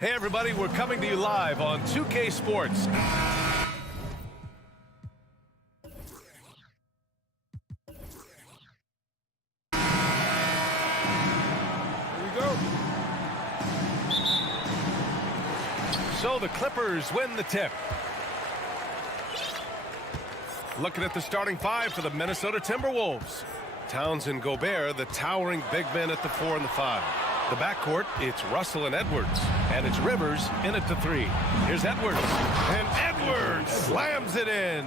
Hey everybody, we're coming to you live on 2K Sports. Here we go. So the Clippers win the tip. Looking at the starting five for the Minnesota Timberwolves. Towns and Gobert, the towering big men at the 4 and the 5. The backcourt, it's Russell and Edwards. And it's Rivers in at the 3. Here's Edwards. And Edwards slams it in.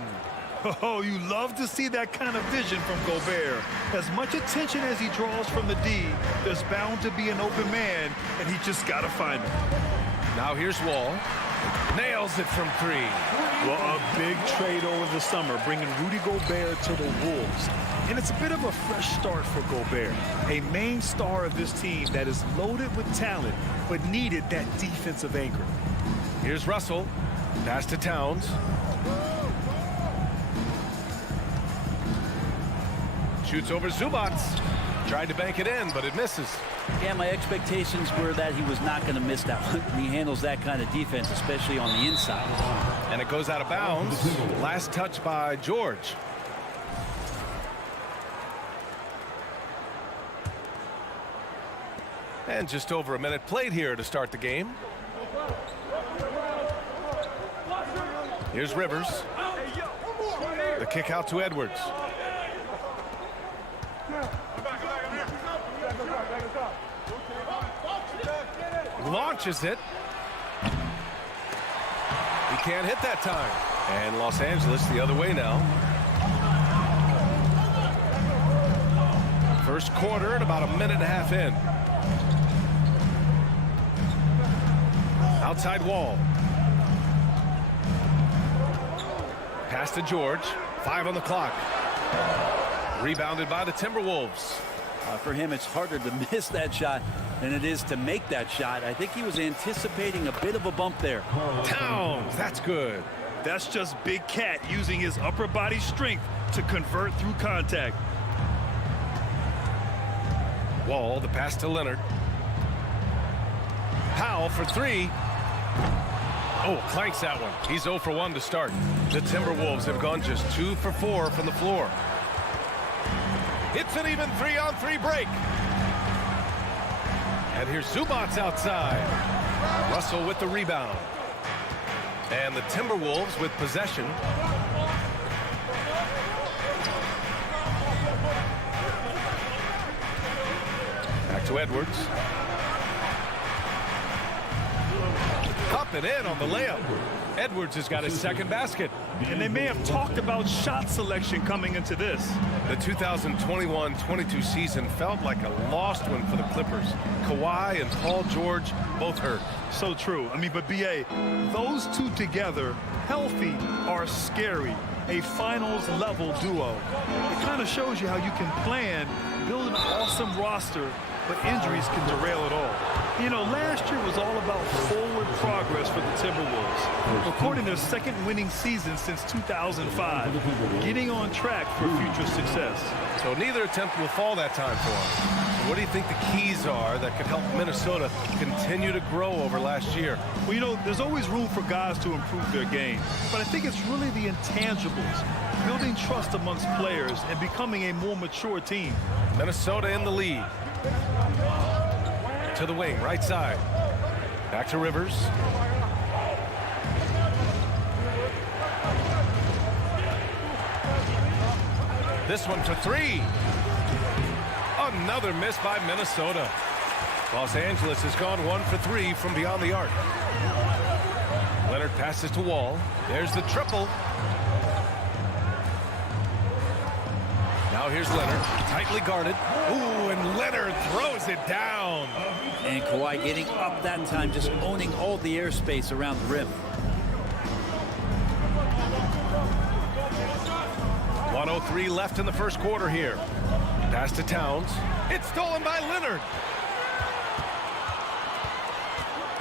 Oh, you love to see that kind of vision from Gobert. As much attention as he draws from the D, there's bound to be an open man, and he just got to find him. Now here's Wall. Nails it from 3. Well, a big trade over the summer, bringing Rudy Gobert to the Wolves. And it's a bit of a fresh start for Gobert, a main star of this team that is loaded with talent, but needed that defensive anchor. Here's Russell. Pass to Towns. Shoots over Zubac. Tried to bank it in, but it misses. Yeah, my expectations were that he was not going to miss that one. He handles that kind of defense, especially on the inside. And it goes out of bounds. Last touch by George. And just over a minute played here to start the game. Here's Rivers. The kick out to Edwards. Launches it. He can't hit that time. And Los Angeles the other way now. First quarter and about a minute and a half in. Outside Wall. Pass to George. 5 on the clock. Rebounded by the Timberwolves. For him, it's harder to miss that shot than it is to make that shot. I think he was anticipating a bit of a bump there. Towns, that's good. That's just Big Cat using his upper body strength to convert through contact. Wall, the pass to Leonard. Powell for 3. Oh, clanks that one. He's 0 for 1 to start. The Timberwolves have gone just 2 for 4 from the floor. It's an even 3-on-3 break. And here's Zubac outside. Russell with the rebound. And the Timberwolves with possession. Back to Edwards. Up and in on the layup. Edwards has got his second basket. And they may have talked about shot selection coming into this. The 2021-22 season felt like a lost one for the Clippers. Kawhi and Paul George both hurt. So true. I mean, but B.A., those two together, healthy, are scary. A finals-level duo. It kind of shows you how you can plan, build an awesome roster, but injuries can derail it all. You know, last year was all about forward progress for the Timberwolves, recording their second winning season since 2005, getting on track for future success. So neither attempt will fall that time for them. What do you think the keys are that could help Minnesota continue to grow over last year? Well, you know, there's always room for guys to improve their game, but I think it's really the intangibles, building trust amongst players and becoming a more mature team. Minnesota in the lead. To the wing, right side. Back to Rivers. This one for 3. Another miss by Minnesota. Los Angeles has gone 1 for 3 from beyond the arc. Leonard passes to Wall. There's the triple. Now here's Leonard, tightly guarded. Ooh, and Leonard throws it down. And Kawhi getting up that time, just owning all the airspace around the rim. 1:03 left in the first quarter here. Pass to Towns. It's stolen by Leonard.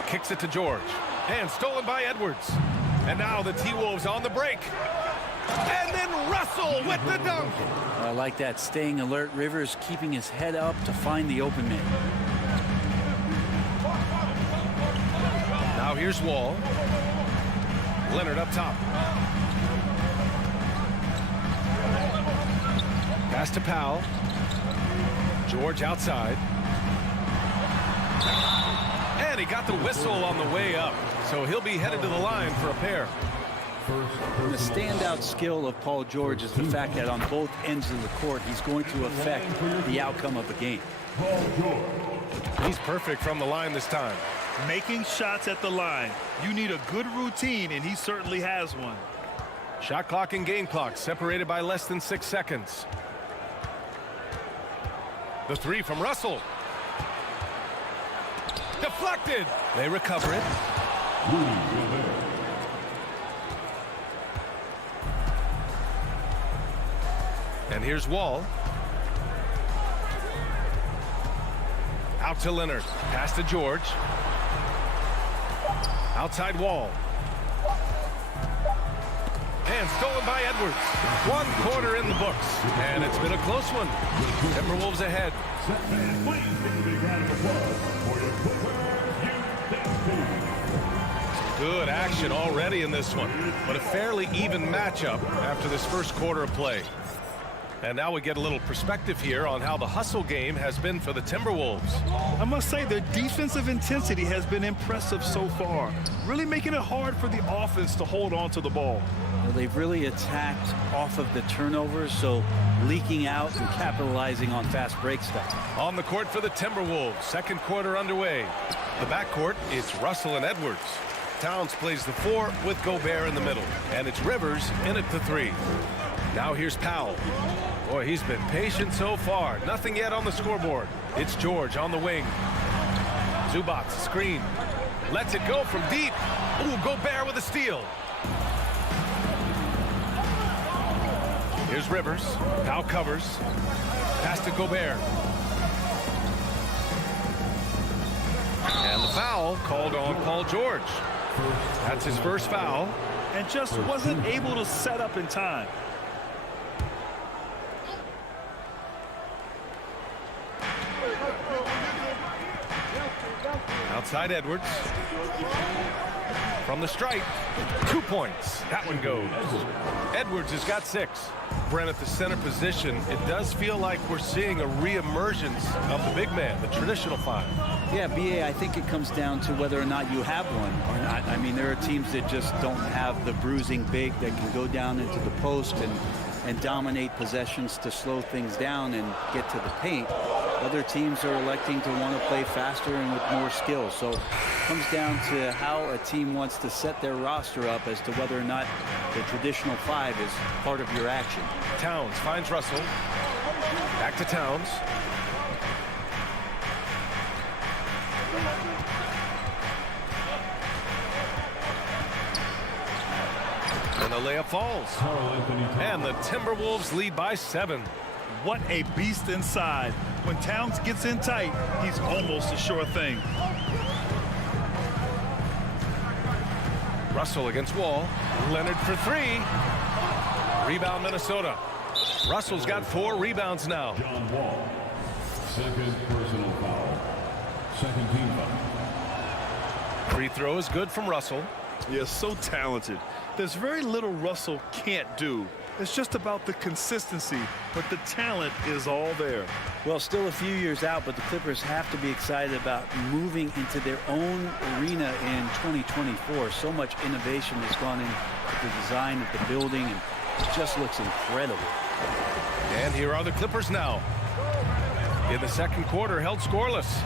Kicks it to George. And stolen by Edwards. And now the T-Wolves on the break. And then Russell with the dunk. I like that, staying alert. Rivers keeping his head up to find the open man. here's Wall. Leonard up top. Pass to Powell. George outside. And he got the whistle on the way up. So he'll be headed to the line for a pair. The standout skill of Paul George is the fact that on both ends of the court, he's going to affect the outcome of the game. He's perfect from the line this time. Making shots at the line. You need a good routine, and he certainly has one. Shot clock and game clock separated by less than 6 seconds. The three from Russell. Deflected. They recover it. And here's Wall. Out to Leonard. Pass to George. Outside Wall. And stolen by Edwards. 1 quarter in the books. And it's been a close one. Timberwolves ahead. Good action already in this one. But a fairly even matchup after this first quarter of play. And now we get a little perspective here on how the hustle game has been for the Timberwolves. I must say their defensive intensity has been impressive so far, really making it hard for the offense to hold on to the ball. Well, they've really attacked off of the turnovers, so leaking out and capitalizing on fast break stuff. On the court for the Timberwolves, second quarter underway. The backcourt, it's Russell and Edwards. Towns plays the 4 with Gobert in the middle, and it's Rivers in at the 3. Now here's Powell. Boy, he's been patient so far. Nothing yet on the scoreboard. It's George on the wing. Zubac screen. Lets it go from deep. Ooh, Gobert with a steal. Here's Rivers. Now covers. Pass to Gobert. And the foul called on Paul George. That's his first foul. And just wasn't able to set up in time. Outside Edwards. From the stripe. 2 points. That one goes. Edwards has got 6. Brent at the center position. It does feel like we're seeing a reemergence of the big man, the traditional 5. Yeah, BA, I think it comes down to whether or not you have one or not. I mean, there are teams that just don't have the bruising big that can go down into the post and dominate possessions to slow things down and get to the paint. Other teams are electing to want to play faster and with more skill. So it comes down to how a team wants to set their roster up as to whether or not the traditional 5 is part of your action. Towns finds Russell. Back to Towns. And the layup falls. And the Timberwolves lead by 7. What a beast inside. When Towns gets in tight, he's almost a sure thing. Russell against Wall. Leonard for 3. Rebound Minnesota. Russell's got 4 rebounds now. John Wall. Second personal foul. Second team foul. Free throw is good from Russell. Yeah, so talented. There's very little Russell can't do. It's just about the consistency, but the talent is all there. Well, still a few years out, but the Clippers have to be excited about moving into their own arena in 2024. So much innovation has gone into the design of the building, and it just looks incredible. And here are the Clippers now. In the second quarter, held scoreless.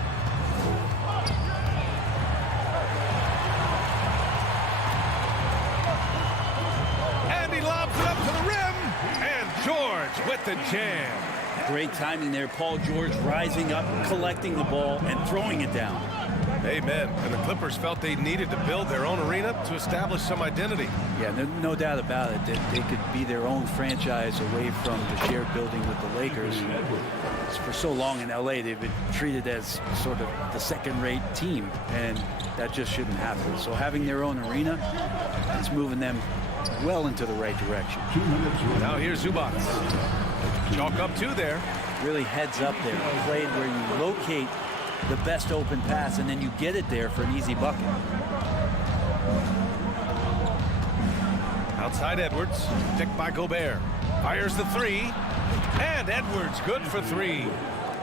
And he lobs it up to the rim. And George with the jam. Great timing there. Paul George rising up, collecting the ball, and throwing it down. Amen. And the Clippers felt they needed to build their own arena to establish some identity. Yeah, no doubt about it that they could be their own franchise away from the shared building with the Lakers. For so long in LA, they've been treated as sort of the second-rate team, and that just shouldn't happen. So having their own arena, it's moving them well into the right direction. Now here's Zubac. Chalk up 2 there. Really heads up there. Played where you locate the best open pass, and then you get it there for an easy bucket. Outside Edwards, picked by Gobert. Fires the three, and Edwards good for three.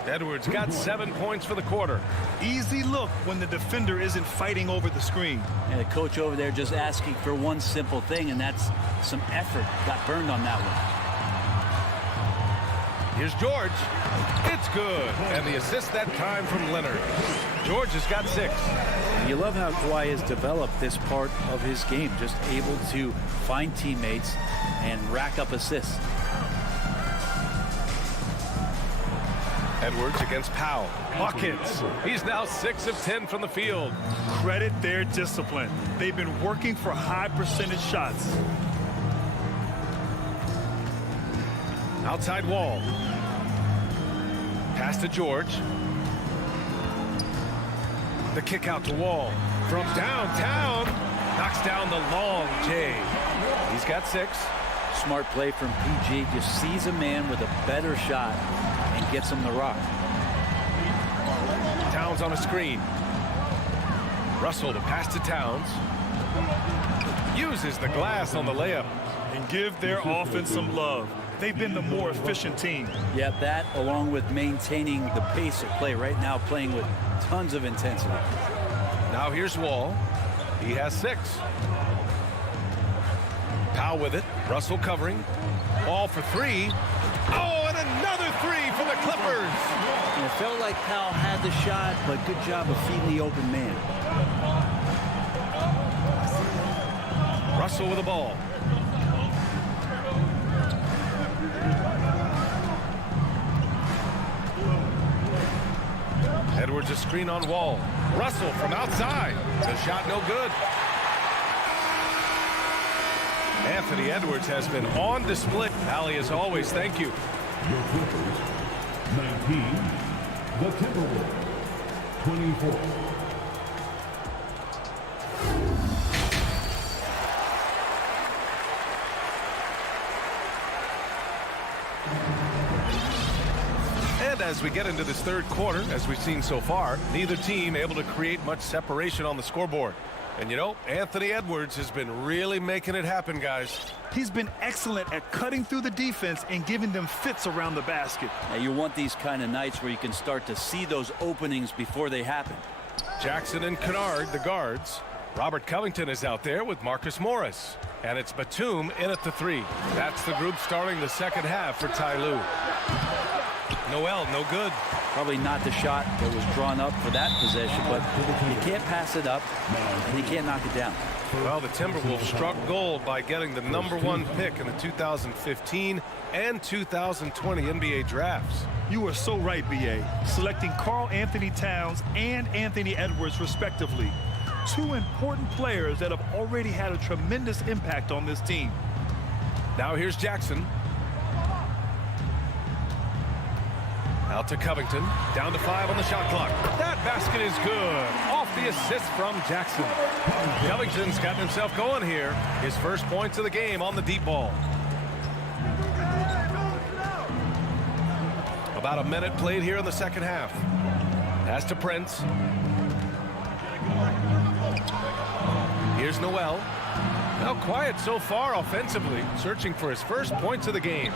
Edwards got 7 points for the quarter. Easy look when the defender isn't fighting over the screen. And the coach over there just asking for one simple thing, and that's some effort. Got burned on that one. Here's George. It's good. And the assist that time from Leonard. George has got 6. You love how Kawhi has developed this part of his game, just able to find teammates and rack up assists. Edwards against Powell. Buckets. He's now 6 of 10 from the field. Credit their discipline. They've been working for high percentage shots. Outside Wall. Pass to George. The kick out to Wall. From downtown. Knocks down the long J. He's got 6. Smart play from PG. Just sees a man with a better shot and gets him the rock. Towns on a screen. Russell to pass to Towns. Uses the glass on the layup. And give their offense some love. They've been the more efficient team. Yeah, that along with maintaining the pace of play right now, playing with tons of intensity. Now here's Wall. He has 6. Powell with it. Russell covering. Wall for 3. Oh, and another 3 for the Clippers. And it felt like Powell had the shot, but good job of feeding the open man. Russell with the ball. Edwards a screen on Wall. Russell from outside. The shot no good. Anthony Edwards has been on display. Allie, as always, thank you. Your Clippers, 19. The Timberwolves, 24. And as we get into this third quarter, as we've seen so far, neither team able to create much separation on the scoreboard. And you know, Anthony Edwards has been really making it happen, guys. He's been excellent at cutting through the defense and giving them fits around the basket. Now you want these kind of nights where you can start to see those openings before they happen. Jackson and Kennard, the guards. Robert Covington is out there with Marcus Morris. And it's Batum in at the 3. That's the group starting the second half for Ty Lue. Noel, no good. Probably not the shot that was drawn up for that possession, but you can't pass it up and you can't knock it down. Well, the Timberwolves struck gold by getting the #1 pick in the 2015 and 2020 NBA drafts. You are so right, B.A. Selecting Karl Anthony Towns and Anthony Edwards, respectively. 2 important players that have already had a tremendous impact on this team. Now here's Jackson. Out to Covington. Down to 5 on the shot clock. That basket is good. Off the assist from Jackson. Covington's gotten himself going here. His first points of the game on the deep ball. About a minute played here in the second half. Pass to Prince. Here's Noel. Now quiet so far offensively. Searching for his first points of the game.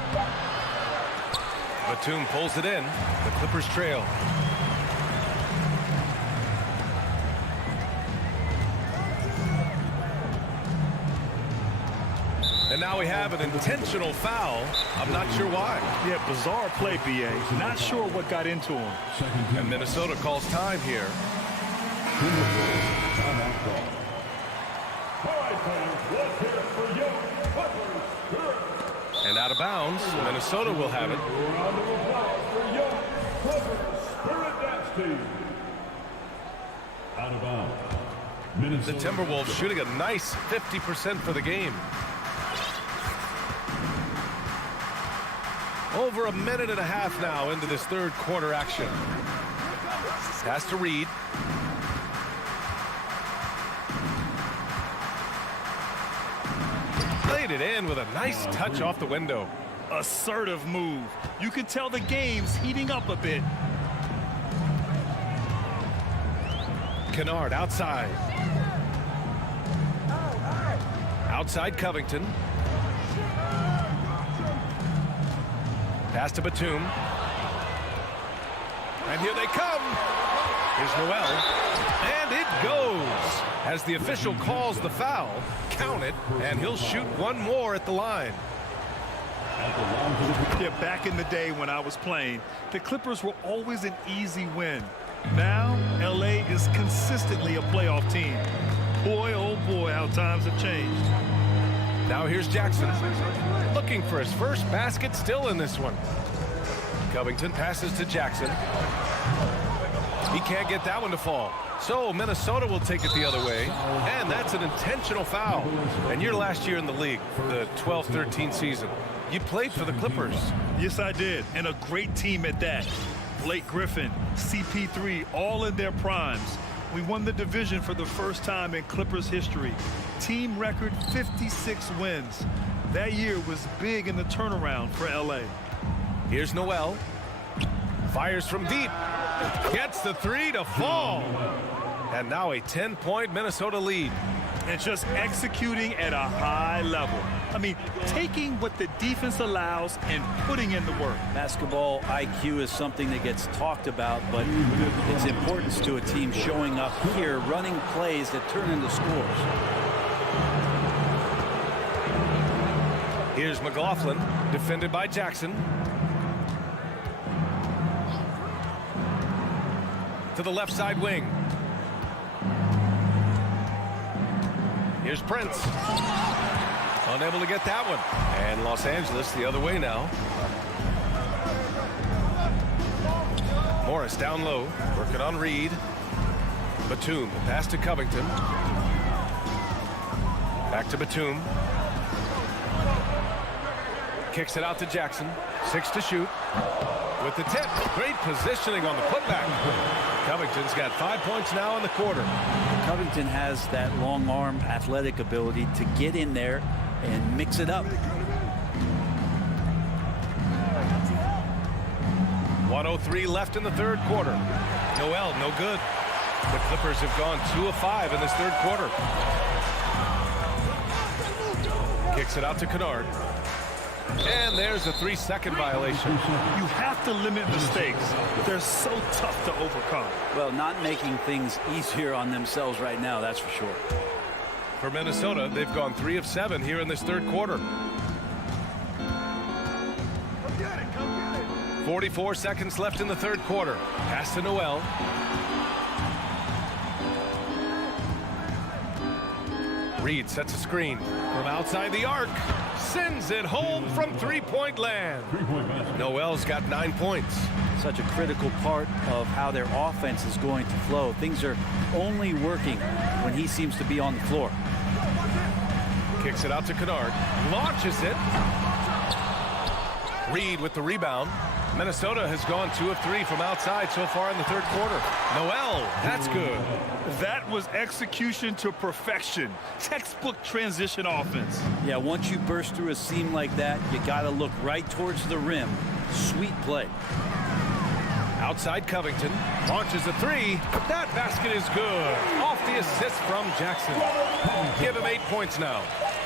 Batum pulls it in. The Clippers trail. And now we have an intentional foul. I'm not sure why. Yeah, bizarre play, B.A. Not sure what got into him. And Minnesota calls time here. And out of bounds, Minnesota will have it. Out of bounds. The Timberwolves shooting a nice 50% for the game. Over a minute and a half now into this third quarter action. Pass to Reed. Laid it in with a nice touch off the window. Assertive move. You can tell the game's heating up a bit. Kennard outside. Outside Covington. Pass to Batum. And here they come. Here's Noel. And it goes. As the official calls the foul, count it, and he'll shoot one more at the line. Yeah, back in the day when I was playing, the Clippers were always an easy win. Now, LA is consistently a playoff team. Boy, oh boy, how times have changed. Now here's Jackson, looking for his first basket, still in this one. Covington passes to Jackson. He can't get that one to fall. So Minnesota will take it the other way, and that's an intentional foul. And your last year in the league, the 12-13 season, you played for the Clippers. Yes, I did, and a great team at that. Blake Griffin, CP3, all in their primes. We won the division for the first time in Clippers history. Team record 56 wins. That year was big in the turnaround for LA. Here's Noel. Fires from deep. Gets the three to fall. And now a 10-point Minnesota lead. And just executing at a high level. I mean, taking what the defense allows and putting in the work. Basketball IQ is something that gets talked about, but its importance to a team showing up here, running plays that turn into scores. Here's McLaughlin, defended by Jackson. To the left side wing. Here's Prince. Unable to get that one. And Los Angeles the other way now. Morris down low, working on Reed. Batum, pass to Covington. Back to Batum. Kicks it out to Jackson. 6 to shoot. With the tip. Great positioning on the putback. Covington's got 5 points now in the quarter. Covington has that long arm athletic ability to get in there and mix it up. 1:03 left in the third quarter. Noel, no good. The Clippers have gone 2 of 5 in this third quarter. Kicks it out to Kennard. And there's a 3-second violation. You have to limit mistakes. They're so tough to overcome. Well, not making things easier on themselves right now, that's for sure. For Minnesota, they've gone 3 of 7 here in this third quarter. 44 seconds left in the third quarter. Pass to Noel. Reed sets a screen from outside the arc. Sends it home from three-point land. Noel's got 9 points. Such a critical part of how their offense is going to flow. Things are only working when he seems to be on the floor. Kicks it out to Kennard. Launches it. Reed with the rebound. Minnesota has gone 2 of 3 from outside so far in the third quarter. Noel, that's good. That was execution to perfection. Textbook transition offense. Yeah, once you burst through a seam like that, you got to look right towards the rim. Sweet play. Outside Covington. Launches a 3. But that basket is good. Off the assist from Jackson. Give him 8 points now.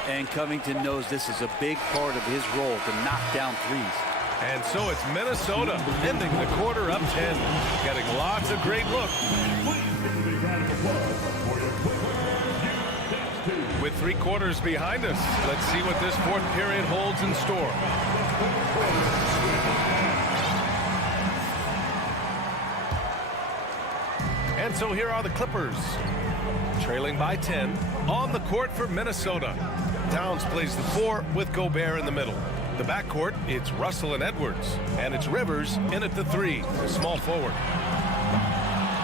And Covington knows this is a big part of his role to knock down threes. And so it's Minnesota ending the quarter up 10. Getting lots of great looks. With 3 quarters behind us, let's see what this fourth period holds in store. And so here are the Clippers, trailing by 10, on the court for Minnesota. Towns plays the 4 with Gobert in the middle. The backcourt, it's Russell and Edwards, and it's Rivers in at the 3, the small forward.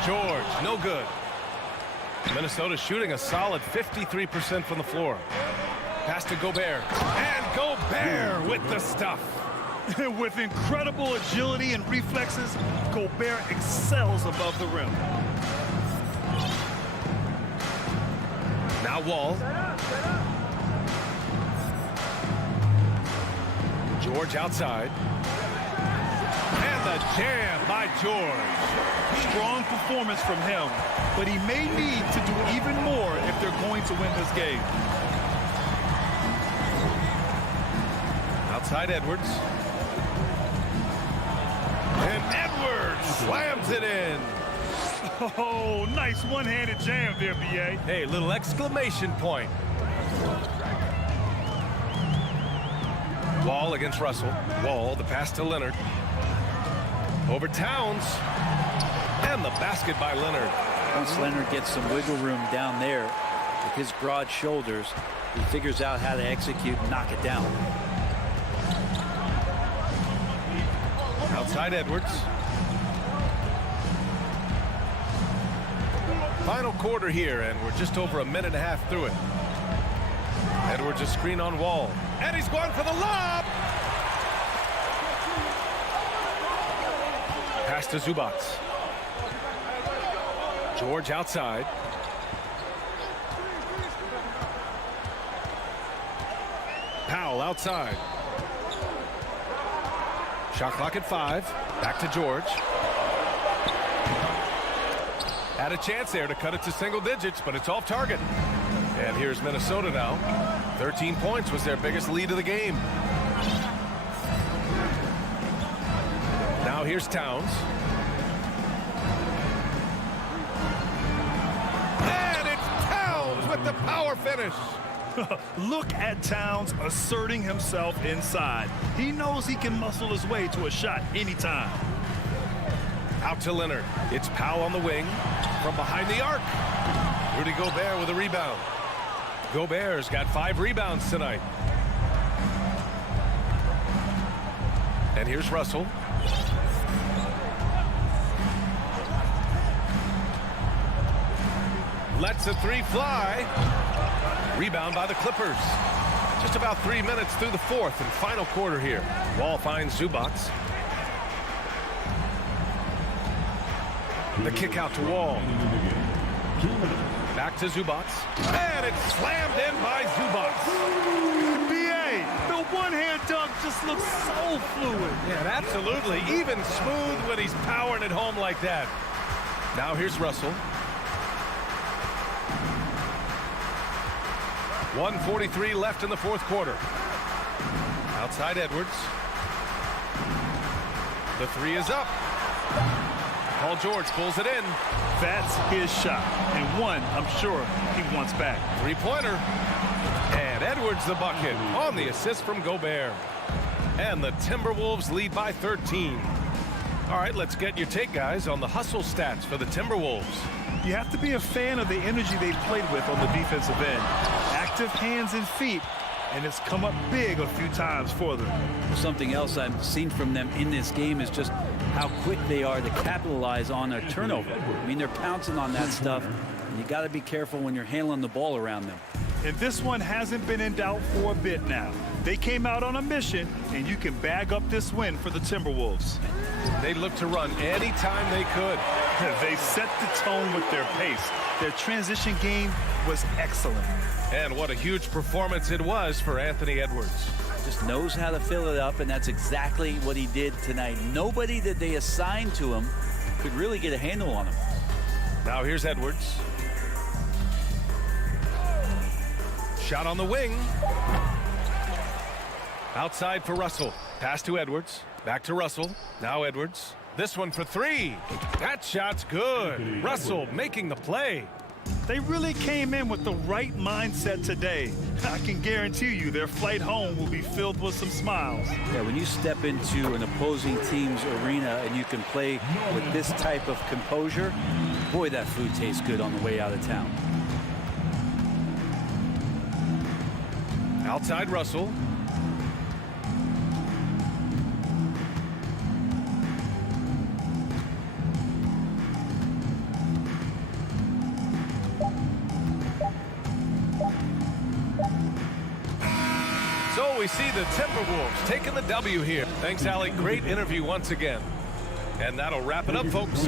George, no good. Minnesota shooting a solid 53% from the floor. Pass to Gobert, and Gobert with the stuff. With incredible agility and reflexes, Gobert excels above the rim. Now Wall. George outside. And the jam by George. Strong performance from him, but he may need to do even more if they're going to win this game. Outside Edwards. And Edwards slams it in. Oh, nice one-handed jam there, B.A. Hey, little exclamation point. Wall against Russell. Wall, the pass to Leonard. Over Towns. And the basket by Leonard. Once Leonard gets some wiggle room down there with his broad shoulders, he figures out how to execute and knock it down. Outside Edwards. Final quarter here, and we're just over a minute and a half through it. Edwards a screen on Wall. And he's going for the lob! Pass to Zubac. George outside. Powell outside. Shot clock at 5. Back to George. Had a chance there to cut it to single digits, but it's off target. And here's Minnesota now. 13 points was their biggest lead of the game. Now here's Towns. And it's Towns with the power finish. Look at Towns asserting himself inside. He knows he can muscle his way to a shot anytime. Out to Leonard. It's Powell on the wing from behind the arc. Rudy Gobert with a rebound. Gobert's got 5 rebounds tonight. And here's Russell. Lets a 3 fly. Rebound by the Clippers. Just about 3 minutes through the fourth and final quarter here. Wall finds Zubac. The kick out to Wall. Back to Zubac. And it's slammed in by Zubac. B.A., the one-hand dunk just looks so fluid. Yeah, absolutely. Even smooth when he's powering it home like that. Now here's Russell. 1:43 left in the fourth quarter. Outside Edwards. The 3 is up. Paul George pulls it in. That's his shot, and one I'm sure he wants back. 3-pointer. And Edwards the bucket on the assist from Gobert. And the Timberwolves lead by 13. All right, let's get your take, guys, on the hustle stats for the Timberwolves. You have to be a fan of the energy they've played with on the defensive end. Active hands and feet, and it's come up big a few times for them. Something else I've seen from them in this game is just how quick they are to capitalize on a turnover. I mean, they're pouncing on that stuff, and you got to be careful when you're handling the ball around them. And this one hasn't been in doubt for a bit now. They came out on a mission, and you can bag up this win for the Timberwolves. They looked to run anytime they could. They set the tone with their pace. Their transition game was excellent. And what a huge performance it was for Anthony Edwards. Just knows how to fill it up, and that's exactly what he did tonight. Nobody that they assigned to him could really get a handle on him. Now here's Edwards. Shot on the wing. Outside for Russell. Pass to Edwards. Back to Russell. Now Edwards. This one for 3. That shot's good. Russell making the play. They really came in with the right mindset today. I can guarantee you their flight home will be filled with some smiles. Yeah, when you step into an opposing team's arena and you can play with this type of composure, boy, that food tastes good on the way out of town. Outside Russell. So we see the Timberwolves taking the W here. Thanks, Allie. Great interview once again. And that'll wrap it up, folks.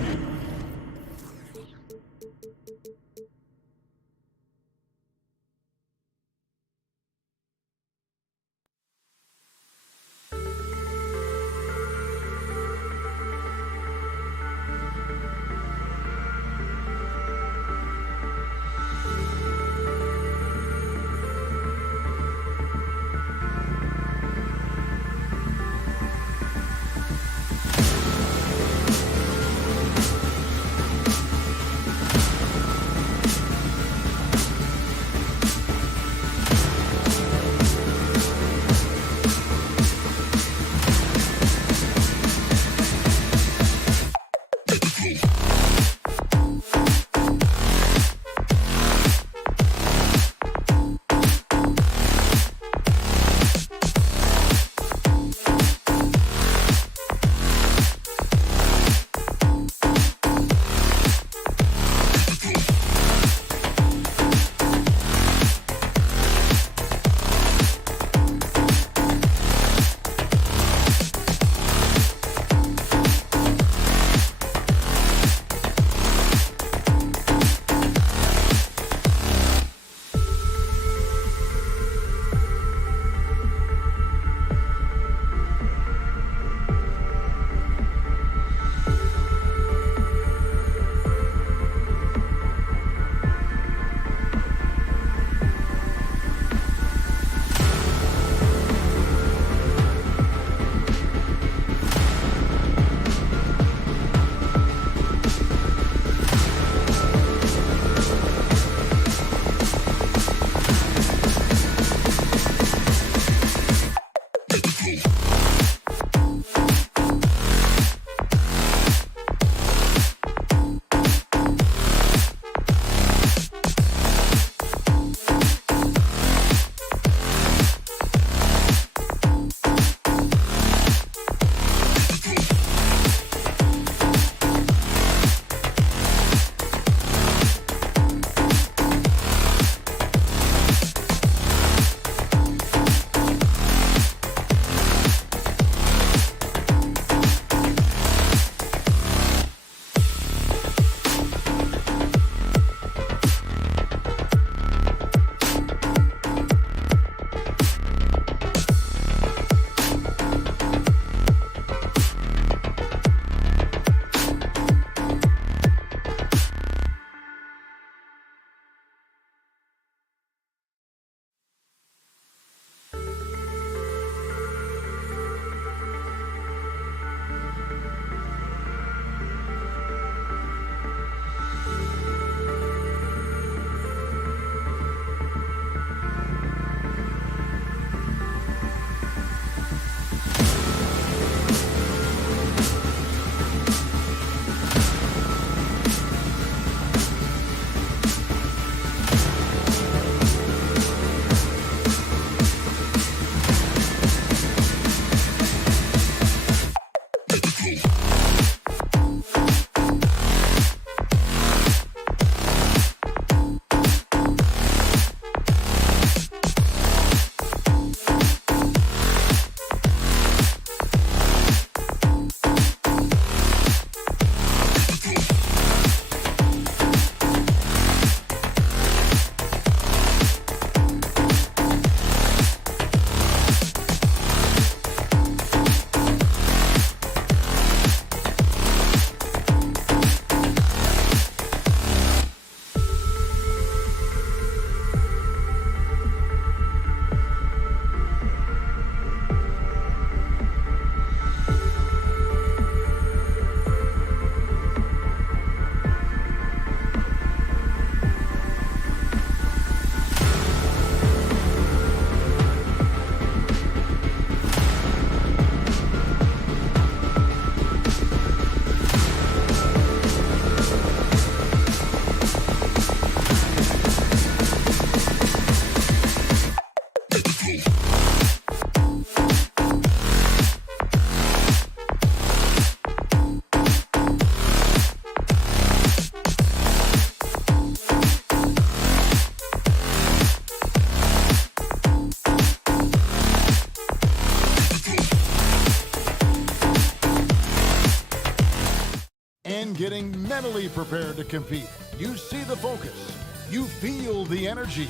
mentally prepared to compete. You see the focus. You feel the energy.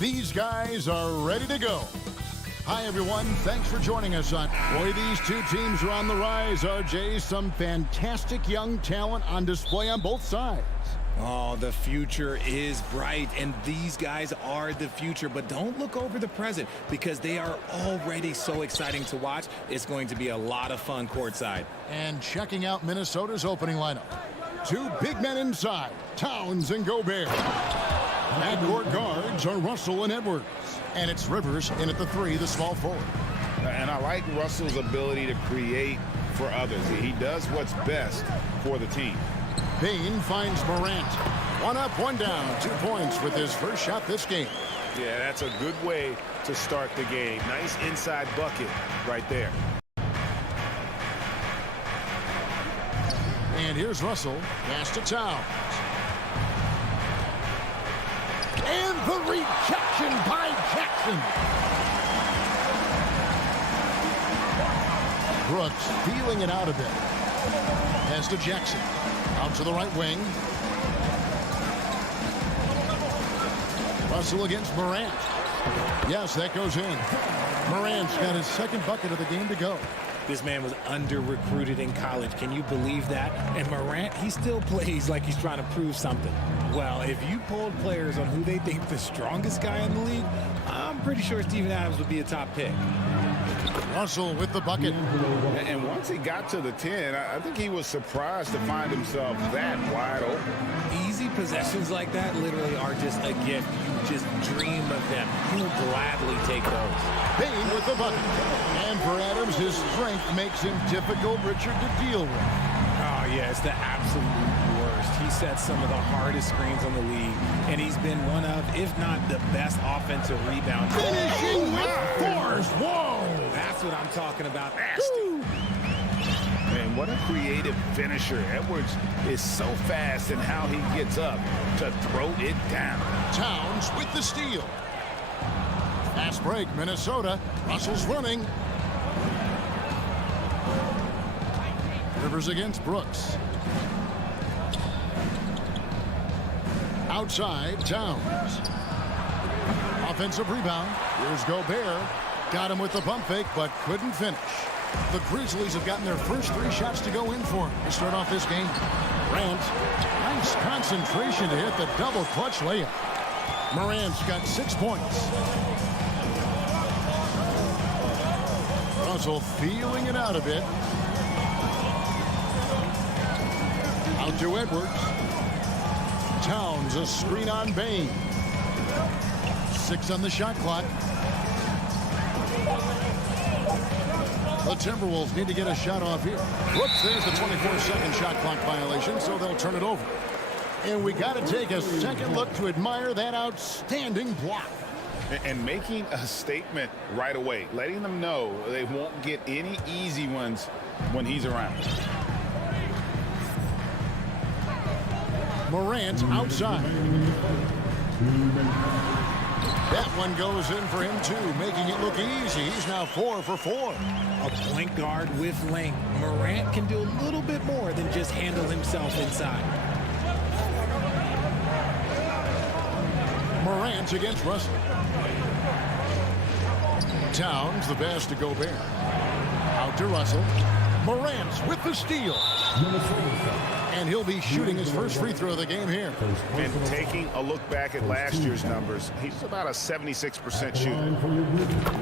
These guys are ready to go. Hi, everyone. Thanks for joining us on. Boy, these two teams are on the rise, RJ. Some fantastic young talent on display on both sides. Oh, the future is bright, and these guys are the future. But don't look over the present, because they are already so exciting to watch. It's going to be a lot of fun courtside. And checking out Minnesota's opening lineup. Two big men inside, Towns and Gobert. Backcourt guards are Russell and Edwards. And it's Rivers in at the 3, the small forward. And I like Russell's ability to create for others. He does what's best for the team. Payne finds Morant. 1 up, 1 down. 2 points with his first shot this game. Yeah, that's a good way to start the game. Nice inside bucket right there. And here's Russell. Pass to Towns. And the rejection by Jackson. Brooks feeling it out a bit. Pass to Jackson. Out to the right wing. Russell against Morant. Yes, that goes in. Morant's got his second bucket of the game to go. This man was under-recruited in college. Can you believe that? And Morant, he still plays like he's trying to prove something. Well, if you polled players on who they think the strongest guy in the league, I'm pretty sure Steven Adams would be a top pick. Russell with the bucket. And once he got to the 10, I think he was surprised to find himself that wide open. Easy possessions like that literally are just a gift. You just dream of them. You'll gladly take those. Payne with the bucket. And for Adams, his strength makes him difficult, Richard, to deal with. Oh, yeah, it's the absolute worst. He sets some of the hardest screens on the league, and he's been one of, if not the best offensive rebounder. Finishing with force. Whoa! That's what I'm talking about. Nasty. Man, what a creative finisher. Edwards is so fast in how he gets up to throw it down. Towns with the steal. Fast break, Minnesota. Russell's running. Rivers against Brooks. Outside, Towns. Offensive rebound. Here's Gobert. Got him with the pump fake, but couldn't finish. The Grizzlies have gotten their first 3 shots to go in for him to start off this game. Morant, nice concentration to hit the double clutch layup. Morant's got 6 points. Russell feeling it out a bit. Out to Edwards. Towns, a screen on Payne. 6 on the shot clock. The Timberwolves need to get a shot off here. Whoops, there's the 24-second shot clock violation, so they'll turn it over. And we got to take a second look to admire that outstanding block. And making a statement right away, letting them know they won't get any easy ones when he's around. Morant outside. That one goes in for him, too, making it look easy. He's now 4 for 4. A point guard with length. Morant can do a little bit more than just handle himself inside. Morant against Russell. Towns, the pass to Gobert. Out to Russell. Morant with the steal. And he'll be shooting his first free throw of the game here. And taking a look back at last year's numbers, he's about a 76% shooter.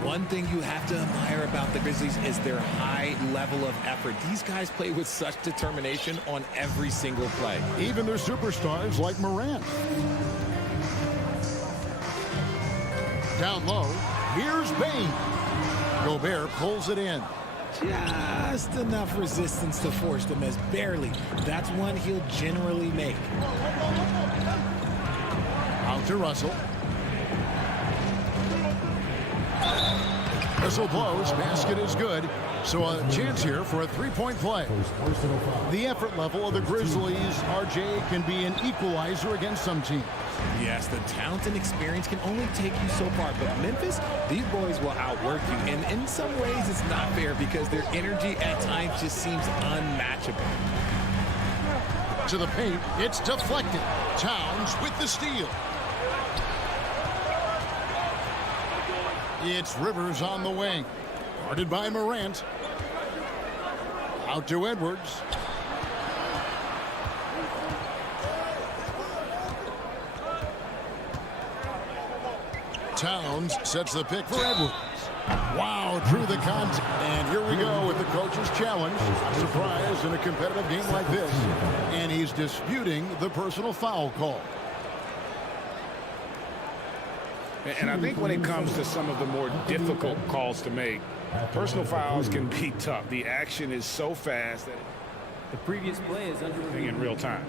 One thing you have to admire about the Grizzlies is their high level of effort. These guys play with such determination on every single play. Even their superstars like Morant. Down low, here's Payne. Gobert pulls it in. Just enough resistance to force them as barely. That's one he'll generally make. Out to Russell. Whistle blows. Basket is good. So a chance here for a three-point play. The effort level of the Grizzlies, RJ, can be an equalizer against some teams. Yes, the talent and experience can only take you so far. But Memphis, these boys will outwork you. And in some ways, it's not fair because their energy at times just seems unmatchable. to the paint. It's deflected. Towns with the steal. It's Rivers on the wing. Guarded by Morant. Out to Edwards. Towns sets the pick for Edwards. Wow, through the contact. And here we go with the coach's challenge. Surprise in a competitive game like this. And he's disputing the personal foul call. And I think when it comes to some of the more difficult calls to make, personal fouls can be tough. The action is so fast that the previous play is under in real time.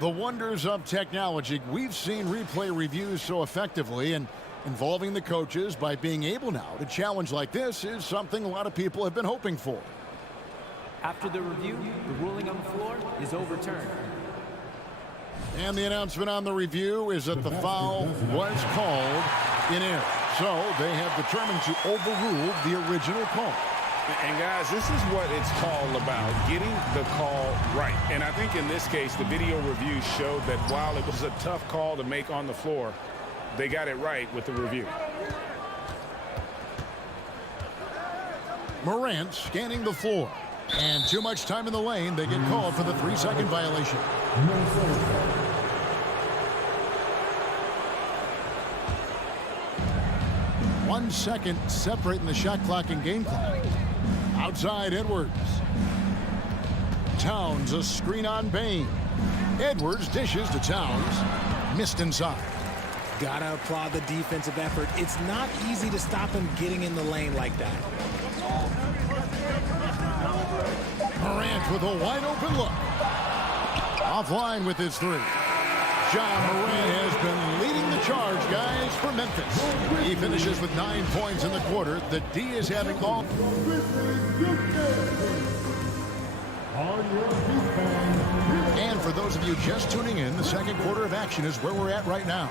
The wonders of technology. We've seen replay reviews so effectively, and involving the coaches by being able now to challenge like this is something a lot of people have been hoping for. After the review, the ruling on the floor is overturned. And the announcement on the review is that the foul was called in error. So they have determined to overrule the original call. And guys, this is what it's all about, getting the call right. And I think in this case, the video review showed that while it was a tough call to make on the floor, they got it right with the review. Morant scanning the floor. And too much time in the lane. They get called for the 3-second violation. 1 second separating the shot clock and game clock. Outside Edwards. Towns a screen on Bain. Edwards dishes to Towns. Missed inside. Gotta applaud the defensive effort. It's not easy to stop him getting in the lane like that. Morant with a wide open look. Offline with his three. John Morant has been leading the charge, guys, for Memphis. He finishes with 9 points in the quarter. The D is having all. And for those of you just tuning in, the second quarter of action is where we're at right now.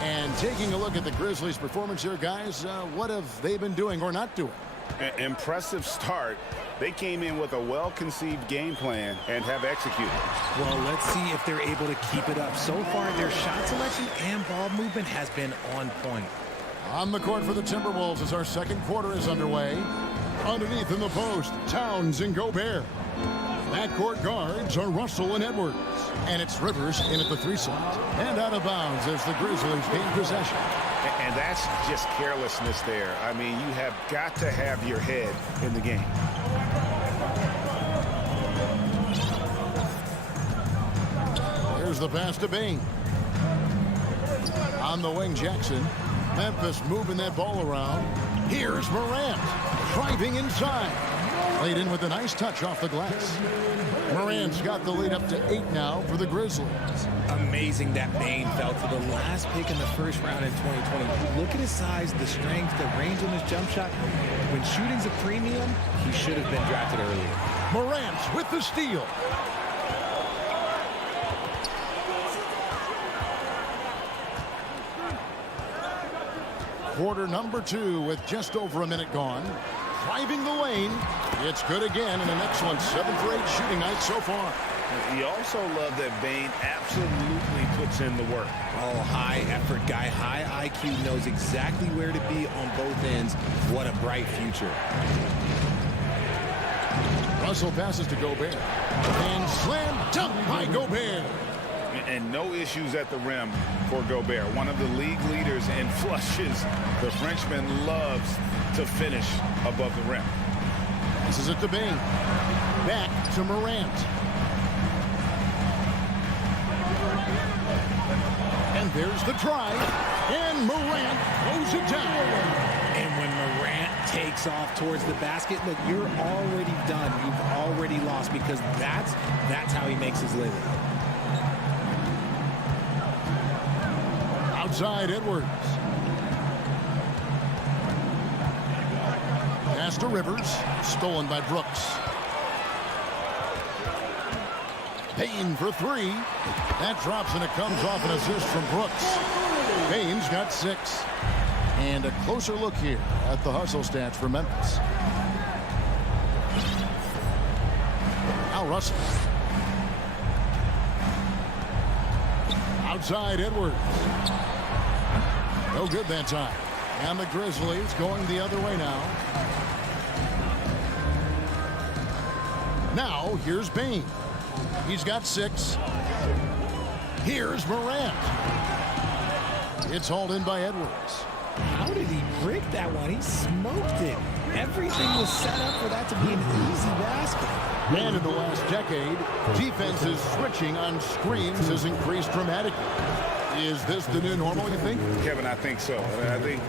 And taking a look at the Grizzlies' performance here, guys, what have they been doing or not doing? Impressive start. They came in with a well-conceived game plan and have executed. Well, let's see if they're able to keep it up. So far, their shot selection and ball movement has been on point. On the court for the Timberwolves as our second quarter is underway. Underneath in the post, Towns and Gobert. Backcourt guards are Russell and Edwards. And it's Rivers in at the 3 slot. And out of bounds as the Grizzlies gain possession. And that's just carelessness there. I mean, you have got to have your head in the game. Here's the pass to Bain. On the wing, Jackson. Memphis moving that ball around. Here's Morant driving inside. Laid in with a nice touch off the glass. Morant's got the lead up to 8 now for the Grizzlies. Amazing that Bain fell to the last pick in the first round in 2020. Look at his size, the strength, the range on his jump shot. When shooting's a premium, he should have been drafted earlier. Morant with the steal. Quarter number 2 with just over a minute gone. Driving the lane. It's good again and an excellent 7 for 8 shooting night so far. You also love that Bain absolutely puts in the work. Oh, high effort guy, high IQ, knows exactly where to be on both ends. What a bright future. Russell passes to Gobert. And slam dunk by Gobert. And no issues at the rim for Gobert. One of the league leaders in flushes. The Frenchman loves to finish above the rim. This is it to Bain. Back to Morant. And there's the try. And Morant throws it down. And when Morant takes off towards the basket, look, you're already done. You've already lost because that's how he makes his living. Outside Edwards. Pass to Rivers. Stolen by Brooks. Bain for 3. That drops and it comes off an assist from Brooks. Bain's got 6. And a closer look here at the hustle stats for Memphis. Now Russell. Outside Edwards. No good that time. And the Grizzlies going the other way now. Now, here's Bain. He's got 6. Here's Morant. It's hauled in by Edwards. How did he break that one? He smoked it. Everything was set up for that to be an easy basket. And in the last decade, defenses switching on screens has increased dramatically. Is this the new normal, you think? Kevin, I think so. I think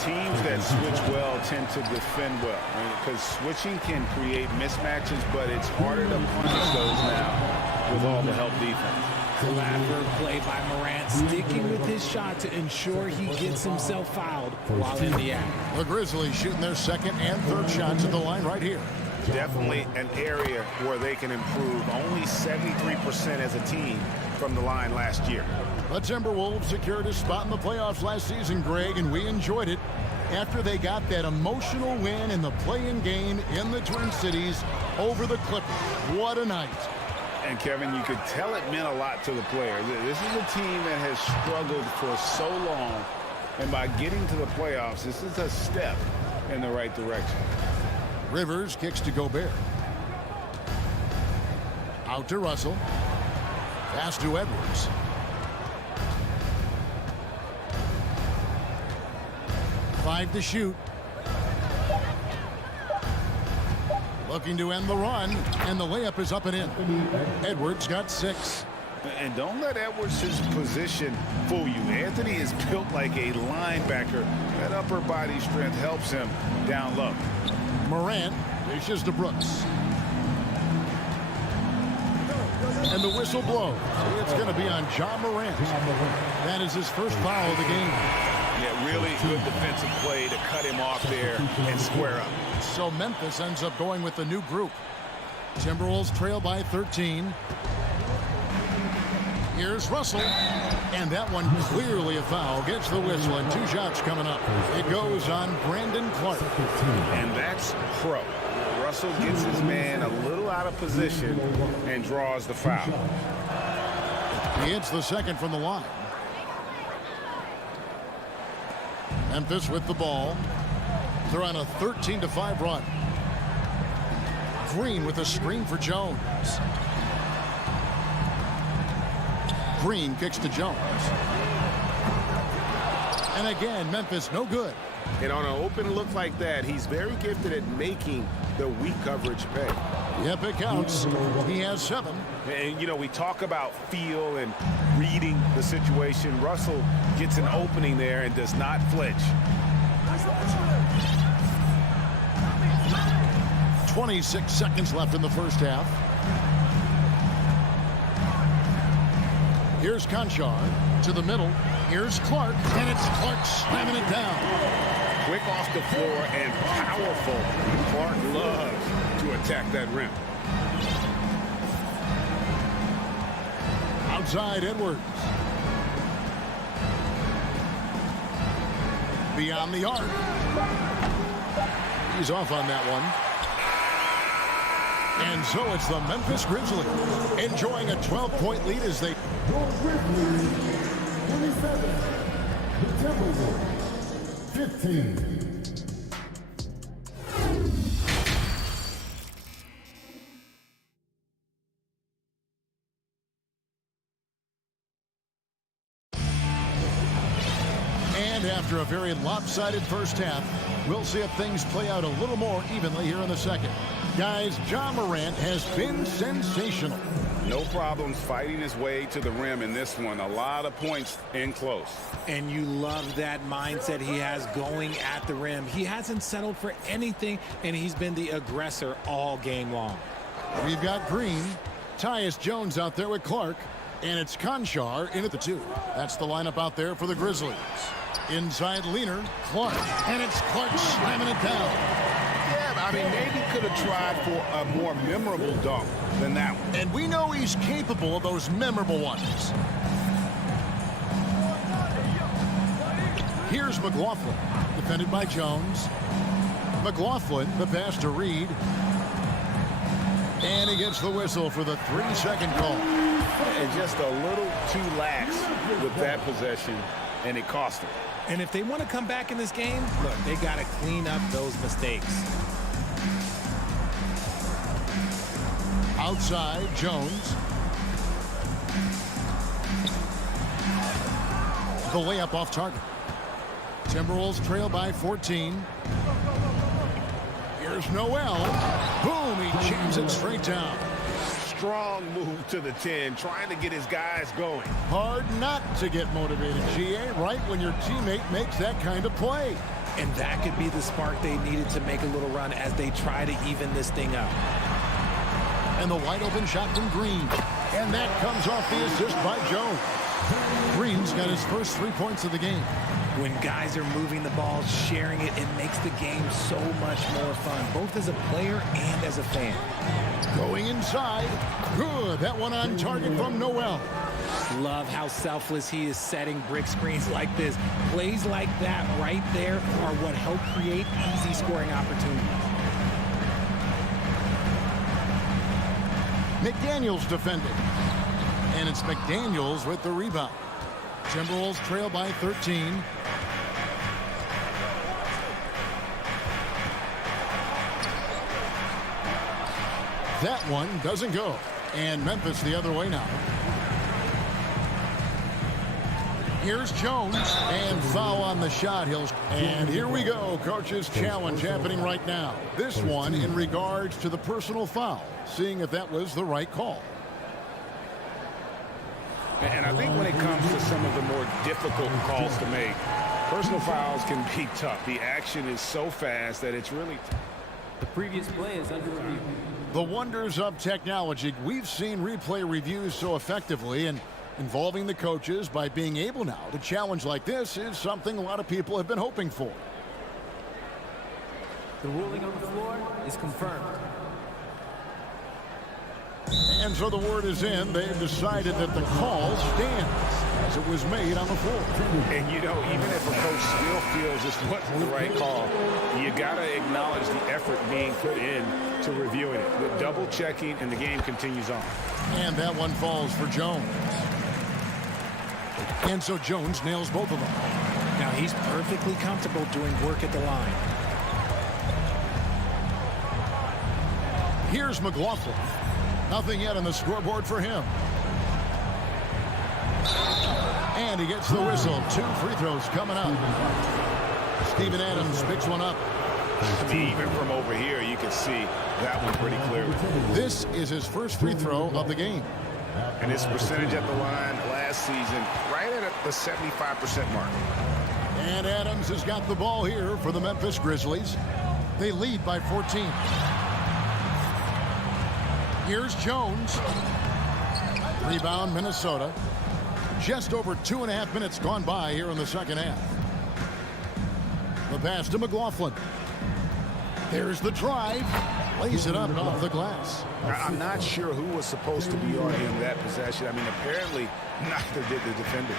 teams that switch well tend to defend well. Because switching can create mismatches, but it's harder to punish those now with all the help defense. Clever play by Morant, sticking with his shot to ensure he gets himself fouled while in the act. The Grizzlies shooting their second and third shots at the line right here. Definitely an area where they can improve. Only 73% as a team from the line last year. The Timberwolves secured a spot in the playoffs last season, Greg, and we enjoyed it after they got that emotional win in the play-in game in the Twin Cities over the Clippers. What a night. And, Kevin, you could tell it meant a lot to the players. This is a team that has struggled for so long, and by getting to the playoffs, this is a step in the right direction. Rivers kicks to Gobert. Out to Russell. Pass to Edwards. Five to shoot. Looking to end the run, and the layup is up and in. Edwards got 6. And don't let Edwards' position fool you. Anthony is built like a linebacker. That upper body strength helps him down low. Morant dishes to Brooks. And the whistle blows. It's going to be on John Morant. That is his first foul of the game. Yeah, really good defensive play to cut him off there and square up. So Memphis ends up going with the new group. Timberwolves trail by 13. Here's Russell. And that one clearly a foul. Gets the whistle and 2 shots coming up. It goes on Brandon Clark. And that's pro. Russell gets his man a little out of position and draws the foul. He hits the second from the line. Memphis with the ball. They're on a 13-5 run. Green with a screen for Jones. Green kicks to Jones. And again, Memphis no good. And on an open look like that, he's very gifted at making the weak coverage pay. Yep, it counts. He has 7. And, you know, we talk about feel and reading the situation. Russell gets an opening there and does not flinch. 26 seconds left in the first half. Here's Conchar to the middle. Here's Clark, and it's Clark slamming it down. Quick off the floor and powerful. Clark loves to attack that rim. Outside Edwards. Beyond the arc. He's off on that one. And so it's the Memphis Grizzlies enjoying a 12-point lead as they... Your Grizzlies, 27. The Timberwolves, 15. And after a very lopsided first half, we'll see if things play out a little more evenly here in the second. Guys, John Morant has been sensational. No problems fighting his way to the rim in this one. A lot of points in close. And you love that mindset he has going at the rim. He hasn't settled for anything, and he's been the aggressor all game long. We've got Green, Tyus Jones out there with Clark, and it's Conchar in at the 2. That's the lineup out there for the Grizzlies. Inside Leaner, Clark, and it's Clark slamming it down. Yeah, I mean, maybe could have tried for a more memorable dunk than that one. And we know he's capable of those memorable ones. Here's McLaughlin, defended by Jones. McLaughlin, the pass to Reed. And he gets the whistle for the 3-second call. And just a little too lax with that possession, and it cost them. And if they want to come back in this game, look, they got to clean up those mistakes. Outside, Jones. The layup off target. Timberwolves trail by 14. Here's Noel. Boom, he jams it straight down. Strong move to the 10, trying to get his guys going. Hard not to get motivated, GA, right when your teammate makes that kind of play. And that could be the spark they needed to make a little run as they try to even this thing up. And the wide open shot from Green. And that comes off the assist by Jones. Green's got his first 3 points of the game. When guys are moving the ball, sharing it, it makes the game so much more fun, both as a player and as a fan. Going inside. Good. That one on target from Noel. Love how selfless he is setting brick screens like this. Plays like that right there are what help create easy scoring opportunities. McDaniels defending. And it's McDaniels with the rebound. Timberwolves trail by 13. That one doesn't go. And Memphis the other way now. Here's Jones. And foul on the shot. And here we go. Coach's challenge happening right now. This one in regards to the personal foul. Seeing if that was the right call. And I think when it comes to some of the more difficult calls to make, personal fouls can be tough. The action is so fast that it's really tough. The previous play is under review. The wonders of technology. We've seen replay reviews so effectively, and involving the coaches by being able now to challenge like this is something a lot of people have been hoping for. The ruling on the floor is confirmed. And so the word is in. They've decided that the call stands as it was made on the floor. And, you know, even if a coach still feels this wasn't the right call, you got to acknowledge the effort being put in to reviewing it. The double checking, and the game continues on. And that one falls for Jones. And so Jones nails both of them. Now he's perfectly comfortable doing work at the line. Here's McLaughlin. Nothing yet on the scoreboard for him. And he gets the whistle. 2 free throws coming up. Steven Adams picks one up. Even from over here, you can see that one pretty clearly. This is his first free throw of the game. And his percentage at the line last season, right at the 75% mark. And Adams has got the ball here for the Memphis Grizzlies. They lead by 14. Here's Jones. Rebound, Minnesota. Just over 2.5 minutes gone by here in the second half. The pass to McLaughlin. There's the drive. Lays it up off the glass. I'm not sure who was supposed to be on him that possession. I mean, apparently neither did the defenders.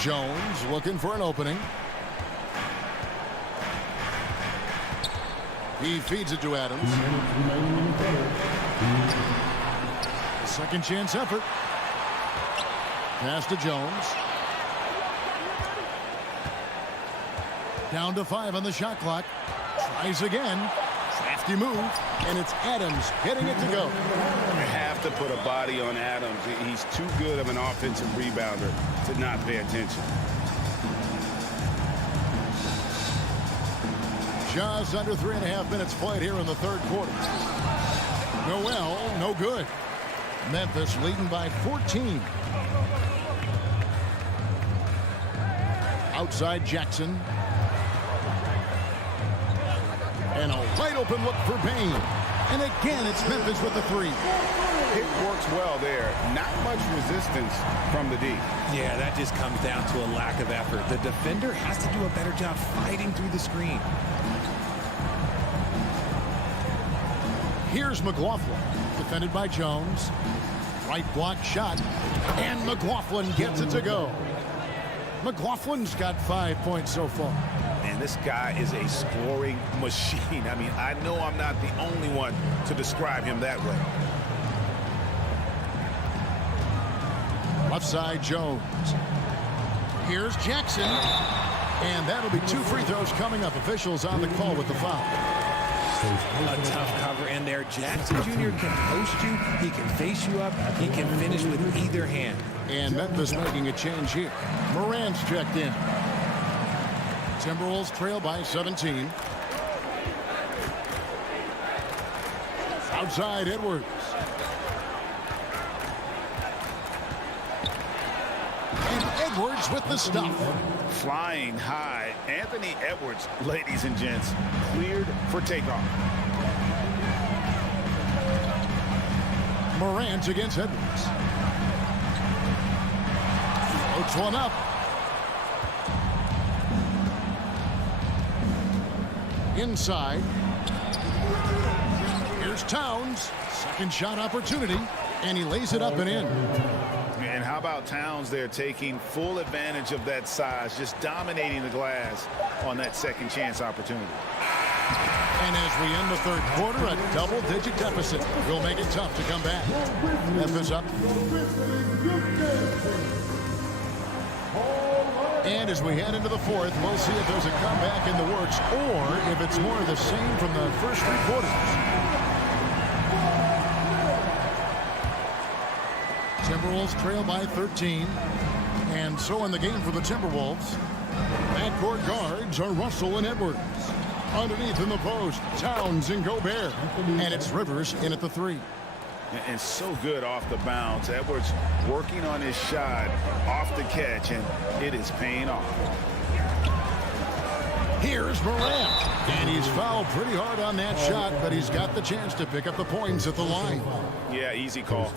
Jones looking for an opening. He feeds it to Adams. Second chance effort. Pass to Jones. Down to 5 on the shot clock. Tries again. Crafty move. And it's Adams getting it to go. You have to put a body on Adams. He's too good of an offensive rebounder to not pay attention. Just under 3.5 minutes played here in the third quarter. Noel, no good. Memphis leading by 14. Outside Jackson. And a wide open look for Payne. And again, it's Memphis with the 3. It works well there. Not much resistance from the D. Yeah, that just comes down to a lack of effort. The defender has to do a better job fighting through the screen. Here's McLaughlin, defended by Jones. Right block shot, and McLaughlin gets it to go. McLaughlin's got 5 points so far. And Man, this guy is a scoring machine. I mean, I know I'm not the only one to describe him that way. Left side, Jones. Here's Jackson. And that'll be 2 free throws coming up. Officials on the call with the foul. A tough cover in there. Jackson Jr. can post you. He can face you up. He can finish with either hand. And Memphis making a change here. Morant's checked in. Timberwolves trail by 17. Outside, Edwards. And Edwards with the stop. Flying high. Anthony Edwards, ladies and gents, cleared for takeoff. Morant against Edwards. Floats one up. Inside. Here's Towns. Second shot opportunity. And he lays it up and in. And how about Towns there taking full advantage of that size, just dominating the glass on that second chance opportunity. And as we end the third quarter, a double-digit deficit will make it tough to come back. Memphis up. And as we head into the fourth, we'll see if there's a comeback in the works or if it's more of the same from the first 3 quarters. Timberwolves trail by 13. And so in the game for the Timberwolves, backcourt guards are Russell and Edwards. Underneath in the post, Towns and Gobert. And it's Rivers in at the 3. And so good off the bounce. Edwards working on his shot off the catch, and it is paying off. Here's Morant. And he's fouled pretty hard on that shot, but he's got the chance to pick up the points at the line. Yeah, easy call.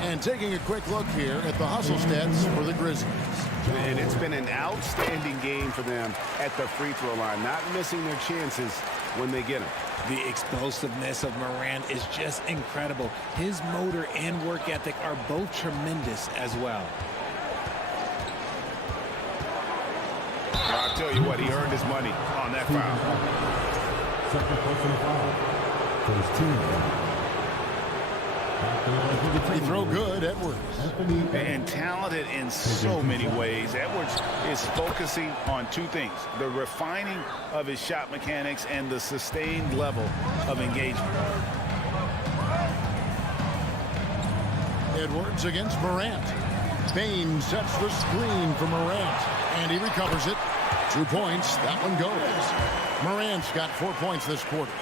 And taking a quick look here at the hustle stats for the Grizzlies. And it's been an outstanding game for them at the free throw line, not missing their chances when they get them. The explosiveness of Morant is just incredible. His motor and work ethic are both tremendous as well. I'll tell you what, he earned his money on that foul. Second personal foul. First team. Free throw good, Edwards. And talented in so many ways. Edwards is focusing on 2 things: the refining of his shot mechanics and the sustained level of engagement. Edwards against Morant. Bain sets the screen for Morant. And he recovers it. 2 points. That one goes. Morant's got 4 points this quarter.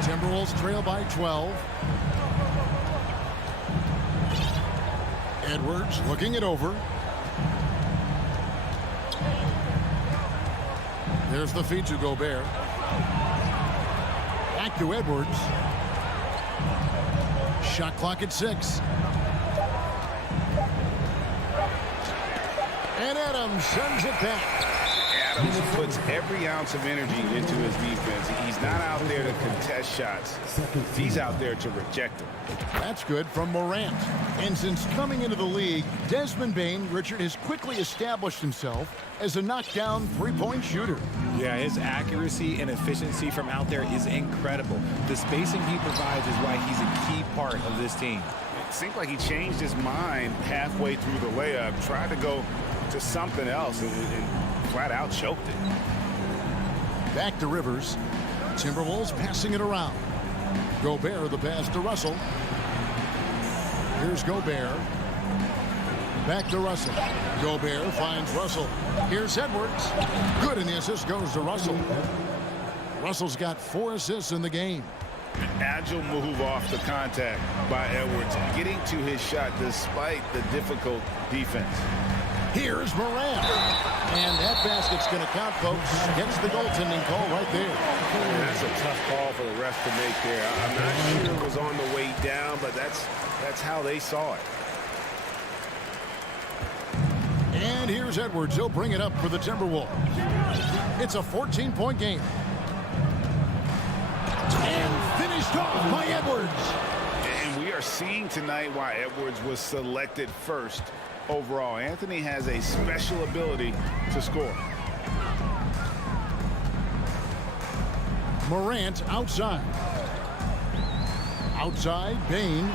Timberwolves trail by 12. Edwards looking it over. There's the feed to Gobert. Back to Edwards. Shot clock at 6. And Adams sends it back. Adams puts every ounce of energy into his defense. He's not out there to contest shots. He's out there to reject them. That's good from Morant. And since coming into the league, Desmond Bain, Richard, has quickly established himself as a knockdown 3-point shooter. Yeah, his accuracy and efficiency from out there is incredible. The spacing he provides is why he's a key part of this team. It seemed like he changed his mind halfway through the layup, tried to go to something else, and flat out choked it. Back to Rivers. Timberwolves passing it around. Gobert the pass to Russell. Here's Gobert. Back to Russell. Gobert finds Russell. Here's Edwards. Good, and the assist goes to Russell. Russell's got 4 assists in the game. An agile move off the contact by Edwards, getting to his shot despite the difficult defense. Here's Morant. And that basket's going to count, folks. Gets the goaltending call right there. And that's a tough call for the ref to make there. I'm not sure it was on the way down, but that's how they saw it. And here's Edwards. He'll bring it up for the Timberwolves. It's a 14-point game. And finished off by Edwards. And we are seeing tonight why Edwards was selected first overall. Anthony has a special ability to score. Morant outside. Outside, Bain.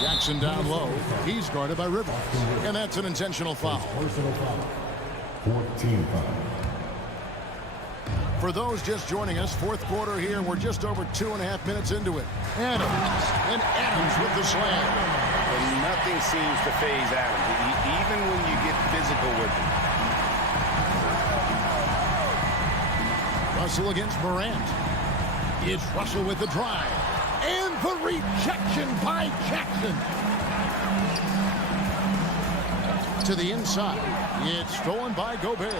Jackson down low. He's guarded by Rivers. And that's an intentional foul. Personal foul. 14 foul. For those just joining us, fourth quarter here. We're just over 2.5 minutes into it. Adams. And Adams with the slam. And nothing seems to phase Adams, even when you get physical with him. Russell against Morant. It's Russell with the drive. And the rejection by Jackson. To the inside. It's stolen by Gobert.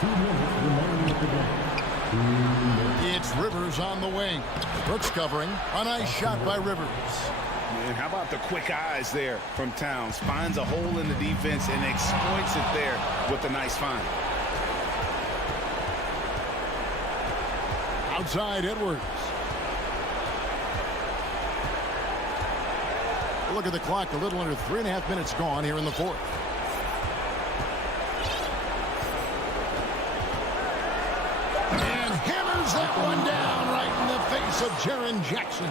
2 minutes remaining of the game. It's Rivers on the wing. Brooks covering. A nice shot by Rivers. And how about the quick eyes there from Towns? Finds a hole in the defense and exploits it there with a nice find. Outside Edwards. Look at the clock. A little under 3.5 minutes gone here in the fourth. And hammers that one down right in the face of Jaren Jackson.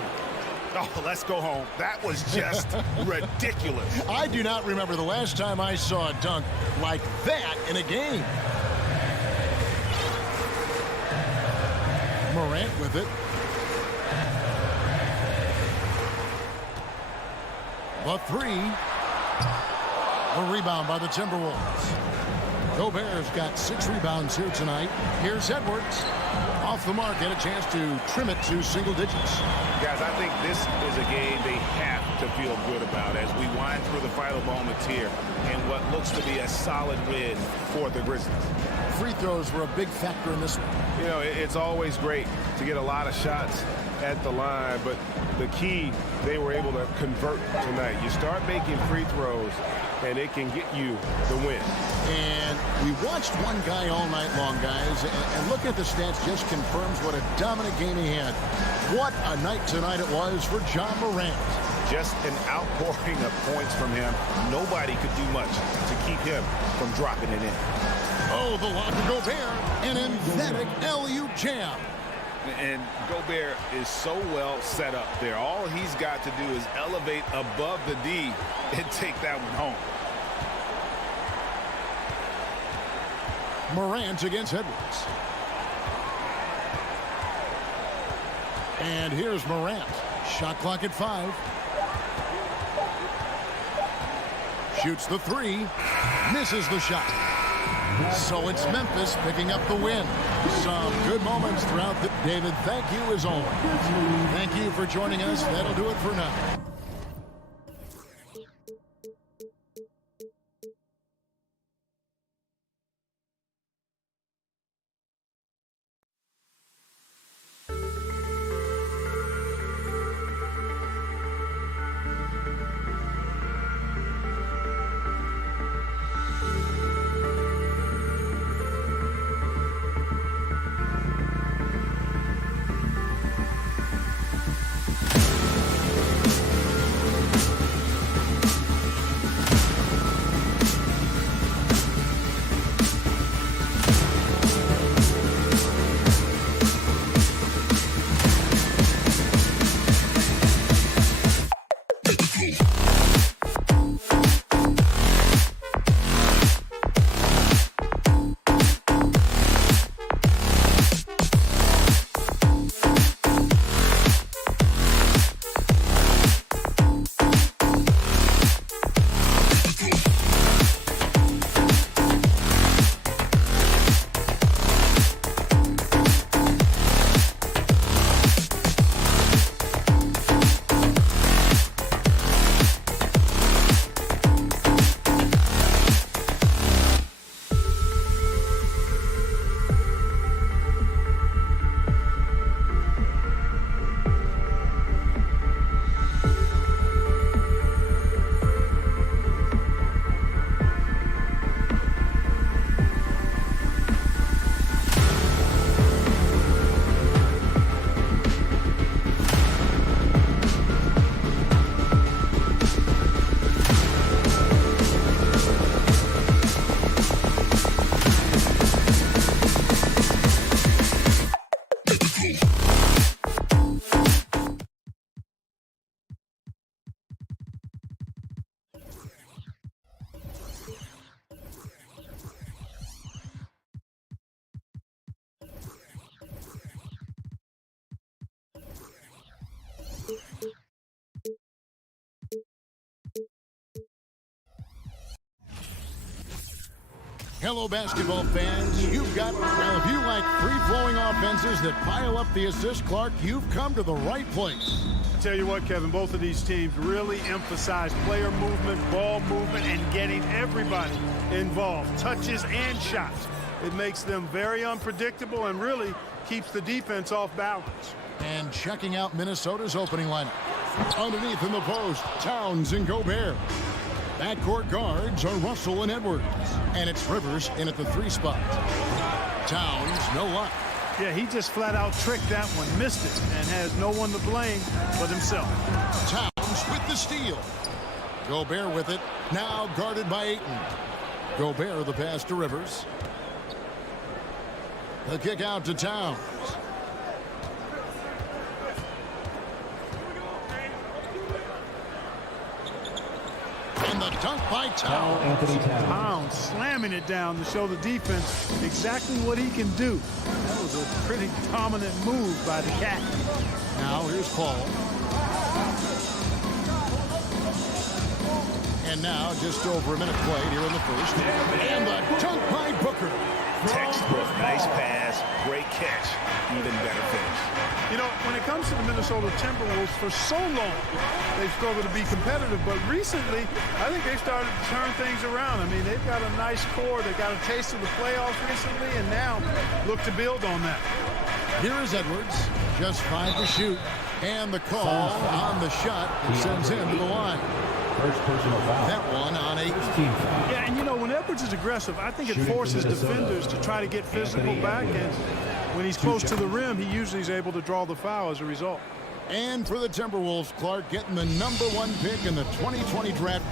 Oh, let's go home. That was just ridiculous. I do not remember the last time I saw a dunk like that in a game. Morant with it. The three. The rebound by the Timberwolves. Gobert's got 6 rebounds here tonight. Here's Edwards. Off the mark, get a chance to trim it to single digits. Guys, I think this is a game they have to feel good about as we wind through the final moments here in what looks to be a solid win for the Grizzlies. Free throws were a big factor in this one. You know, it's always great to get a lot of shots at the line, but the key, they were able to convert tonight. You start making free throws, and it can get you the win. And we watched one guy all night long, guys, and looking at the stats just confirms what a dominant game he had. What a night tonight it was for John Morant. Just an outpouring of points from him. Nobody could do much to keep him from dropping it in. Oh, the lob to Gobert. An emphatic alley-oop jam. And Gobert is so well set up there. All he's got to do is elevate above the D and take that one home. Morant against Edwards. And here's Morant. Shot clock at 5. Shoots the 3. Misses the shot. So it's Memphis picking up the win. Some good moments throughout the... David, thank you as always. Thank you for joining us. That'll do it for now. Hello, basketball fans. You've got, well, if you like free-flowing offenses that pile up the assist, Clark, you've come to the right place. I tell you what, Kevin, both of these teams really emphasize player movement, ball movement, and getting everybody involved, touches and shots. It makes them very unpredictable and really keeps the defense off balance. And checking out Minnesota's opening lineup. Underneath in the post, Towns and Gobert. Backcourt guards are Russell and Edwards. And it's Rivers in at the 3 spot. Towns, no luck. Yeah, he just flat out tricked that one, missed it, and has no one to blame but himself. Towns with the steal. Gobert with it, now guarded by Ayton. Gobert the pass to Rivers. The kick out to Towns. And the dunk by Towns. Towns slamming it down to show the defense exactly what he can do. That was a pretty dominant move by the Cat. Now here's Paul. And now just over a minute played here in the first. And the dunk by Booker. Textbook, nice pass, great catch, even better finish. You know, when it comes to the Minnesota Timberwolves, for so long, they've struggled to be competitive. But recently, I think they've started to turn things around. I mean, they've got a nice core. They got a taste of the playoffs recently, and now look to build on that. Here is Edwards, just 5 to shoot. And the call on the shot that sends him to the line. First personal foul. That one on 18. Yeah, and you know, when Edwards is aggressive, I think it forces defenders to try to get physical back. And when he's close to the rim, he usually is able to draw the foul as a result. And for the Timberwolves, Clark getting the #1 pick in the 2020 draft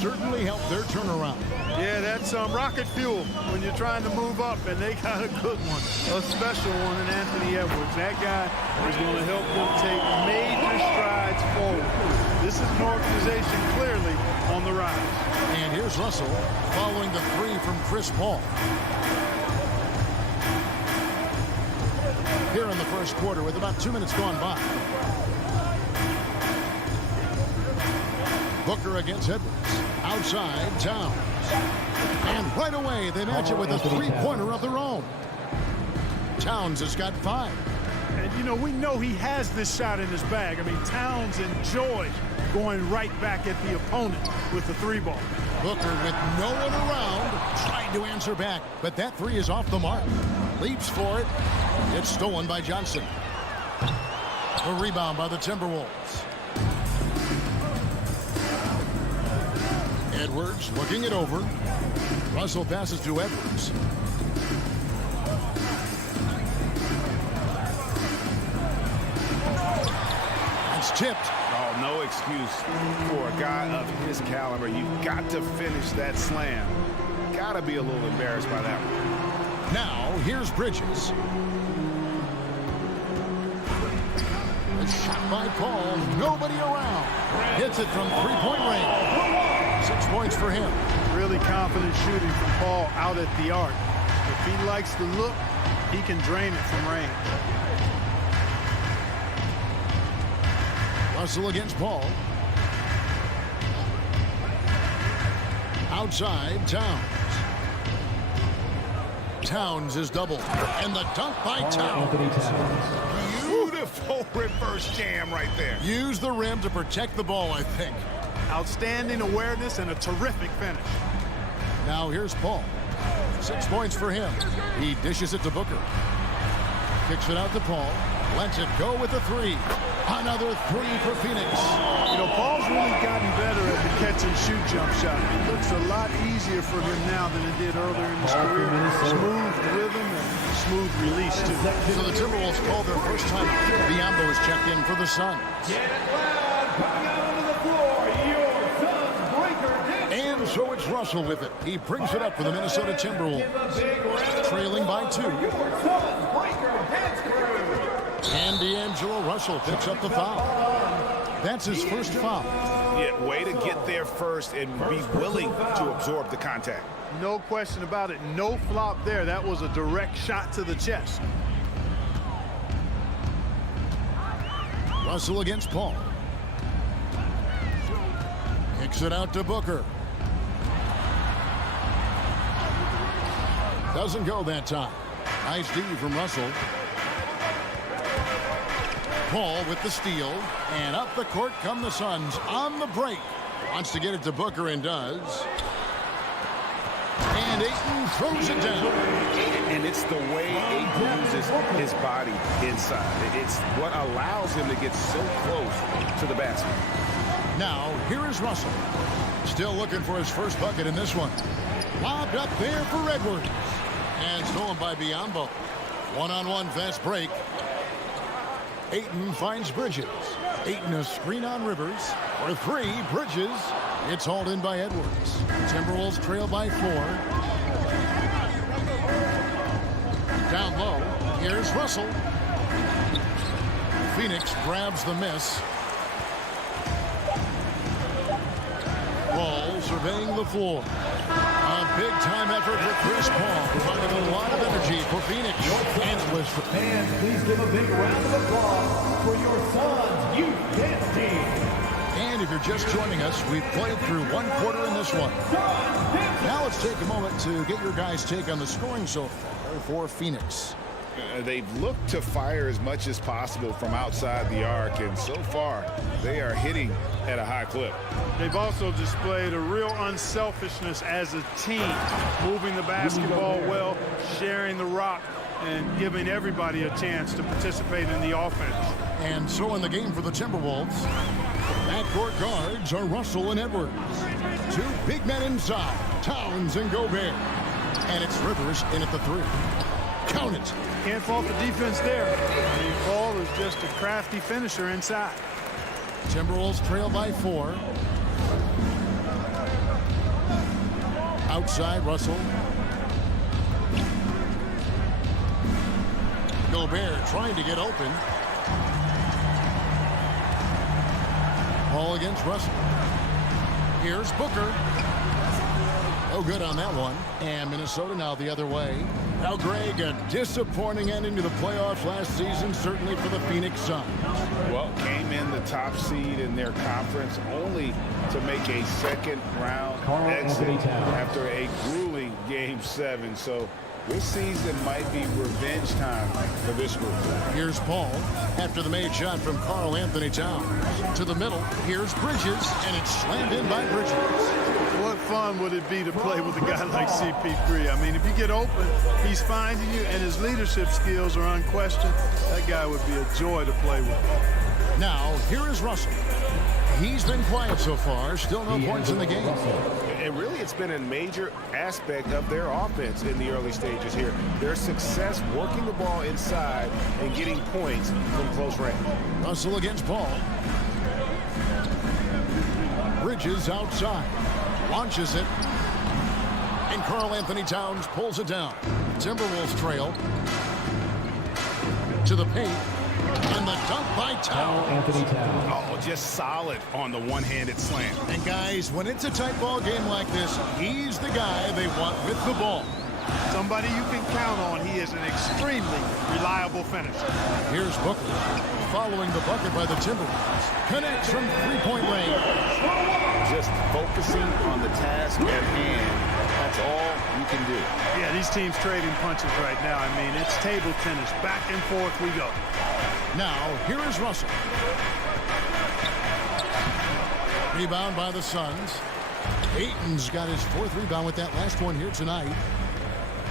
certainly helped their turnaround. Yeah, that's rocket fuel when you're trying to move up, and they got a good one, a special one in Anthony Edwards. That guy is going to help them take major strides forward. This is an organization clearly on the rise. And here's Russell following the 3 from Chris Paul. Here in the first quarter with about 2 minutes gone by. Booker against Edwards. Outside, Towns. And right away, they match it with a 3-pointer of their own. Towns has got 5. And, you know, we know he has this shot in his bag. I mean, Towns enjoys going right back at the opponent with the 3-ball. Booker with no one around, trying to answer back, but that 3 is off the mark. Leaps for it. It's stolen by Johnson. A rebound by the Timberwolves. Edwards looking it over. Russell passes to Edwards. It's tipped. Oh, no excuse for a guy of his caliber. You've got to finish that slam. Got to be a little embarrassed by that one. Now, here's Bridges. A shot by Paul. Nobody around. Hits it from 3-point range. 6 points for him. Really confident shooting from Paul out at the arc. If he likes the look, he can drain it from range. Russell against Paul. Outside, Towns. Towns is doubled. And the dunk by Towns. Beautiful reverse jam right there. Use the rim to protect the ball, I think. Outstanding awareness and a terrific finish. Now here's Paul. 6 points for him. He dishes it to Booker. Kicks it out to Paul. Lets it go with the 3. Another 3 for Phoenix. You know, Paul's really gotten better at the catch-and-shoot jump shot. It looks a lot easier for him now than it did earlier in his career. Smooth rhythm and smooth release, too. So the Timberwolves call their first time. Biombo is checked in for the Suns. And so it's Russell with it. He brings it up for the Minnesota Timberwolves. Trailing by 2. And D'Angelo Russell picks up the foul. That's his first foul. Yeah, way to get there first and be willing to absorb the contact. No question about it. No flop there. That was a direct shot to the chest. Russell against Paul. Kicks it out to Booker. Doesn't go that time. Nice D from Russell. Paul with the steal. And up the court come the Suns on the break. Wants to get it to Booker and does. And Ayton throws it down. And it's the way Ayton uses his body inside. It's what allows him to get so close to the basket. Now, here is Russell. Still looking for his first bucket in this one. Lobbed up there for Edwards. And stolen by Biyombo. One-on-one fast break. Ayton finds Bridges. Ayton a screen on Rivers. For three, Bridges. It's hauled in by Edwards. Timberwolves trail by 4. Down low. Here's Russell. Phoenix grabs the miss. Paul surveying the floor. A big-time effort for Chris Paul, providing a lot of energy for Phoenix. And please give a big round of applause for your Suns youth dance team. And if you're just joining us, we've played through one quarter in this one. Now let's take a moment to get your guys' take on the scoring so far for Phoenix. They've looked to fire as much as possible from outside the arc, and so far they are hitting at a high clip. They've also displayed a real unselfishness as a team, moving the basketball well, sharing the rock, and giving everybody a chance to participate in the offense. And so in the game for the Timberwolves, backcourt guards are Russell and Edwards. Two big men inside, Towns and Gobert. And it's Rivers in at the 3. Count it. Can't fault the defense there. I mean, Paul is just a crafty finisher inside. Timberwolves trail by 4. Outside, Russell. Gobert trying to get open. Ball against Russell. Here's Booker. No good on that one. And Minnesota now the other way. Now, Greg, a disappointing ending to the playoffs last season, certainly for the Phoenix Suns. Well, came in the top seed in their conference only to make a second-round exit after a grueling Game 7. So this season might be revenge time for this group. Here's Paul after the made shot from Karl Anthony Towns. To the middle, here's Bridges, and it's slammed in by Bridges. What fun would it be to play with a guy like CP3? I mean, if you get open, he's finding you, and his leadership skills are unquestioned. That guy would be a joy to play with. Now, here is Russell. He's been quiet so far. Still no points in the game. And really, it's been a major aspect of their offense in the early stages here. Their success working the ball inside and getting points from close range. Russell against Paul. Bridges outside. Launches it. And Karl Anthony Towns pulls it down. Timberwolves trail. To the paint. And the dunk by Towns. Oh, just solid on the one-handed slam. And guys, when it's a tight ball game like this, he's the guy they want with the ball. Somebody you can count on. He is an extremely reliable finisher. Here's Booker. Following the bucket by the Timberwolves. Connects from three-point range. Just focusing on the task at hand. That's all you can do. Yeah, these teams trading punches right now. I mean, it's table tennis. Back and forth we go. Now, here is Russell. Rebound by the Suns. Ayton's got his 4th rebound with that last one here tonight.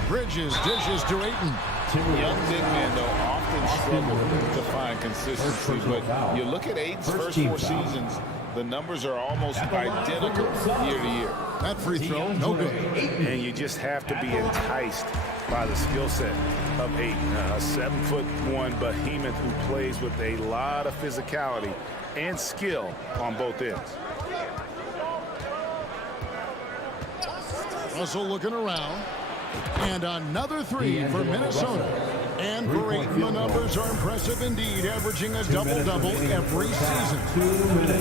Bridges dishes to Ayton. Young big men, though, often struggle to find consistency. But you look at Ayton's first 4 seasons, the numbers are almost identical year to year. That free throw, no good. And you just have to be enticed by the skill set of Ayton, a 7'1" behemoth who plays with a lot of physicality and skill on both ends. Russell looking around. And another 3 for Minnesota. And for Ayton, the numbers are impressive indeed, averaging a double-double every season.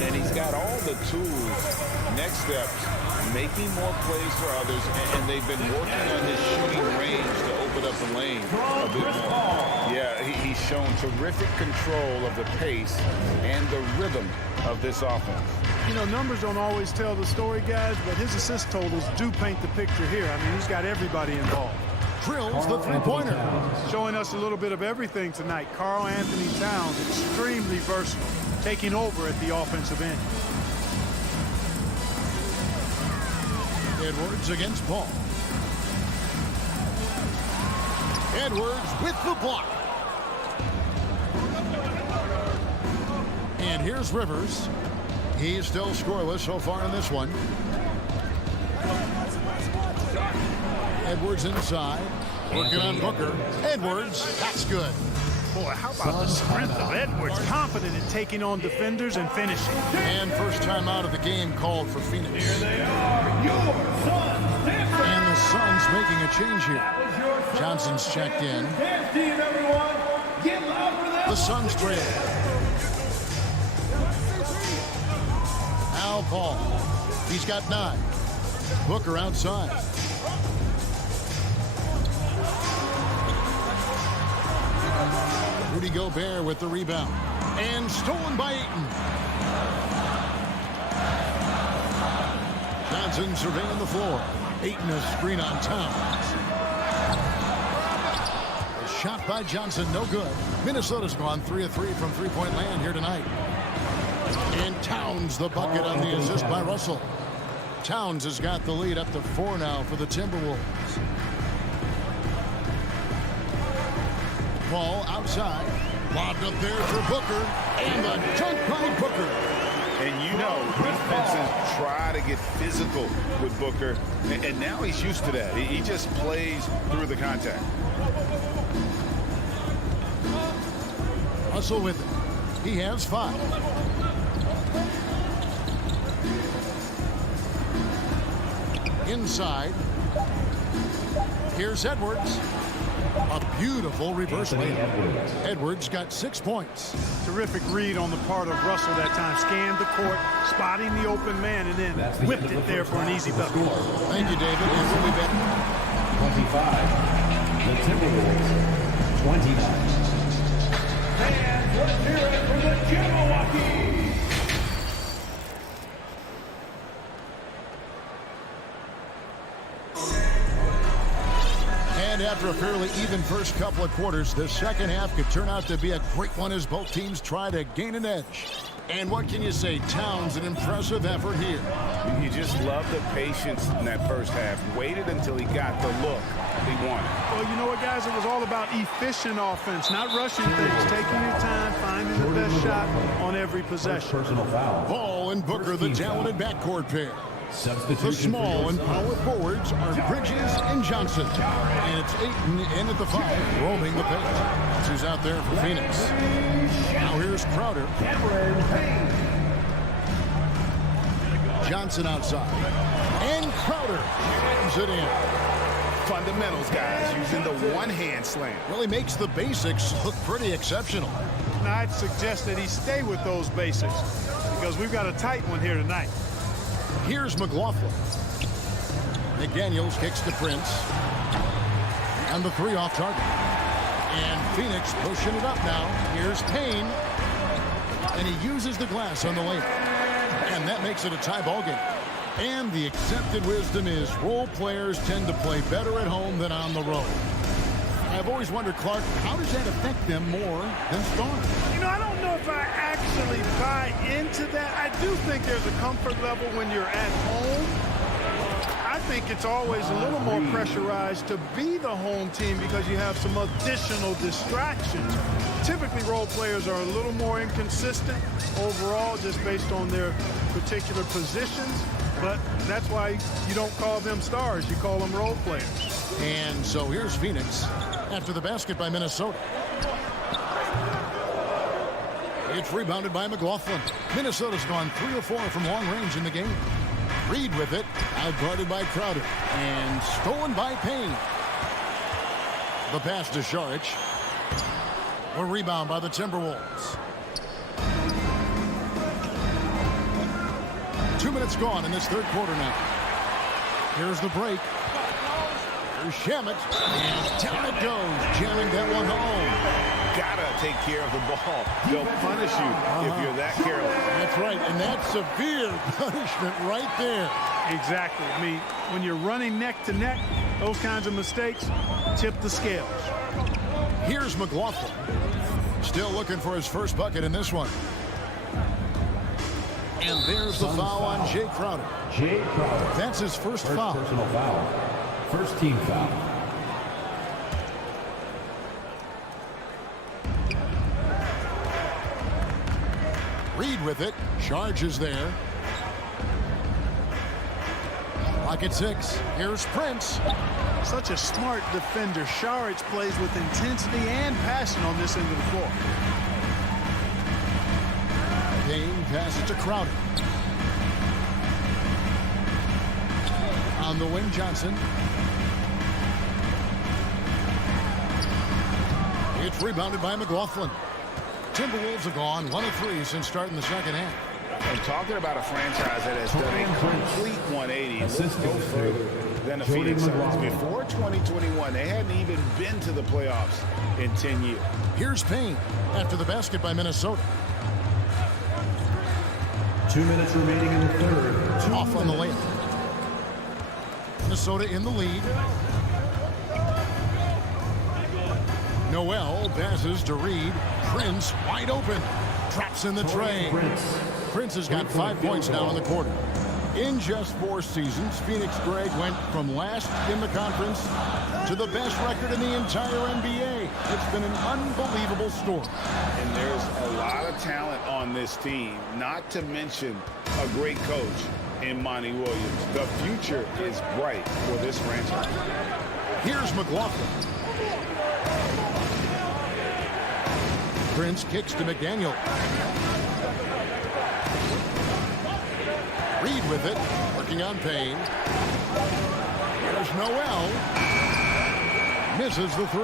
And he's got all the tools. Next steps, making more plays for others, and they've been working on his shooting range to open up the lane a bit more. Yeah, he's shown terrific control of the pace and the rhythm of this offense. You know, numbers don't always tell the story, guys, but his assist totals do paint the picture here. I mean, he's got everybody involved. drills the three-pointer. Showing us a little bit of everything tonight. Karl Anthony Towns, extremely versatile, taking over at the offensive end. Edwards against Paul. Edwards with the block. And here's Rivers. He's still scoreless so far in this one. Edwards inside. Working on Booker. Edwards, that's good. Boy, how about the strength of Edwards? Confident in taking on defenders and finishing. And first time out of the game called for Phoenix. Here they are, your Suns. And the Suns making a change here. Johnson's checked in. Dance team, everyone. Get loud for them. The Suns trail. Al Paul. He's got 9. Booker outside. Rudy Gobert with the rebound. And stolen by Ayton. Johnson surveying the floor. Ayton a screen on Towns. A shot by Johnson, no good. Minnesota's gone 3 of 3 from three-point land here tonight. And Towns the bucket on the assist by Russell. Towns has got the lead up to 4 now for the Timberwolves. Ball outside. Lobbed up there for Booker. And the dunk by Booker. And you know, defenses try to get physical with Booker, and now he's used to that. He just plays through the contact. Russell with it. He has 5. Inside. Here's Edwards. A beautiful reverse layup. Edwards got 6 points. Terrific read on the part of Russell that time. Scanned the court, spotting the open man, and then whipped it there for an easy bucket. Thank you, David. And we'll be back. 25. The Timberwolves. 29. And let's hear it for the Jabberwockies. And after a fairly even first couple of quarters, the second half could turn out to be a great one as both teams try to gain an edge. And what can you say? Towns, an impressive effort here. You just love the patience in that first half. Waited until he got the look he wanted. Well, you know what, guys? It was all about efficient offense, not rushing things, taking your time, finding the best shot on every possession. Personal foul. Ball and Booker, the talented backcourt pair. The Substitution. small and power forwards are Bridges and Johnson. And it's Ayton in at the 5, roaming the paint. That's who's out there for Phoenix. Now here's Crowder. Johnson outside. And Crowder jams it in. Fundamentals, guys, using the one-hand slam. Really makes the basics look pretty exceptional. And I'd suggest that he stay with those basics because we've got a tight one here tonight. Here's McLaughlin. McDaniels kicks to Prince. And the 3 off target. And Phoenix pushing it up now. Here's Payne. And he uses the glass on the layup. And that makes it a tie ball game. And the accepted wisdom is role players tend to play better at home than on the road. I've always wondered, Clark, how does that affect them more than stars? You know, I don't know if I actually buy into that. I do think there's a comfort level when you're at home. I think it's always a little more pressurized to be the home team because you have some additional distractions. Typically, role players are a little more inconsistent overall just based on their particular positions. But that's why you don't call them stars. You call them role players. And so here's Phoenix after the basket by Minnesota. It's rebounded by McLaughlin. Minnesota's gone 3 of 4 from long range in the game. Reed with it, outguarded by Crowder, and stolen by Payne. The pass to Šarić. A rebound by the Timberwolves. 2 minutes gone in this third quarter now. Here's the break. Here's Shamet, and down it goes, jamming that one home. Gotta take care of the ball. They'll punish you if you're that careless. That's right, and that's severe punishment right there. Exactly. I mean, when you're running neck to neck, Those kinds of mistakes tip the scales. Here's McLaughlin. Still looking for his first bucket in this one. And there's the foul on Jay Crowder. Jay Crowder. That's his first foul. Personal foul. First team foul. Reed with it. Charge is there. Pocket 6. Here's Prince. Such a smart defender. Saric plays with intensity and passion on this end of the floor. Dane passes to Crowder. On the wing, Johnson. It's rebounded by McLaughlin. Timberwolves have gone 1 of 3 since starting the second half. And talking about a franchise that has done a complete 180, let's go further than the Phoenix Suns. Before 2021, they hadn't even been to the playoffs in 10 years. Here's Payne after the basket by Minnesota. 2 minutes remaining in the third. Off on the layup. Minnesota in the lead. Noel passes to Reed. Prince wide open. Drops in the tray. Prince has got 5 points now in the quarter. In just 4 seasons, Phoenix Greg went from last in the conference to the best record in the entire NBA. It's been an unbelievable story. And there's a lot of talent on this team, not to mention a great coach in Monty Williams. The future is bright for this franchise. Here's McLaughlin. Prince kicks to McDaniel. Reed with it, working on Payne. Here's Noel. Misses the 3.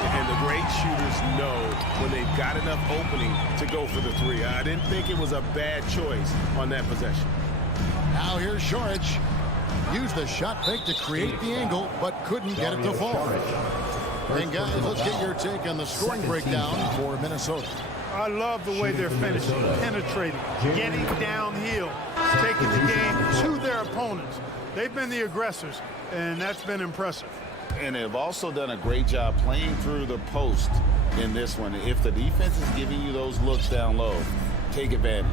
And the great shooters know when they've got enough opening to go for the 3. I didn't think it was a bad choice on that possession. Now here's Saric. Used the shot fake to create the angle, but couldn't get it to fall. And guys, let's get your take on the scoring breakdown for Minnesota. I love the way they're finishing, penetrating, getting downhill, taking the game to their opponents. They've been the aggressors, and that's been impressive. And they've also done a great job playing through the post in this one. If the defense is giving you those looks down low, take advantage.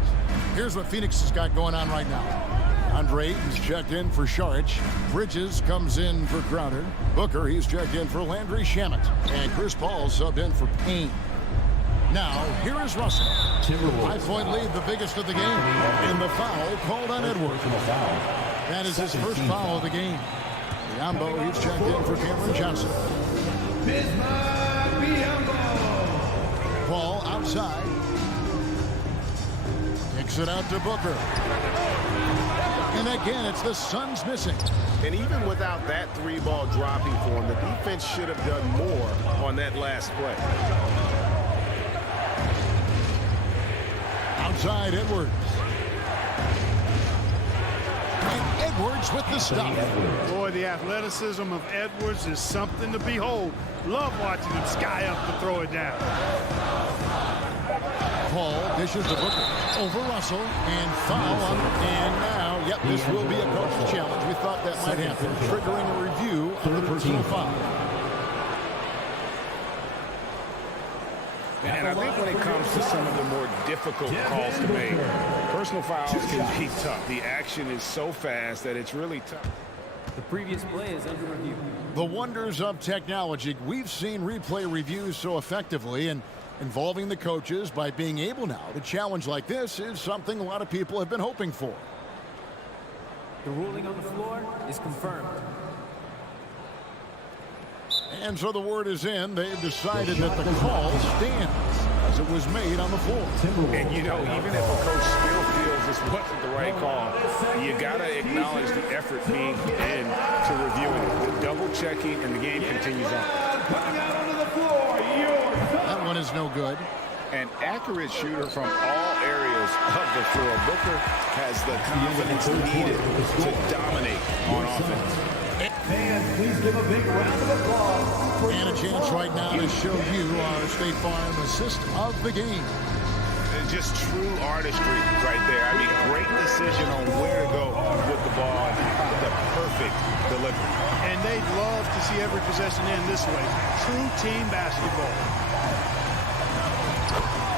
Here's what Phoenix has got going on right now. Andre is checked in for Saric. Bridges comes in for Crowder. Booker, he's checked in for Landry Shamet. And Chris Paul subbed in for Payne. Now, here is Russell. 5-point lead, the biggest of the game. And the foul called on Edwards. That is his first foul of the game. Biombo, he's checked in for Cameron Johnson. Paul outside. Kicks it out to Booker. And again, it's the Suns missing. And even without that 3-ball dropping for him, the defense should have done more on that last play. Outside Edwards. And Edwards with the stop. Boy, the athleticism of Edwards is something to behold. Love watching him sky up to throw it down. Paul dishes to Booker over Russell and foul on, and now, yep, this will be a coach's challenge. We thought that might happen, triggering a review of the personal foul. And I think when it comes to some of the more difficult calls to make, personal fouls can be tough. The action is so fast that it's really tough. The previous play is under review. The wonders of technology. We've seen replay reviews so effectively, and involving the coaches by being able now to challenge like this is something a lot of people have been hoping for. The ruling on the floor is confirmed. And so the word is in. They've decided that the call stands as it was made on the floor. And, you know, even if a coach still feels this wasn't the right call, you got to acknowledge the effort being put in to reviewing it. The double checking, and the game continues on. That one is no good. An accurate shooter from all areas of the floor. Booker has the confidence needed to dominate on offense. Fans, please give a big round of applause. And a chance right now to show you our State Farm assist of the game. And just true artistry right there. I mean, great decision on where to go with the ball and how the perfect delivery. And they'd love to see every possession end this way. True team basketball.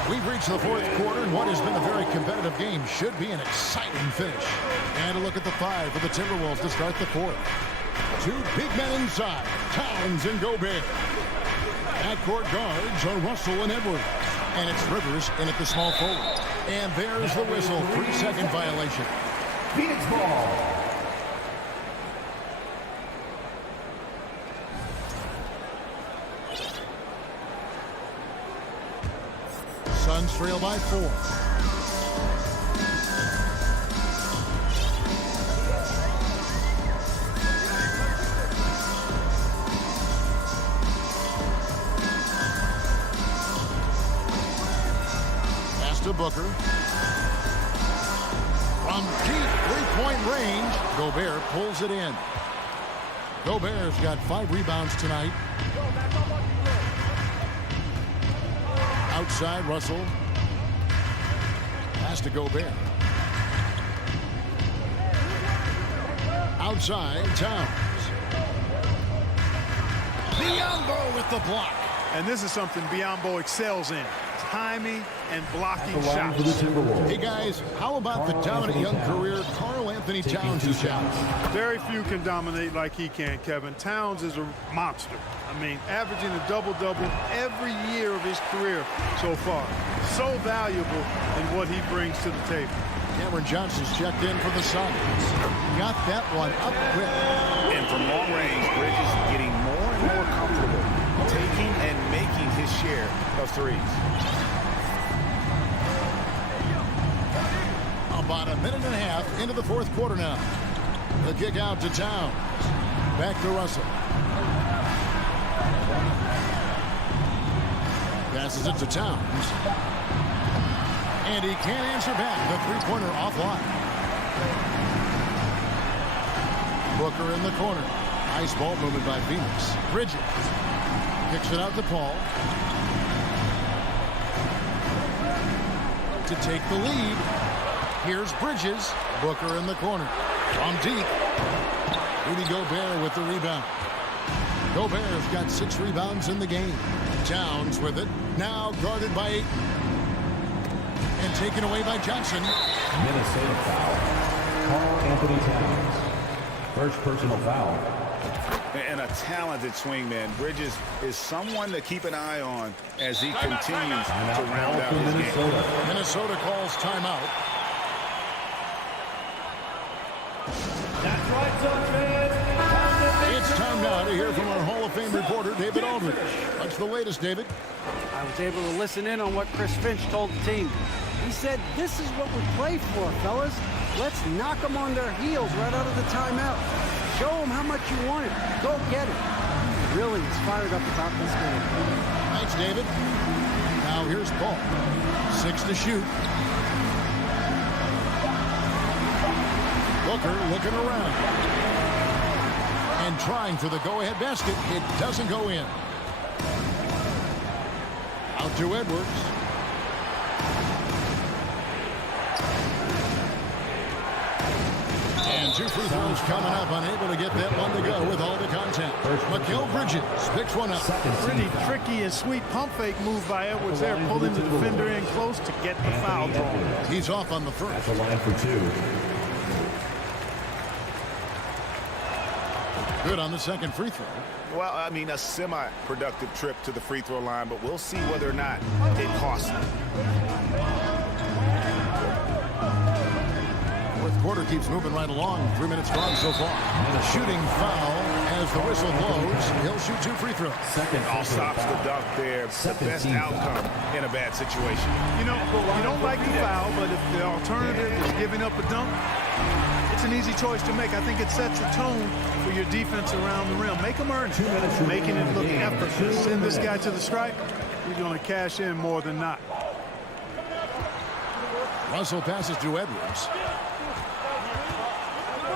We've reached the fourth quarter, and what has been a very competitive game should be an exciting finish. And a look at the five for the Timberwolves to start the fourth. Two big men inside, Towns and Gobert. Backcourt guards are Russell and Edwards. And it's Rivers in at the small forward. And there's the whistle, 3-second violation. Phoenix ball. Suns trail by 4. Pass to Booker. From deep three-point range, Gobert pulls it in. Gobert's got 5 rebounds tonight. Outside, Russell. Pass to Gobert. Outside, Towns. Biyombo with the block. And this is something Biyombo excels in. Timing and blocking shots. Hey, guys, how about the dominant young career Karl Anthony Towns' shots? Very few can dominate like he can, Kevin. Towns is a monster. I mean, averaging a double-double every year of his career so far. So valuable in what he brings to the table. Cameron Johnson's checked in for the Suns. Got that one up quick. And from long range, Bridges getting more and more comfortable taking and making his share of threes. About a minute and a half into the fourth quarter now. The kick out to Towns. Back to Russell. Passes it to Towns. And he can't answer back. The three-pointer offline. Booker in the corner. Nice ball movement by Phoenix. Bridges. Kicks it out to Paul. To take the lead. Here's Bridges. Booker in the corner. From deep. Rudy Gobert with the rebound. Gobert's got 6 rebounds in the game. Towns with it. Now guarded by 8. And taken away by Johnson. Minnesota foul. Karl Anthony Towns. First personal foul. And a talented swingman. Bridges is someone to keep an eye on as he continues to round out his game. Minnesota calls timeout. That's right, Suns fans. It's time now to hear from our Hall of Fame reporter, David Aldridge. What's the latest, David? I was able to listen in on what Chris Finch told the team. He said, this is what we play for, fellas. Let's knock them on their heels right out of the timeout. Show them how much you want it. Go get it. Really is fired up about this game. Thanks, David. Now here's Paul. 6 to shoot. Booker looking around. And trying for the go-ahead basket. It doesn't go in. Out to Edwards. And 2 free throws coming up. Unable to get that one to go with all the contact. Mikal Bridges picks one up. Pretty tricky and sweet pump fake move by Edwards there, pulling the defender in close to get the foul drawn. He's off on the first. At the line for 2. Good on the second free throw. Well, I mean, a semi-productive trip to the free throw line, but we'll see whether or not it costs him. Fourth quarter keeps moving right along. 3 minutes gone so far. Shooting foul as the whistle blows. He'll shoot 2 free throws. All stops the dunk there. The best outcome in a bad situation. You know, you don't like the foul, but if the alternative is giving up a dunk, it's an easy choice to make. I think it sets a tone for your defense around the rim. Make them earn it. Making it look effortless. Send this guy to the stripe. He's going to cash in more than not. Russell passes to Edwards.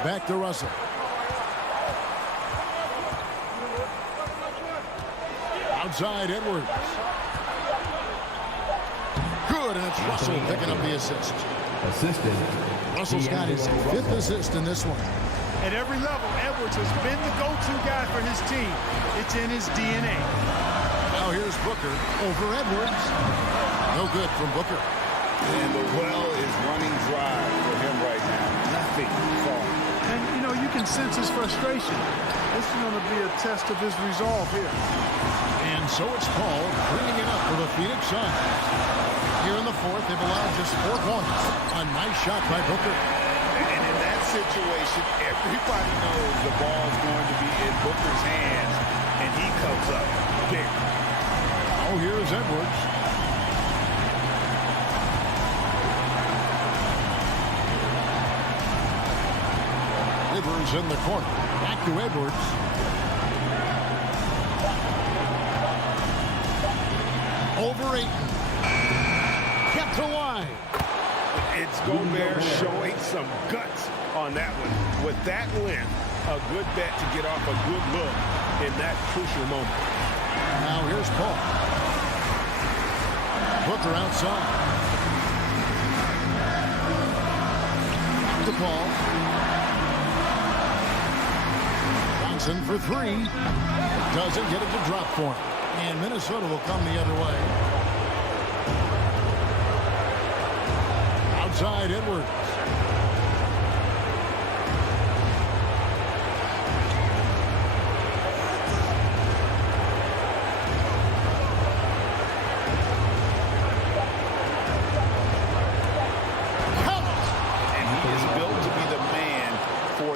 Back to Russell. Outside Edwards. Good, and it's Russell picking up the assist. Assisted. Russell's got his 5th assist in this one. At every level, Edwards has been the go-to guy for his team. It's in his DNA. Now here's Booker over Edwards. No good from Booker. And the well is running dry for him right now. Nothing falling. And, you know, you can sense his frustration. This is going to be a test of his resolve here. And so it's Paul bringing it up for the Phoenix Suns. Here in the fourth, they've allowed just 4 points. A nice shot by Booker. And in that situation, everybody knows the ball is going to be in Booker's hands, and he comes up big. Oh, here's Edwards. Rivers in the corner. Back to Edwards. Over Ayton. Kept alive. It's Gobert showing some guts on that one. With that length, a good bet to get off a good look in that crucial moment. Now here's Paul. Booker outside. To Paul. Johnson for 3. Doesn't get it to drop for him. And Minnesota will come the other way. Outside Edwards.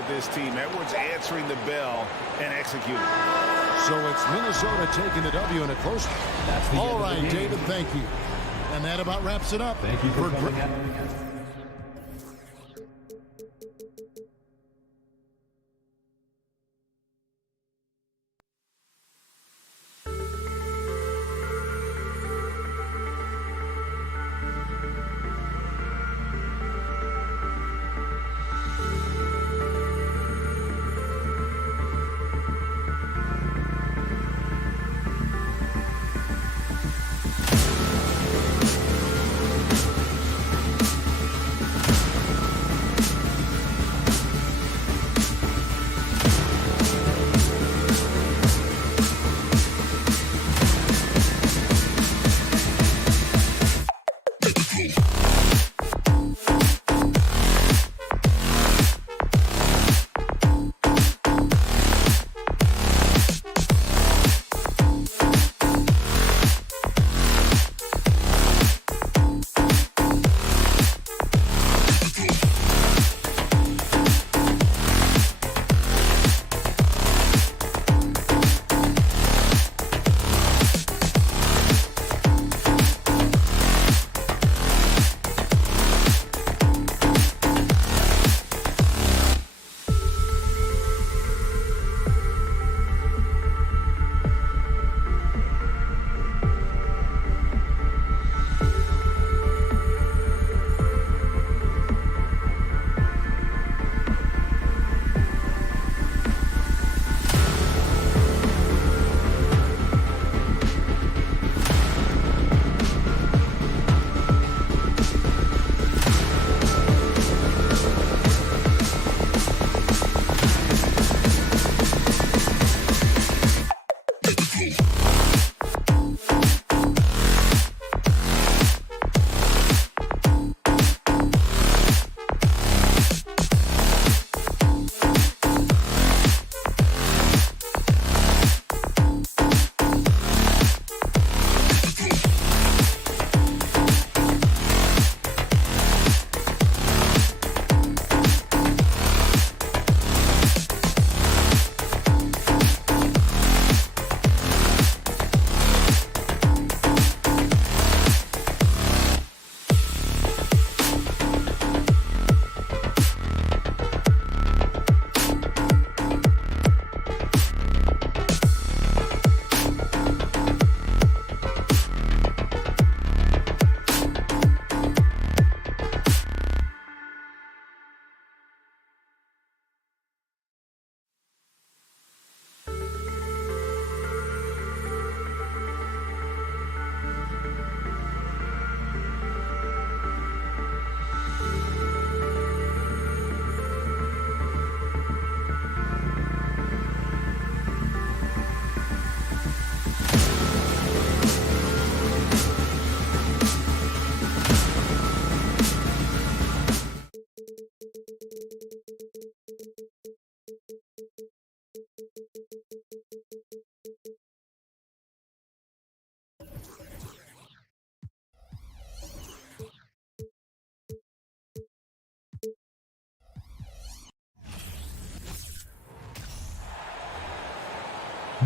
This team. Edwards answering the bell and executing. So it's Minnesota taking the W in a close. All right, David, thank you. And that about wraps it up. Thank you for coming out.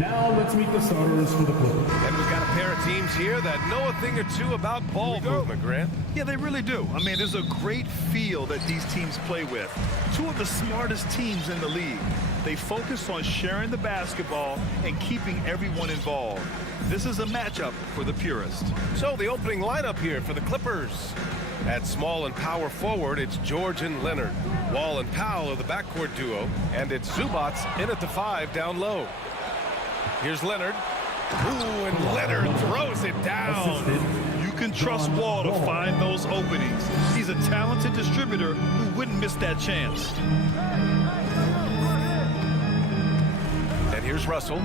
Now let's meet the starters for the Clippers. And we've got a pair of teams here that know a thing or two about ball movement, Grant. Yeah, they really do. I mean, there's a great feel that these teams play with. Two of the smartest teams in the league. They focus on sharing the basketball and keeping everyone involved. This is a matchup for the purist. So the opening lineup here for the Clippers. At small and power forward, it's George and Leonard. Wall and Powell are the backcourt duo. And it's Zubac in at the 5 down low. Here's Leonard. Ooh, and Leonard throws it down. You can trust Wall to find those openings. He's a talented distributor who wouldn't miss that chance. And here's Russell.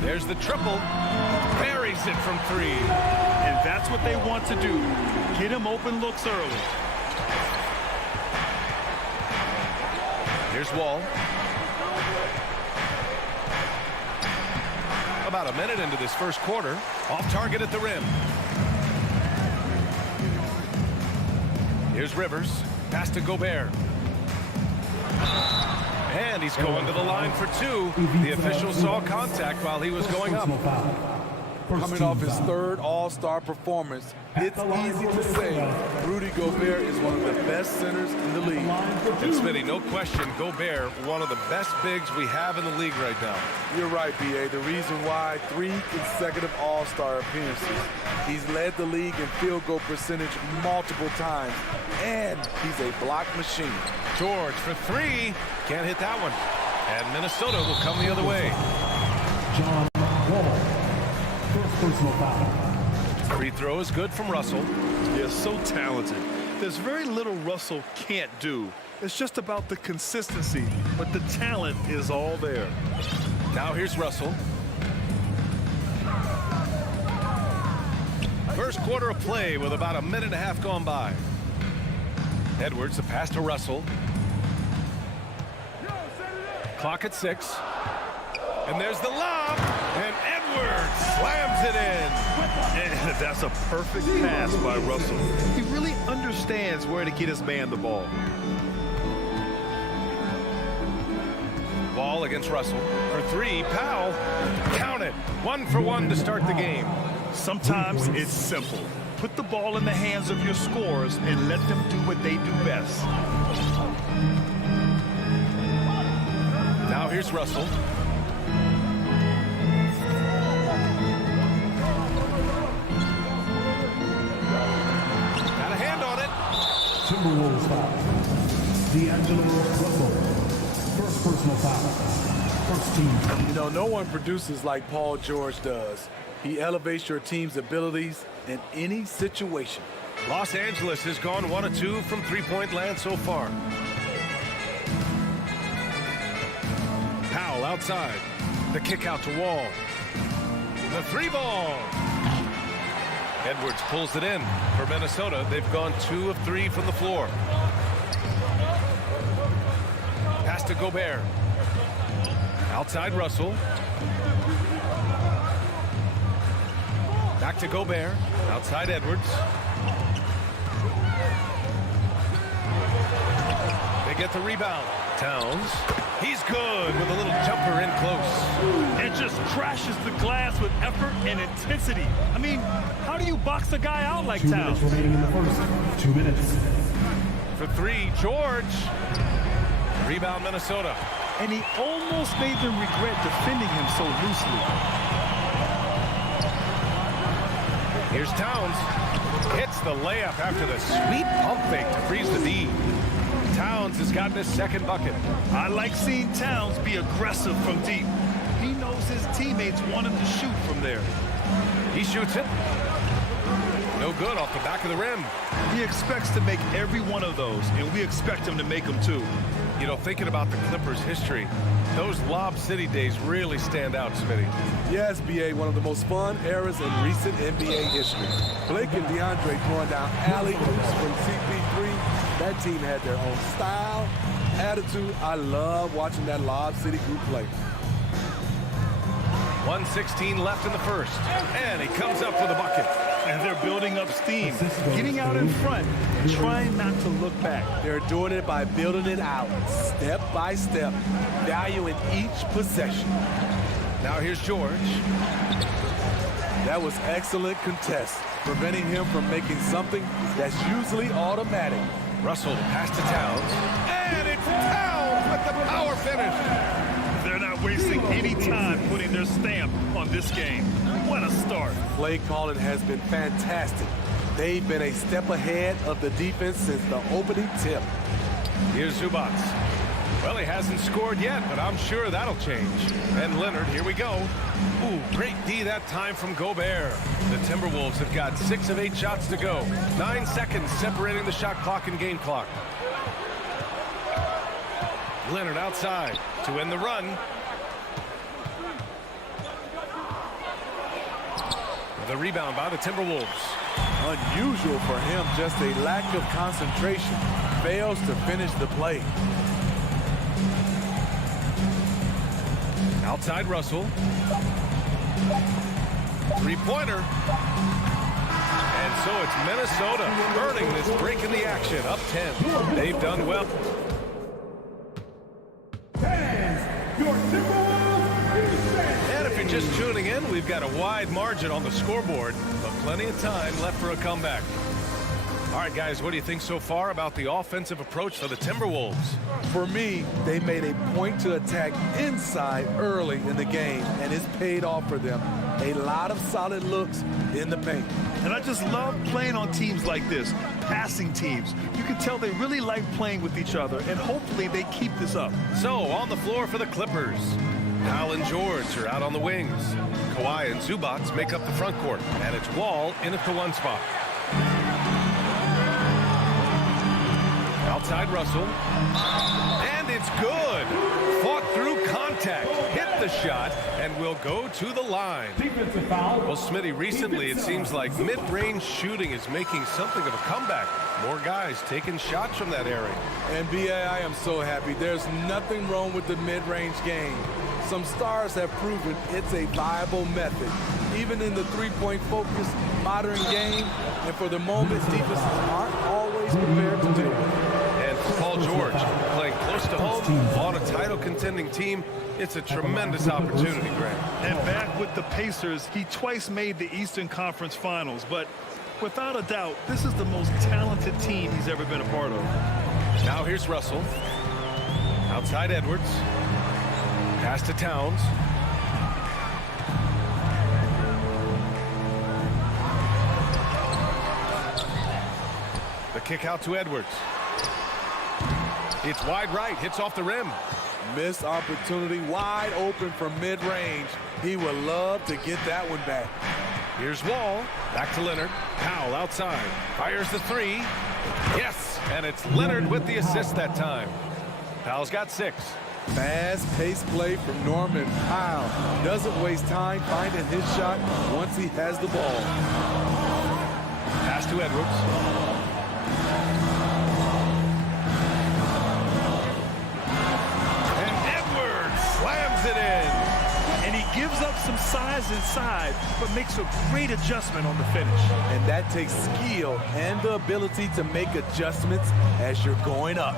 There's the triple. Buries it from 3. And that's what they want to do. Get him open looks early. Here's Wall. About a minute into this first quarter. Off target at the rim. Here's Rivers. Pass to Gobert. And he's going to the line for 2. The official saw contact while he was going up. Coming off his 3rd All-Star performance, it's easy to say Rudy Gobert is one of the best centers in the league. And Smitty, no question, Gobert, one of the best bigs we have in the league right now. You're right, B.A. The reason why 3 consecutive All-Star appearances. He's led the league in field goal percentage multiple times, and he's a block machine. George for 3. Can't hit that one. And Minnesota will come the other way. John Wall. First personal foul. Free throw is good from Russell. They're so talented. There's very little Russell can't do. It's just about the consistency, but the talent is all there. Now here's Russell. First quarter of play with about a minute and a half gone by. Edwards, the pass to Russell. Clock at 6. And there's the lob. And Edwards slams it in. And that's a perfect pass by Russell. He really understands where to get his man the ball. Ball against Russell. For 3, Powell. Count it. 1 for 1 to start the game. Sometimes it's simple. Put the ball in the hands of your scorers and let them do what they do best. Now here's Russell. Got a hand on it. Timberwolves foul. D'Angelo Russell. First personal foul. First team. You know, no one produces like Paul George does. He elevates your team's abilities in any situation. Los Angeles has gone 1 of 2 from three-point land so far. Powell outside. The kick out to Wall. The 3 ball. Edwards pulls it in for Minnesota. They've gone 2 of 3 from the floor. Pass to Gobert. Outside Russell. Back to Gobert. Outside Edwards. They get the rebound. Towns. He's good with a little jumper in close. It just crashes the glass with effort and intensity. I mean, how do you box a guy out like 2 Towns? minutes remaining in the first. 2 minutes. For 3, George. Rebound Minnesota. And he almost made them regret defending him so loosely. Here's Towns. Hits the layup after the sweet pump fake to freeze the D. Towns has gotten his 2nd bucket. I like seeing Towns be aggressive from deep. He knows his teammates want him to shoot from there. He shoots it. No good off the back of the rim. He expects to make every one of those, and we expect him to make them too. You know, thinking about the Clippers' history, those Lob City days really stand out, Smitty. Yes, B.A., one of the most fun eras in recent NBA history. Blake and DeAndre throwing down alley-oops from CP3. That team had their own style, attitude. I love watching that Lob City group play. 1:16 left in the first, and he comes up with a bucket. And they're building up steam, getting out in front, and trying not to look back. They're doing it by building it out, step by step, valuing each possession. Now here's George. That was excellent contest, preventing him from making something that's usually automatic. Russell pass to Towns. And it's Towns with the power finish. They're not wasting any time putting their stamp on this game. What a start. Play calling has been fantastic. They've been a step ahead of the defense since the opening tip. Here's Zubac. Well, he hasn't scored yet, but I'm sure that'll change. And Leonard, here we go. Ooh, great D that time from Gobert. The Timberwolves have got 6 of 8 shots to go. 9 seconds separating the shot clock and game clock. Leonard outside to end the run. The rebound by the Timberwolves. Unusual for him, just a lack of concentration. Fails to finish the play. Outside Russell. Three-pointer. And so it's Minnesota earning this break in the action. Up 10. They've done well. And if you're just tuning in, we've got a wide margin on the scoreboard, but plenty of time left for a comeback. All right, guys, what do you think so far about the offensive approach for the Timberwolves? For me, they made a point to attack inside early in the game, and it's paid off for them. A lot of solid looks in the paint. And I just love playing on teams like this, passing teams. You can tell they really like playing with each other, and hopefully they keep this up. So, on the floor for the Clippers. Powell and George are out on the wings. Kawhi and Zubac make up the front court, and it's Wall in at the 1 spot. Outside Russell. And it's good. Fought through contact. Hit the shot and will go to the line. Well, Smitty, recently it seems like mid-range shooting is making something of a comeback. More guys taking shots from that area. And B.A., I am so happy. There's nothing wrong with the mid-range game. Some stars have proven it's a viable method, even in the three-point focused modern game. And for the moment, defenses aren't always prepared to do it. And Paul George playing close to home on a title contending team. It's a tremendous opportunity, Grant. And back with the Pacers, he twice made the Eastern Conference Finals, but without a doubt, this is the most talented team he's ever been a part of. Now here's Russell. Outside Edwards. Pass to Towns. The kick out to Edwards. It's wide right, hits off the rim. Missed opportunity, wide open from mid-range. He would love to get that one back. Here's Wall, back to Leonard. Powell outside, fires the 3. Yes, and it's Leonard with the assist that time. Powell's got 6. Fast-paced play from Norman Powell. Doesn't waste time finding his shot once he has the ball. Pass to Edwards. Slams it in. And he gives up some size inside, but makes a great adjustment on the finish. And that takes skill and the ability to make adjustments as you're going up.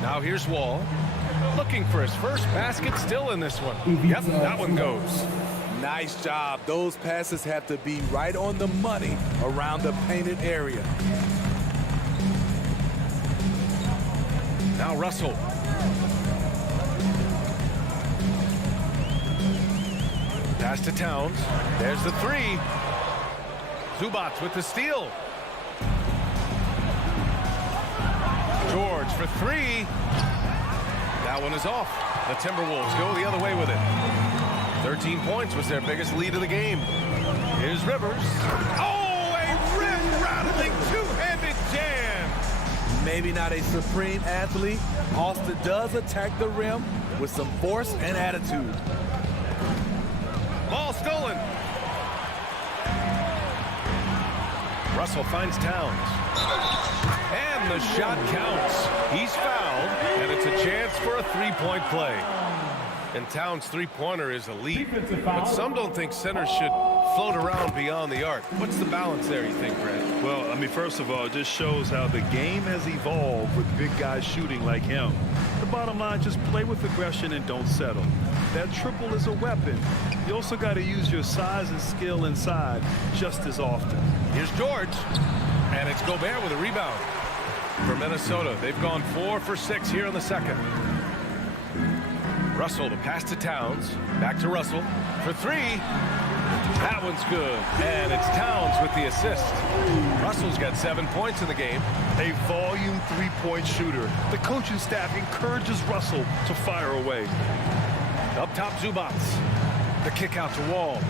Now here's Wall. Looking for his first basket, still in this one. Yep, that one goes. Nice job. Those passes have to be right on the money around the painted area. Now Russell. Pass to Towns. There's the 3. Zubac with the steal. George for 3. That one is off. The Timberwolves go the other way with it. 13 points was their biggest lead of the game. Here's Rivers. Oh, a rim-rattling two-handed jam. Maybe not a supreme athlete, Austin does attack the rim with some force and attitude. Ball stolen. Russell finds Towns. And the shot counts. He's fouled, and it's a chance for a three-point play. And Towns' three-pointer is elite, but some don't think centers should float around beyond the arc. What's the balance there, you think, Brad? Well, I mean, first of all, it just shows how the game has evolved with big guys shooting like him. The bottom line, just play with aggression and don't settle. That triple is a weapon. You also got to use your size and skill inside just as often. Here's George, and it's Gobert with a rebound. For Minnesota, they've gone 4 for 6 here in the second. Russell, the pass to Towns. Back to Russell for 3. That one's good. And it's Towns with the assist. Russell's got 7 points in the game. A volume three-point shooter. The coaching staff encourages Russell to fire away. Up top, Zubats. The kick out to Wall.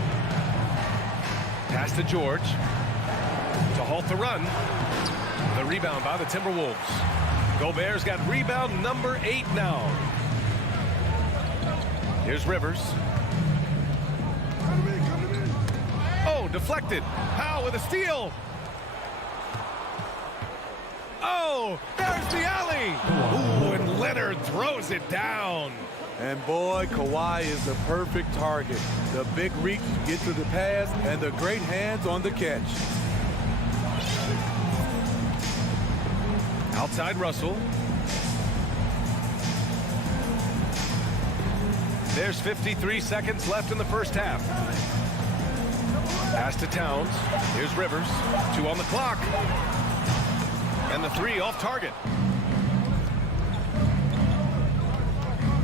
Pass to George. To halt the run. The rebound by the Timberwolves. Gobert's got rebound number 8 now. Here's Rivers. Oh, deflected. Powell with a steal. Oh, there's the alley. Ooh, and Leonard throws it down. And boy, Kawhi is the perfect target. The big reach to get to the pass and the great hands on the catch. Outside Russell. There's 53 seconds left in the first half. Pass to Towns. Here's Rivers. 2 on the clock. And the 3 off target.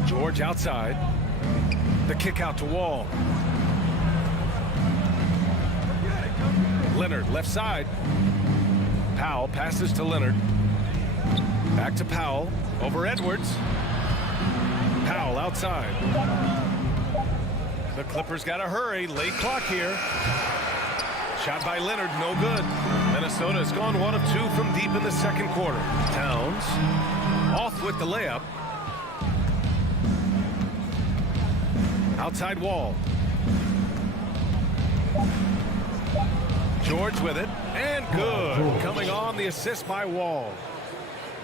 George outside. The kick out to Wall. Leonard left side. Powell passes to Leonard. Back to Powell. Over Edwards. Powell outside. The Clippers got to hurry. Late clock here. Shot by Leonard, no good. Minnesota has gone 1 of 2 from deep in the second quarter. Towns off with the layup. Outside Wall. George with it, and good. Coming on the assist by Wall.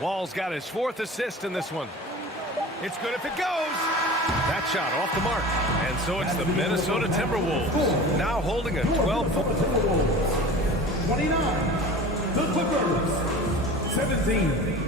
Wall's got his 4th assist in this one. It's good if it goes. That shot off the mark. And so it's the Minnesota Timberwolves now holding a 12-point. 29. The Clippers. 17.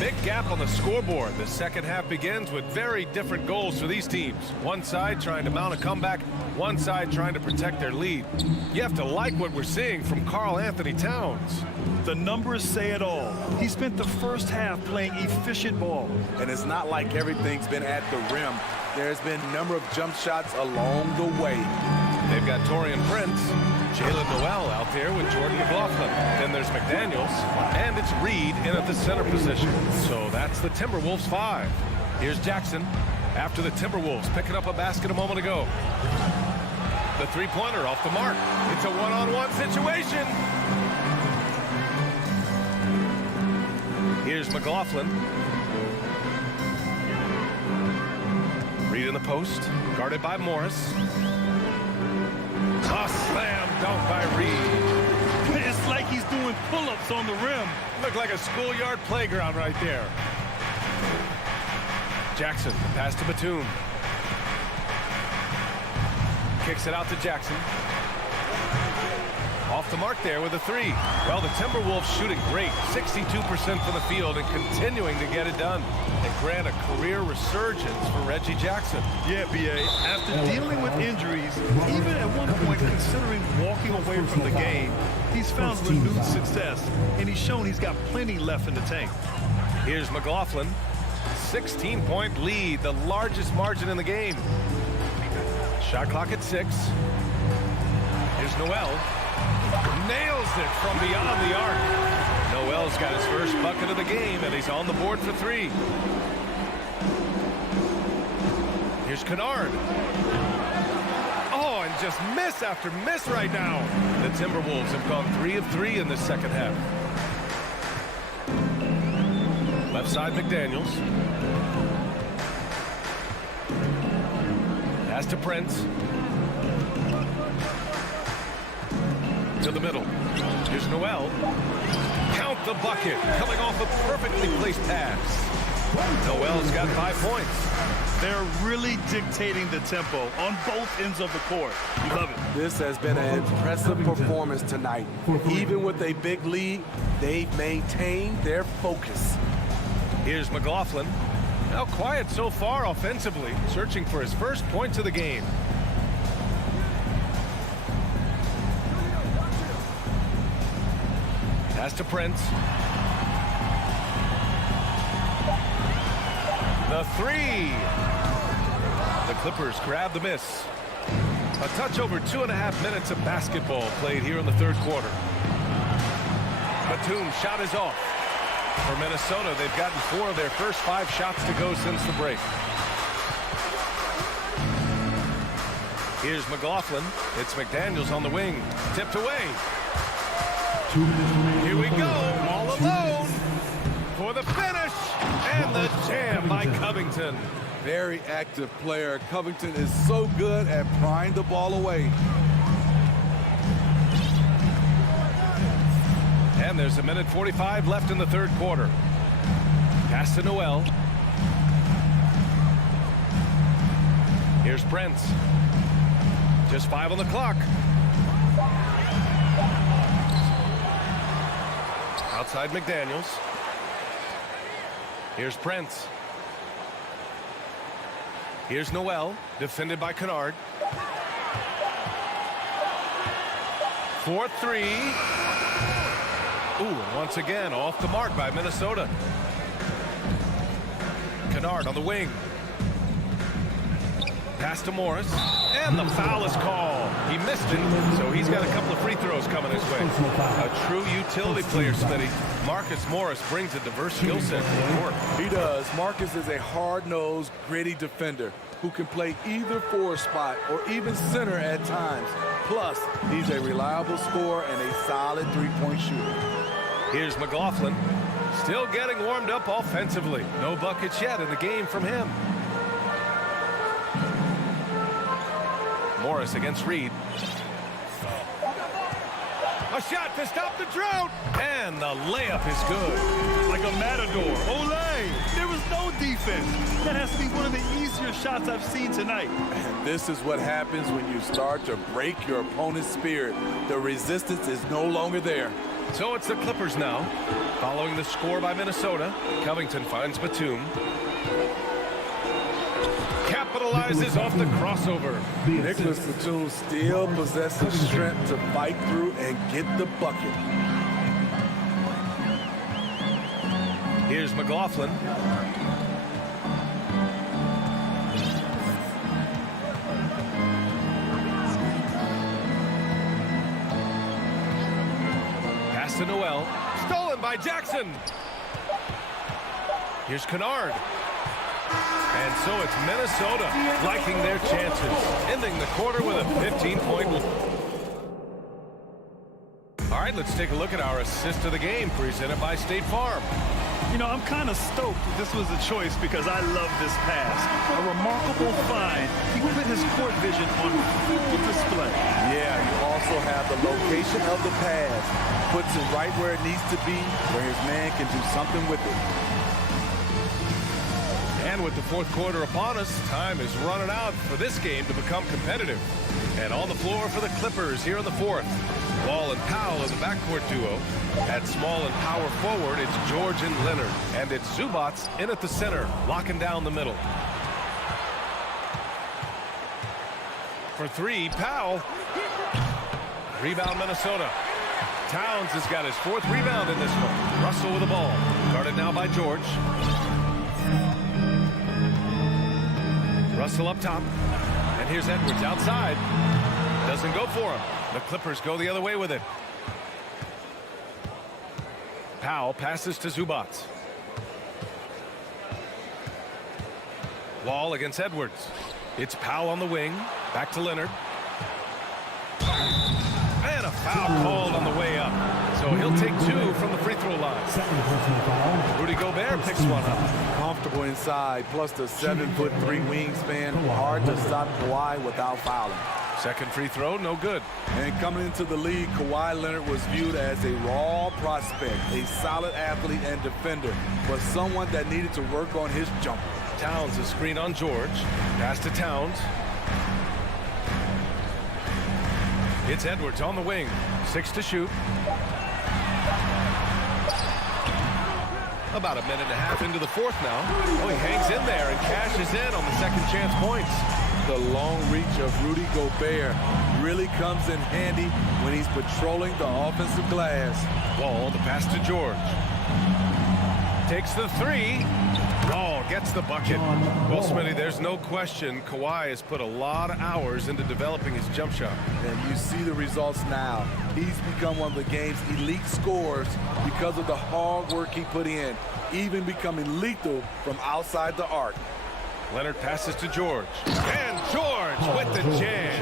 Big gap on the scoreboard. The second half begins with very different goals for these teams. One side trying to mount a comeback, one side trying to protect their lead. You have to like what we're seeing from Karl Anthony Towns. The numbers say it all. He spent the first half playing efficient ball. And it's not like everything's been at the rim. There's been a number of jump shots along the way. They've got Taurean Prince, Jalen Noel out there with Jordan McLaughlin. Then there's McDaniels, and it's Reed in at the center position. So that's the Timberwolves 5. Here's Jackson after the Timberwolves picking up a basket a moment ago. The three-pointer off the mark. It's a one-on-one situation. Here's McLaughlin. Reed in the post, guarded by Morris. A slam dunk by Reed. It's like he's doing pull-ups on the rim. Looked like a schoolyard playground right there. Jackson, pass to Batum. Kicks it out to Jackson. Off the mark there with a 3. Well, the Timberwolves shooting great. 62% from the field and continuing to get it done. And grant a career resurgence for Reggie Jackson. Yeah, B.A. After dealing with injuries, even at one point considering walking away from the game, he's found renewed success, and he's shown he's got plenty left in the tank. Here's McLaughlin. 16-point lead, the largest margin in the game. Shot clock at 6. Here's Noel. Nails it from beyond the arc. Noel's got his first bucket of the game, and he's on the board for 3. Here's Kennard. Oh, and just miss after miss right now. The Timberwolves have gone 3 of 3 in this second half. Left side, McDaniels. Pass to Prince. To the middle. Here's Noel. Count the bucket. Coming off a perfectly placed pass. Noel's got 5 points. They're really dictating the tempo on both ends of the court. You love it. This has been an impressive performance tonight. Even with a big lead, they've maintained their focus. Here's McLaughlin. Now quiet so far offensively, searching for his first points of the game. Pass to Prince. The three. The Clippers grab the miss. A touch over 2.5 minutes of basketball played here in the third quarter. Batum's shot is off. For Minnesota, they've gotten 4 of their first 5 shots to go since the break. Here's McLaughlin. It's McDaniels on the wing. Tipped away. Here we go. All alone for the finish. And the jam by Covington. Very active player. Covington is so good at prying the ball away. And there's 1:45 left in the third quarter. Pass to Noel. Here's Prince. Just 5 on the clock. Outside McDaniels. Here's Prince. Here's Noel, defended by Kennard. 4-3. Ooh, and once again, off the mark by Minnesota. Kennard on the wing. Pass to Morris. And the foul is called. He missed it, so he's got a couple of free throws coming his way. A true utility player, Smitty. Marcus Morris brings a diverse skill set to the court. He does. Marcus is a hard-nosed, gritty defender who can play either forward spot or even center at times. Plus, he's a reliable scorer and a solid three-point shooter. Here's McLaughlin. Still getting warmed up offensively. No buckets yet in the game from him. Morris against Reed. A shot to stop the drought. And the layup is good. Like a matador. Olay! There was no defense. That has to be one of the easier shots I've seen tonight. And this is what happens when you start to break your opponent's spirit. The resistance is no longer there. So it's the Clippers now. Following the score by Minnesota, Covington finds Batum. Capitalizes off the crossover. Nicholas Batum still possesses strength to fight through and get the bucket. Here's McLaughlin. Pass to Noel. Stolen by Jackson. Here's Kennard. And so it's Minnesota liking their chances, ending the quarter with a 15-point lead. All right, let's take a look at our assist of the game presented by State Farm. You know, I'm kind of stoked this was a choice because I love this pass. A remarkable find. He put his court vision on full display. Yeah, you also have the location of the pass. Puts it right where it needs to be, where his man can do something with it. And with the fourth quarter upon us, time is running out for this game to become competitive. And on the floor for the Clippers here in the fourth. Wall and Powell in the backcourt duo. At small and power forward, it's George and Leonard. And it's Zubats in at the center, locking down the middle. For 3, Powell. Rebound, Minnesota. Towns has got his 4th rebound in this one. Russell with the ball. Guarded now by George. Russell up top. And here's Edwards outside. Doesn't go for him. The Clippers go the other way with it. Powell passes to Zubats. Wall against Edwards. It's Powell on the wing. Back to Leonard. And a foul called on the way up. So he'll take 2 from the free throw line. Rudy Gobert picks one up. Comfortable inside, plus the 7'3" wingspan. Hard to stop Kawhi without fouling. Second free throw, no good. And coming into the league, Kawhi Leonard was viewed as a raw prospect, a solid athlete and defender, but someone that needed to work on his jumper. Towns a screen on George. Pass to Towns. It's Edwards on the wing. 6 to shoot. About a minute and a half into the fourth now. Oh, he hangs in there and cashes in on the second chance points. The long reach of Rudy Gobert really comes in handy when he's patrolling the offensive glass. Wall, the pass to George. Takes the three. Oh, gets the bucket. Well, Smitty, there's no question Kawhi has put a lot of hours into developing his jump shot. And you see the results now. He's become one of the game's elite scorers because of the hard work he put in, even becoming lethal from outside the arc. Leonard passes to George. And George with the jam.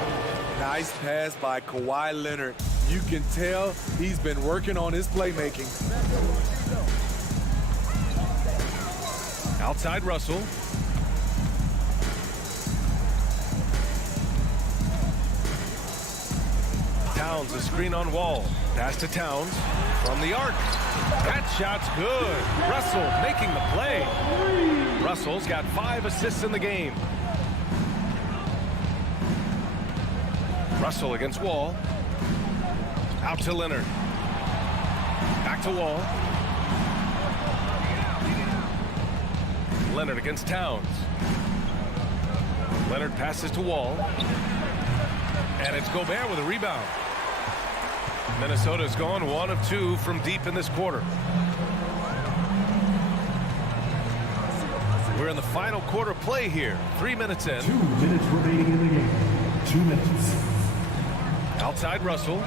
Nice pass by Kawhi Leonard. You can tell he's been working on his playmaking. Outside Russell. Towns a screen on Wall. Pass to Towns from the arc. That shot's good. Russell making the play. Russell's got 5 assists in the game. Russell against Wall. Out to Leonard. Back to Wall. Leonard against Towns. Leonard passes to Wall. And it's Gobert with a rebound. Minnesota's gone 1 of 2 from deep in this quarter. We're in the final quarter play here. 3 minutes in. 2 minutes remaining in the game. 2 minutes. Outside Russell.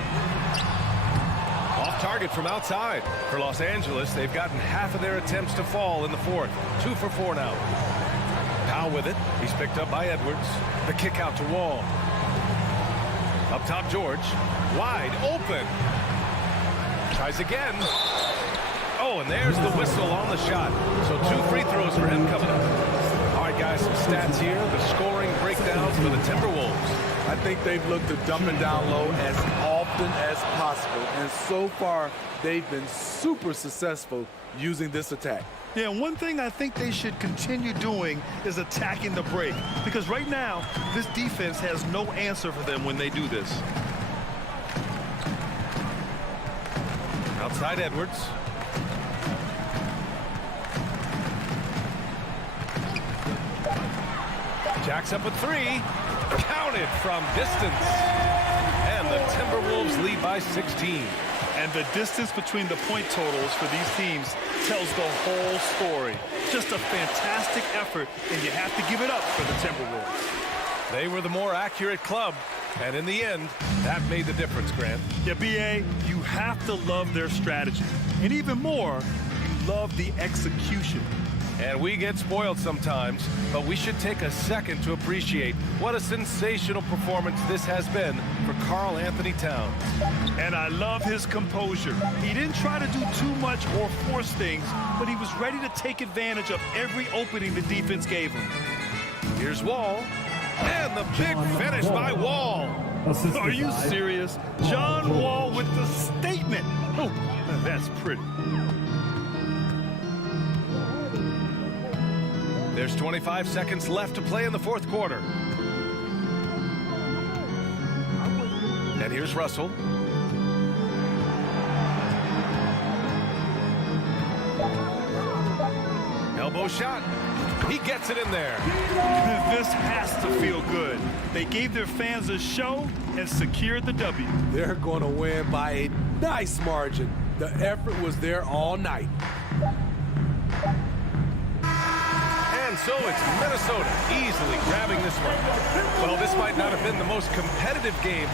Off target from outside. For Los Angeles, they've gotten half of their attempts to fall in the fourth. 2 for 4 now. Powell with it. He's picked up by Edwards. The kick out to Wall. Up top, George. Wide open. Tries again. Oh, and there's the whistle on the shot. So 2 free throws for him coming up. All right, guys, some stats here. The scoring breakdown for the Timberwolves. I think they've looked to dump it down low as often as possible. And so far, they've been super successful using this attack. Yeah, one thing I think they should continue doing is attacking the break. Because right now, this defense has no answer for them when they do this. Outside Edwards. Jacks up a 3. Counted from distance. And the Timberwolves lead by 16. And the distance between the point totals for these teams tells the whole story. Just a fantastic effort, and you have to give it up for the Timberwolves. They were the more accurate club, and in the end, that made the difference, Grant. Yeah, B.A., you have to love their strategy. And even more, you love the execution. And we get spoiled sometimes, but we should take a second to appreciate what a sensational performance this has been for Karl Anthony Towns. And I love his composure. He didn't try to do too much or force things, but he was ready to take advantage of every opening the defense gave him. Here's Wall, and the big finish by Wall. Are you serious? John Wall with the statement. Oh, that's pretty. There's 25 seconds left to play in the fourth quarter. And here's Russell. Elbow shot. He gets it in there. This has to feel good. They gave their fans a show and secured the W. They're going to win by a nice margin. The effort was there all night. And so it's Minnesota easily grabbing this one. Well, this might not have been the most competitive game.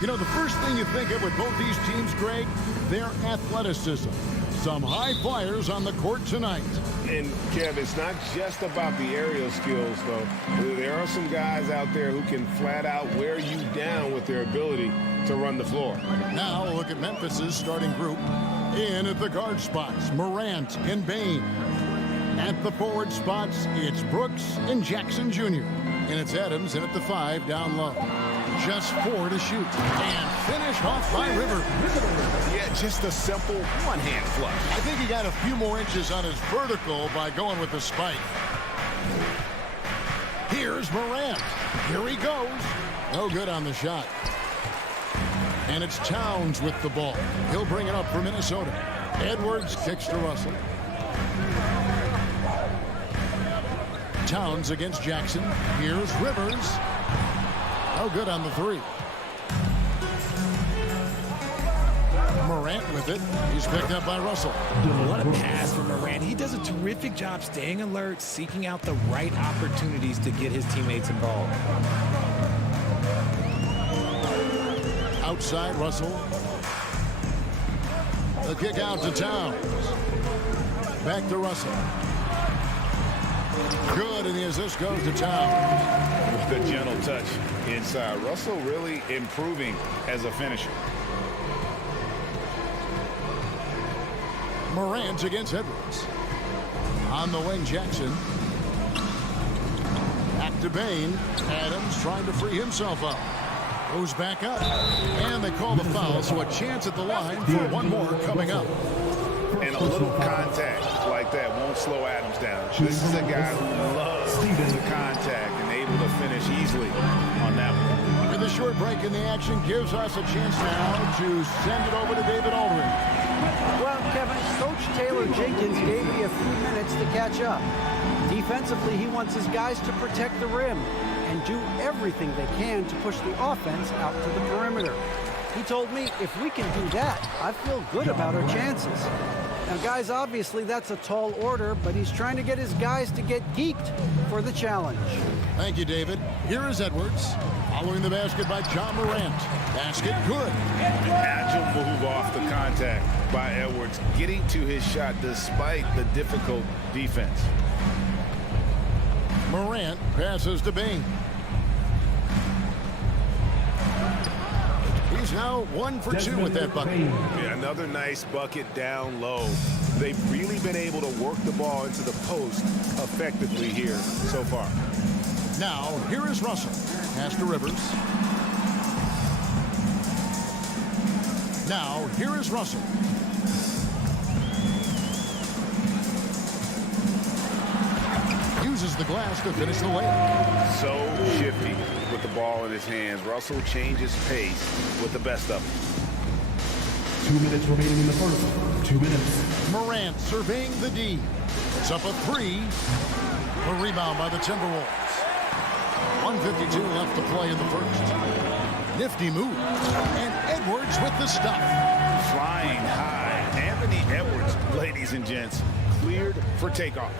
You know, the first thing you think of with both these teams, Greg, their athleticism. Some high flyers on the court tonight. And, Kev, it's not just about the aerial skills, though. There are some guys out there who can flat out wear you down with their ability to run the floor. Now look at Memphis's starting group. In at the guard spots, Morant and Bain. At the forward spots, it's Brooks and Jackson Jr. And it's Adams in at the 5 down low. Just 4 to shoot. And finished off by Rivers. Yeah, just a simple one-hand flush. I think he got a few more inches on his vertical by going with the spike. Here's Morant. Here he goes. No good on the shot. And it's Towns with the ball. He'll bring it up for Minnesota. Edwards kicks to Russell. Towns against Jackson. Here's Rivers. No good on the 3. Morant with it. He's picked up by Russell. What a pass from Morant. He does a terrific job staying alert, seeking out the right opportunities to get his teammates involved. Outside Russell. The kick out to Towns. Back to Russell. Good, and the assist goes to Towns. With a gentle touch inside. Russell really improving as a finisher. Morant against Edwards. On the wing, Jackson. Back to Bain. Adams trying to free himself up. Goes back up. And they call the foul, so a chance at the line for one more coming up. And a little contact like that won't slow Adams down. This is a guy who loves the contact and able to finish easily on that one. With a short break in the action gives us a chance now to send it over to David Aldridge. Well, Kevin, Coach Taylor Jenkins gave me a few minutes to catch up. Defensively, he wants his guys to protect the rim and do everything they can to push the offense out to the perimeter. He told me if we can do that, I feel good about our chances. Now, guys, obviously that's a tall order, but he's trying to get his guys to get geeked for the challenge. Thank you, David. Here is Edwards. Following the basket by John Morant. Basket good. An agile move off the contact by Edwards, getting to his shot despite the difficult defense. Morant passes to Bain. He's now 1 for 2 with that bucket. Yeah, another nice bucket down low. They've really been able to work the ball into the post effectively here so far. Now, here is Russell. Pass to Rivers. Now, here is Russell. Uses the glass to finish the layup. So shifty with the ball in his hands. Russell changes pace with the best of them. 2 minutes remaining in the first. 2 minutes. Morant surveying the D. It's up a 3. A rebound by the Timberwolves. 1:52 left to play in the first. Nifty move. And Edwards with the stop. Flying high. Anthony Edwards, ladies and gents, cleared for takeoff.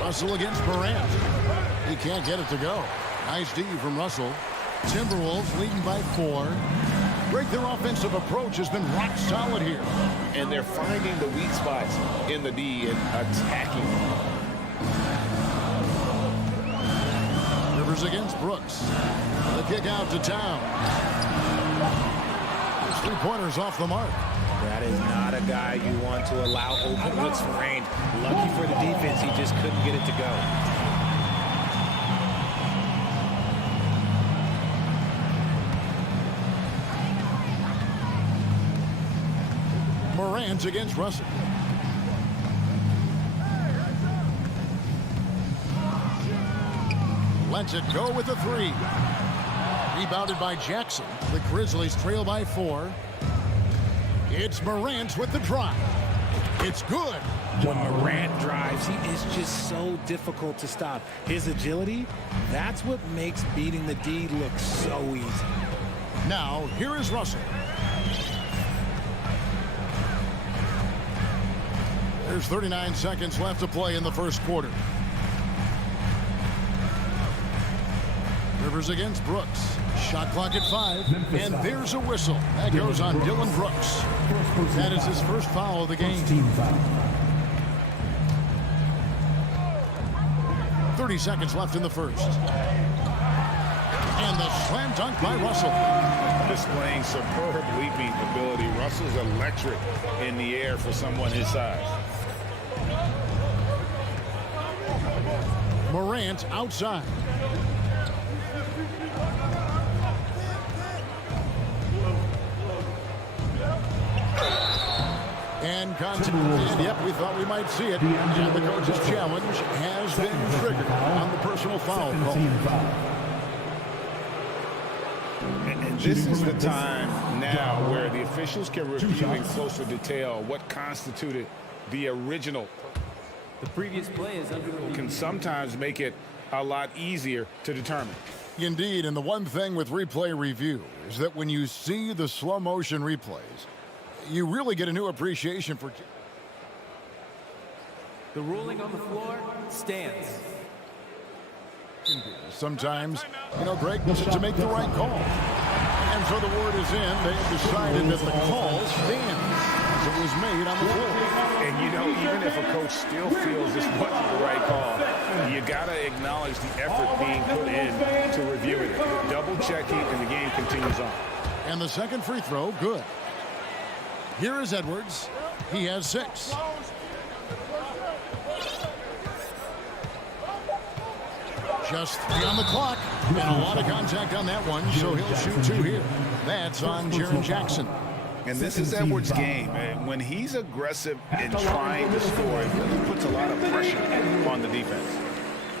Russell against Morant. He can't get it to go. Nice D from Russell. Timberwolves leading by 4. Greg, their offensive approach has been rock solid here. And they're finding the weak spots in the D and attacking them. Rivers against Brooks. The kick out to Town. His 3-pointers off the mark. That is not a guy you want to allow open looks for rain. Lucky for the defense, he just couldn't get it to go. Morant against Russell. Lets it go with a 3. Rebounded by Jackson. The Grizzlies trail by 4. It's Morant with the drive. It's good. When Morant drives, he is just so difficult to stop. His agility, that's what makes beating the D look so easy. Now, here is Russell. There's 39 seconds left to play in the first quarter. Rivers against Brooks. Shot clock at 5, and there's a whistle. That goes on Dylan Brooks. That is his first foul of the game. 30 seconds left in the first. And the slam dunk by Russell. Displaying superb leaping ability. Russell's electric in the air for someone his size. Morant outside. And contact. And yep, we thought we might see it. And the coach's challenge has been triggered on the personal foul call. And this is the time now where the officials can review in closer detail what constituted the original. The previous play is under review. Can sometimes make it a lot easier to determine. Indeed, and the one thing with replay review is that when you see the slow motion replays, you really get a new appreciation for. The ruling on the floor stands. Sometimes, Greg, to make the right call. And so the word is in. They have decided that the call stands as it was made on the floor. And even if a coach still feels this wasn't the right call, you got to acknowledge the effort being put in to reviewing it. Double checking, and the game continues on. And the second free throw, good. Here is Edwards. He has 6. Just 3 on the clock, and a lot of contact on that one, so he'll shoot 2 here. That's on Jaren Jackson. And this is Edwards' game. And when he's aggressive in trying to score, it really puts a lot of pressure on the defense.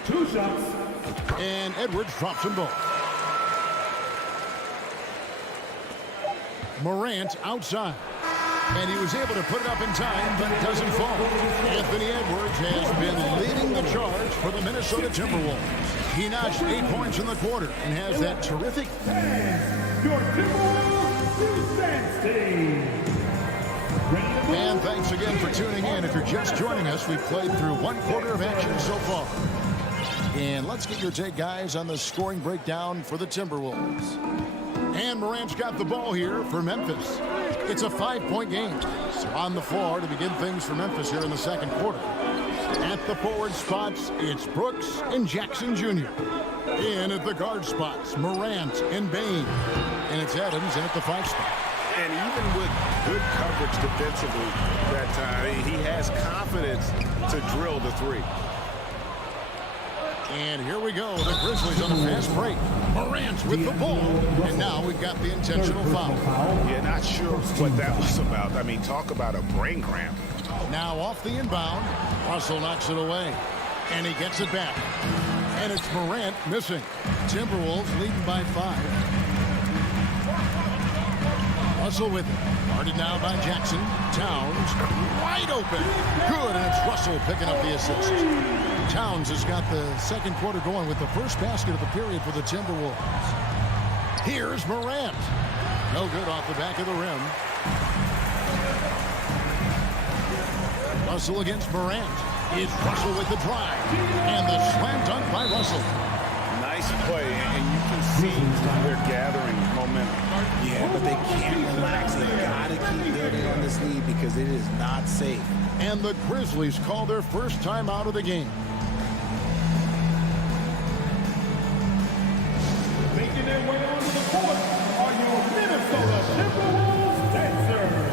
2 shots. And Edwards drops them both. Morant outside. And he was able to put it up in time, but it doesn't fall. Anthony Edwards has been leading the charge for the Minnesota Timberwolves. He notched 8 points in the quarter and has that terrific. Your Timberwolves And thanks again for tuning in. If you're just joining us, we've played through 1 quarter of action so far. And let's get your take, guys, on the scoring breakdown for the Timberwolves. And Morant's got the ball here for Memphis. It's a 5-point game. So on the floor to begin things for Memphis here in the second quarter. At the forward spots, it's Brooks and Jackson Jr. In at the guard spots, Morant and Bain. And it's Adams in at the 5 spot. And even with good coverage defensively that time, he has confidence to drill the 3. And here we go. The Grizzlies on a fast break. Morant with the ball. And now we've got the intentional foul. Yeah, not sure what that was about. I mean, talk about a brain cramp. Now off the inbound. Russell knocks it away. And he gets it back. And it's Morant missing. Timberwolves leading by 5. Russell with it. Guarded now by Jackson. Towns wide open. Good, and it's Russell picking up the assist. Towns has got the second quarter going with the first basket of the period for the Timberwolves. Here's Morant. No good off the back of the rim. Russell against Morant. It's Russell with the drive. And the slam dunk by Russell. Nice play, and you can see they're gathering momentum. Yeah, but they can't relax. They've got to keep building on this lead because it is not safe. And the Grizzlies call their first time out of the game. Making their way onto the court are your Minnesota Timberwolves dancers.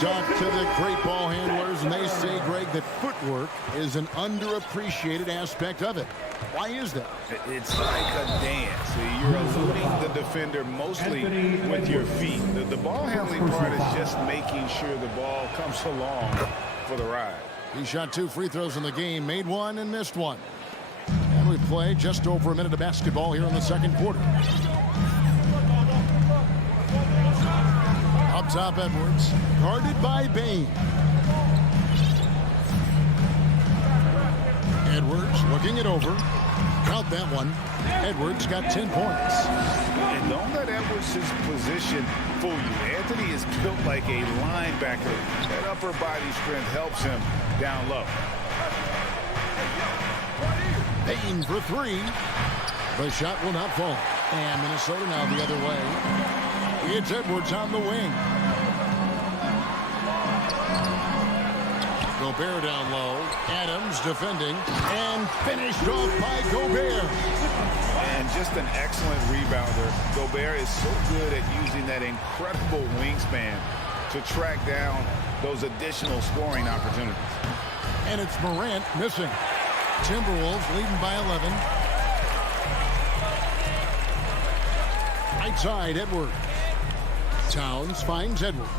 Talk to the great ball handlers, and they say, Greg, that footwork is an underappreciated aspect of it. Why is that? It's like a dance. You're eluding the defender mostly with your feet. The ball handling part is just making sure the ball comes along for the ride. He shot 2 free throws in the game, made 1 and missed 1. And we play just over a minute of basketball here in the second quarter. Up top, Edwards, guarded by Bain. Edwards looking it over. Count that one. Edwards got 10 points. And don't let Edwards' position fool you. Anthony is built like a linebacker. That upper body strength helps him down low. Payne for three. The shot will not fall. And Minnesota now the other way. It's Edwards on the wing. Gobert down low. Adams defending. And finished off by Gobert. And just an excellent rebounder. Gobert is so good at using that incredible wingspan to track down those additional scoring opportunities. And it's Morant missing. Timberwolves leading by 11. Outside Edwards. Towns finds Edwards.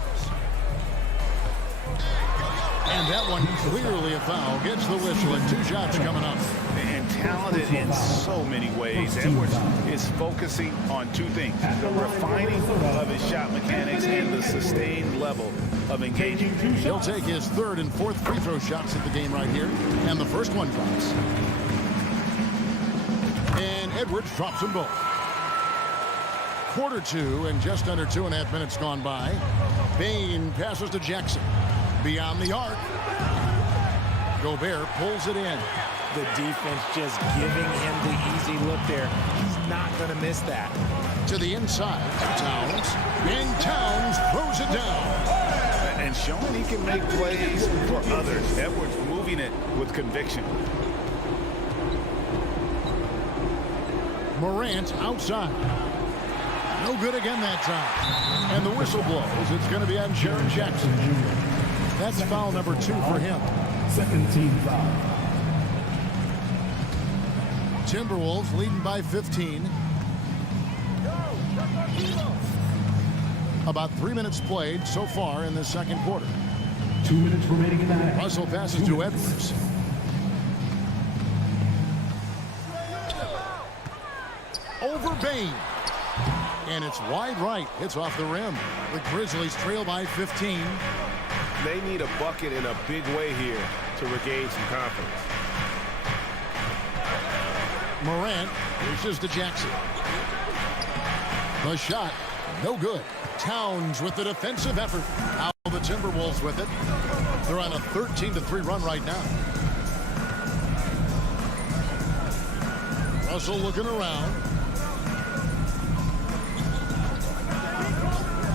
And that one clearly a foul. Gets the whistle and 2 shots coming up. And talented in so many ways. Edwards is focusing on 2 things. The refining of his shot mechanics and the sustained level of engagement. He'll take his 3rd and 4th free throw shots at the game right here. And the first one drops. And Edwards drops them both. Quarter 2 and just under 2.5 minutes gone by. Payne passes to Jackson. Beyond the arc. Gobert pulls it in. The defense just giving him the easy look there. He's not going to miss that. To the inside. Towns. And Towns throws it down. And showing he can make plays for others. Edwards moving it with conviction. Morant outside. No good again that time. And the whistle blows. It's going to be on Jaren Jackson. That's foul number 2 for him. Second team foul. Timberwolves leading by 15. About 3 minutes played so far in the second quarter. 2 minutes remaining in the half. Russell passes to Edwards. Over Payne. And it's wide right. It's off the rim. The Grizzlies trail by 15. They need a bucket in a big way here to regain some confidence. Morant reaches to Jackson. The shot, no good. Towns with the defensive effort. Now the Timberwolves with it. They're on a 13-3 run right now. Russell looking around.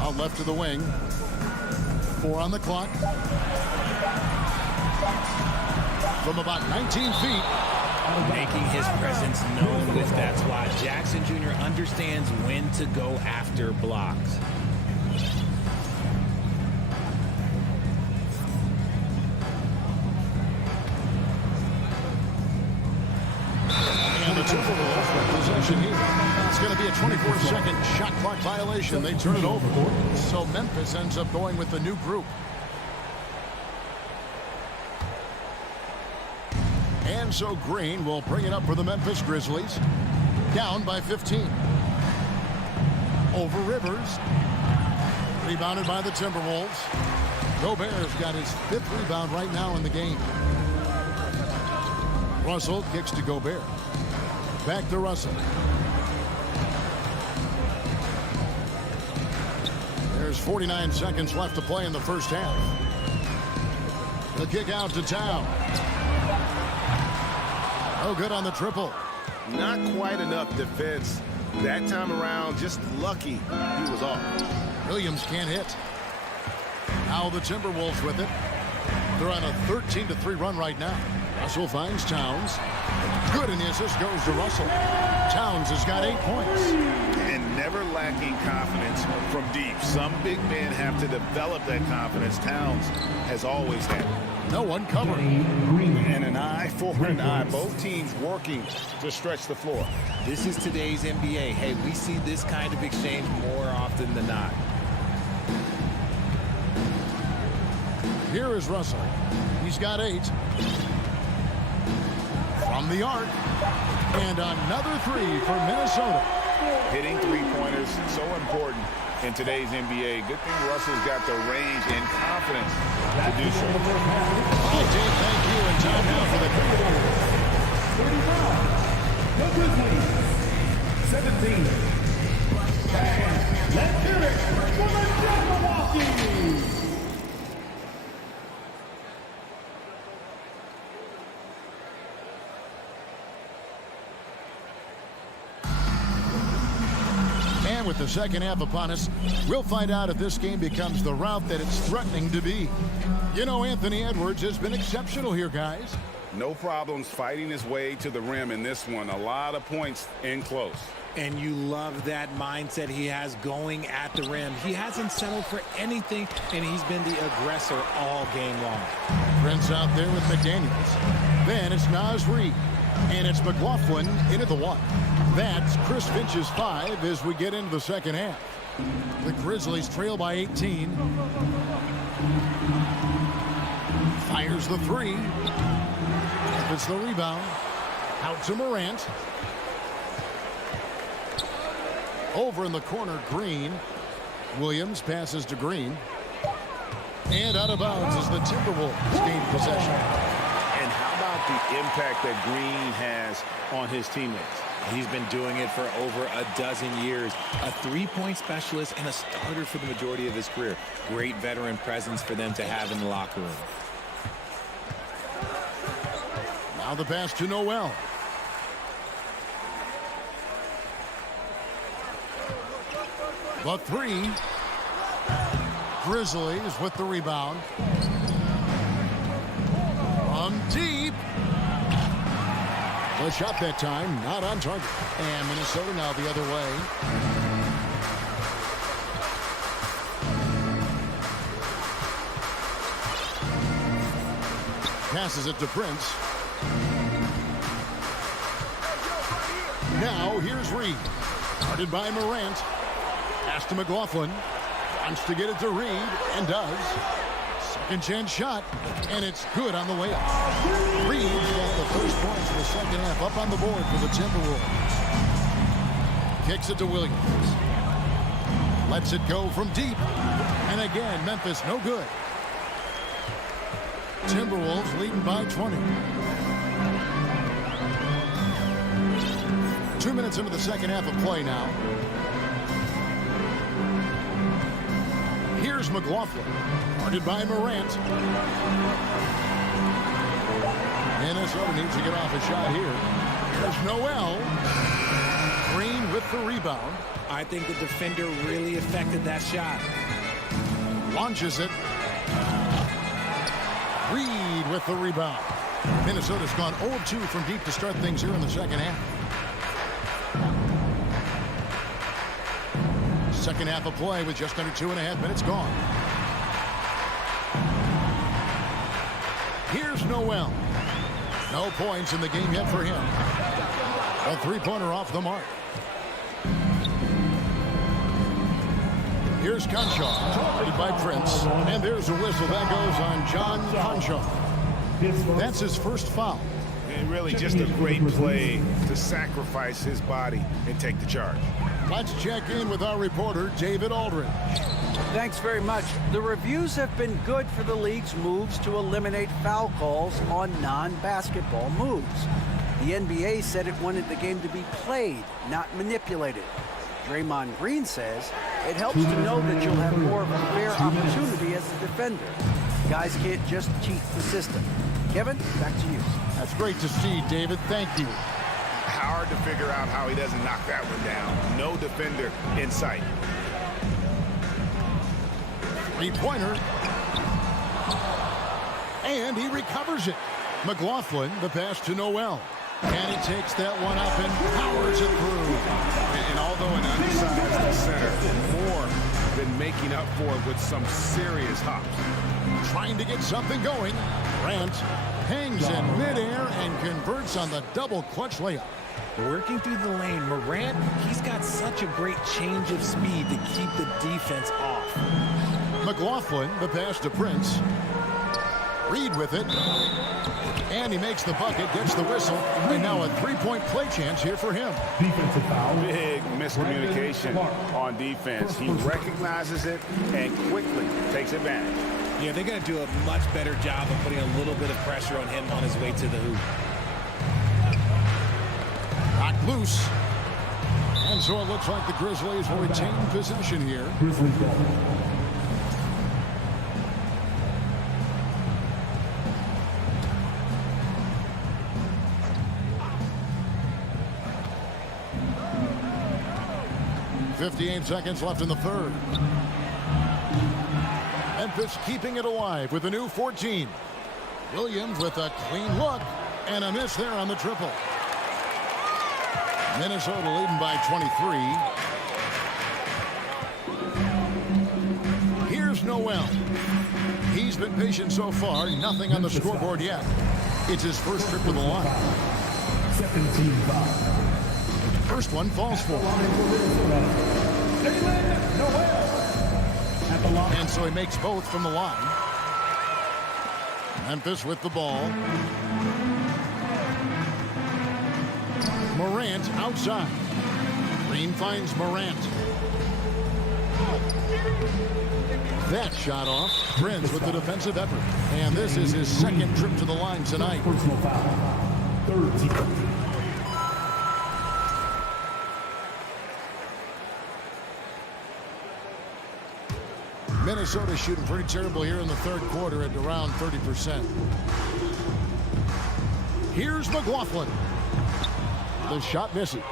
Out left to the wing. 4 on the clock. From about 19 feet. Making his presence known with that squad. Jackson Jr. understands when to go after blocks. And the Timberwolves with possession here. It's going to be a 24-second shot clock violation. They turn it over. So Memphis ends up going with the new group. And so Green will bring it up for the Memphis Grizzlies. Down by 15. Over Rivers. Rebounded by the Timberwolves. Gobert's got his 5th rebound right now in the game. Russell kicks to Gobert. Back to Russell. There's 49 seconds left to play in the first half. The kick out to Town. No good on the triple. Not quite enough defense that time around. Just lucky he was off. Williams can't hit. Now the Timberwolves with it. They're on a 13-3 run right now. Russell finds Towns. Good, and the assist goes to Russell. Towns has got 8 points. And never lacking confidence from deep. Some big men have to develop that confidence. Towns has always had it. No one covering. And an eye for an eye. Both teams working to stretch the floor. This is today's NBA. Hey, we see this kind of exchange more often than not. Here is Russell. He's got 8. From the arc. And another 3 for Minnesota. Hitting 3-pointers, so important in today's NBA. Good thing Russell's got the range and confidence to do so. All right, Dave, thank you. And time now for the The Grizzlies 17. And let's hear it for the Jabberwockies. And with the second half upon us, we'll find out if this game becomes the rout that it's threatening to be. You know, Anthony Edwards has been exceptional here, guys. No problems fighting his way to the rim in this one. A lot of points in close. And you love that mindset he has going at the rim. He hasn't settled for anything, and he's been the aggressor all game long. Prince out there with McDaniels. Then it's Naz Reid. And it's McLaughlin into the one. That's Chris Finch's 5 as we get into the second half. The Grizzlies trail by 18. Fires the 3. It's the rebound. Out to Morant. Over in the corner, Green. Williams passes to Green. And out of bounds as the Timberwolves gain possession. And how about the impact that Green has on his teammates? He's been doing it for over a dozen years. A three-point specialist and a starter for the majority of his career. Great veteran presence for them to have in the locker room. Now the pass to Noel. The 3. Grizzlies with the rebound. From deep. The shot that time, not on target. And Minnesota now the other way. Passes it to Prince. Now here's Reid. Guarded by Morant. Pass to McLaughlin. Wants to get it to Reid, and does. Second chance shot, and it's good on the way up. Reid's got the first points for the second half up on the board for the Timberwolves. Kicks it to Williams. Lets it go from deep. And again, Memphis no good. Timberwolves leading by 20. 2 minutes into the second half of play now. Here's McLaughlin. Guarded by Morant. Minnesota needs to get off a shot here. There's Noel. Green with the rebound. I think the defender really affected that shot. Launches it. Reid with the rebound. Minnesota's gone 0-2 from deep to start things here in the second half. Second half of play with just under 2.5 minutes gone. Here's Noel. No points in the game yet for him. A three-pointer off the mark. Here's Conchar, targeted by Prince. And there's a whistle that goes on John Conchar. That's his first foul. And really just a great play to sacrifice his body and take the charge. Let's check in with our reporter, David Aldridge. Thanks very much. The reviews have been good for the league's moves to eliminate foul calls on non-basketball moves. The NBA said it wanted the game to be played, not manipulated. Draymond Green says it helps to know that you'll have more of a fair opportunity as a defender. Guys can't just cheat the system. Kevin, back to you. That's great to see, David. Thank you. Hard to figure out how he doesn't knock that one down. No defender in sight. Three-pointer. And he recovers it. McLaughlin, the pass to Noel. And he takes that one up and powers it through. And although an undersized center, more than making up for it with some serious hops. Trying to get something going. Grant hangs in midair and converts on the double clutch layup. Working through the lane, Morant, he's got such a great change of speed to keep the defense off. McLaughlin, the pass to Prince. Reid with it. And he makes the bucket, gets the whistle, and now a three-point play chance here for him. Defensive foul. Big miscommunication on defense. He recognizes it and quickly takes advantage. Yeah, they're going to do a much better job of putting a little bit of pressure on him on his way to the hoop. Knocked loose. And so it looks like the Grizzlies will retain possession here. Grizzlies ball. .58 seconds left in the third. Memphis keeping it alive with a new 14. Williams with a clean look and a miss there on the triple. Minnesota leading by 23. Here's Noel. He's been patient so far. Nothing on the scoreboard yet. It's his first trip to the line. 17 foul. First one falls for him. And so he makes both from the line. Memphis with the ball. Morant outside. Green finds Morant. That shot off. Prince with the defensive effort. And this is his second trip to the line tonight. Personal foul. 13. Minnesota shooting pretty terrible here in the third quarter at around 30%. Here's McLaughlin. The shot misses.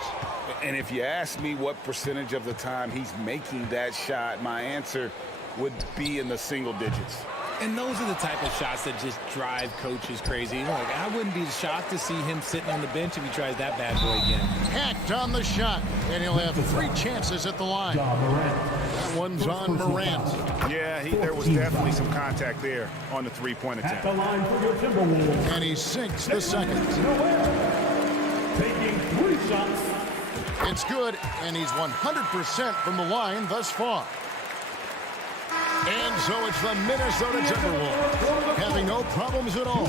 And if you ask me what percentage of the time he's making that shot, my answer would be in the single digits. And those are the type of shots that just drive coaches crazy. Like, I wouldn't be shocked to see him sitting on the bench if he tries that bad boy again. Hacked on the shot, and he'll have 3 chances at the line. That one's on Morant. Yeah, there was definitely some contact there on the three-point attempt. At the line for your Timberwolves. And he sinks the second. Taking 3 shots. It's good, and he's 100% from the line thus far. And so it's the Minnesota Timberwolves having no problems at all.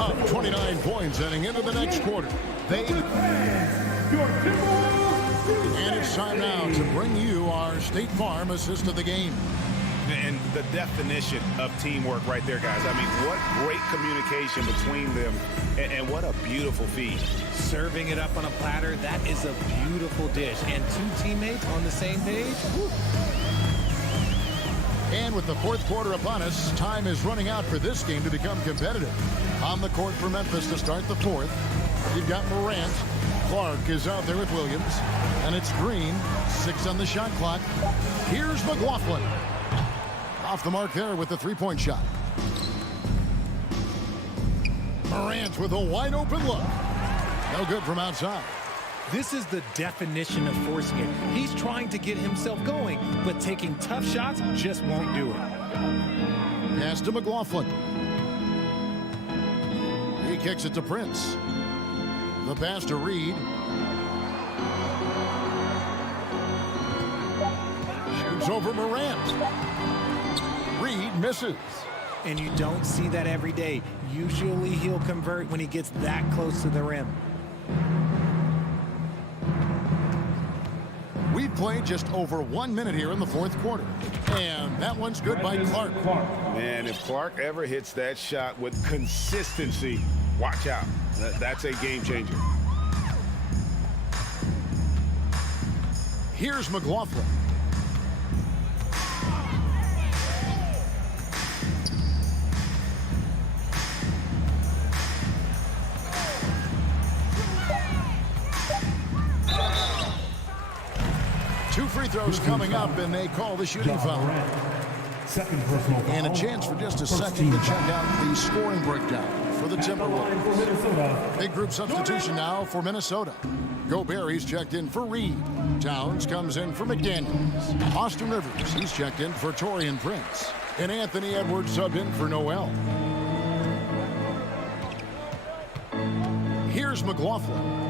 Up 29 points heading into the next quarter. And it's time now to bring you our State Farm assist of the game. And the definition of teamwork right there, guys. I mean, what great communication between them, and what a beautiful feed. Serving it up on a platter, that is a beautiful dish. And 2 teammates on the same page. Woo. And with the fourth quarter upon us, time is running out for this game to become competitive. On the court for Memphis to start the fourth. You've got Morant. Clark is out there with Williams. And it's Green. 6 on the shot clock. Here's McLaughlin. Off the mark there with the 3-point shot. Morant with a wide open look. No good from outside. This is the definition of forcing it. He's trying to get himself going, but taking tough shots just won't do it. Pass to McLaughlin. He kicks it to Prince. The pass to Reed. Shoots over Morant. Reed misses. And you don't see that every day. Usually he'll convert when he gets that close to the rim. We've played just over 1 minute here in the fourth quarter. And that one's good by Clark. Man, if Clark ever hits that shot with consistency, watch out. That's a game changer. Here's McLaughlin. Two free throws coming up, and they call the shooting foul. Second personal foul. And a chance for just a second to check out the scoring breakdown for the Timberwolves. Big group substitution now for Minnesota. Gobert, he's checked in for Reed. Towns comes in for McDaniels. Austin Rivers, he's checked in for Taurean Prince. And Anthony Edwards subbed in for Noel. Here's McLaughlin.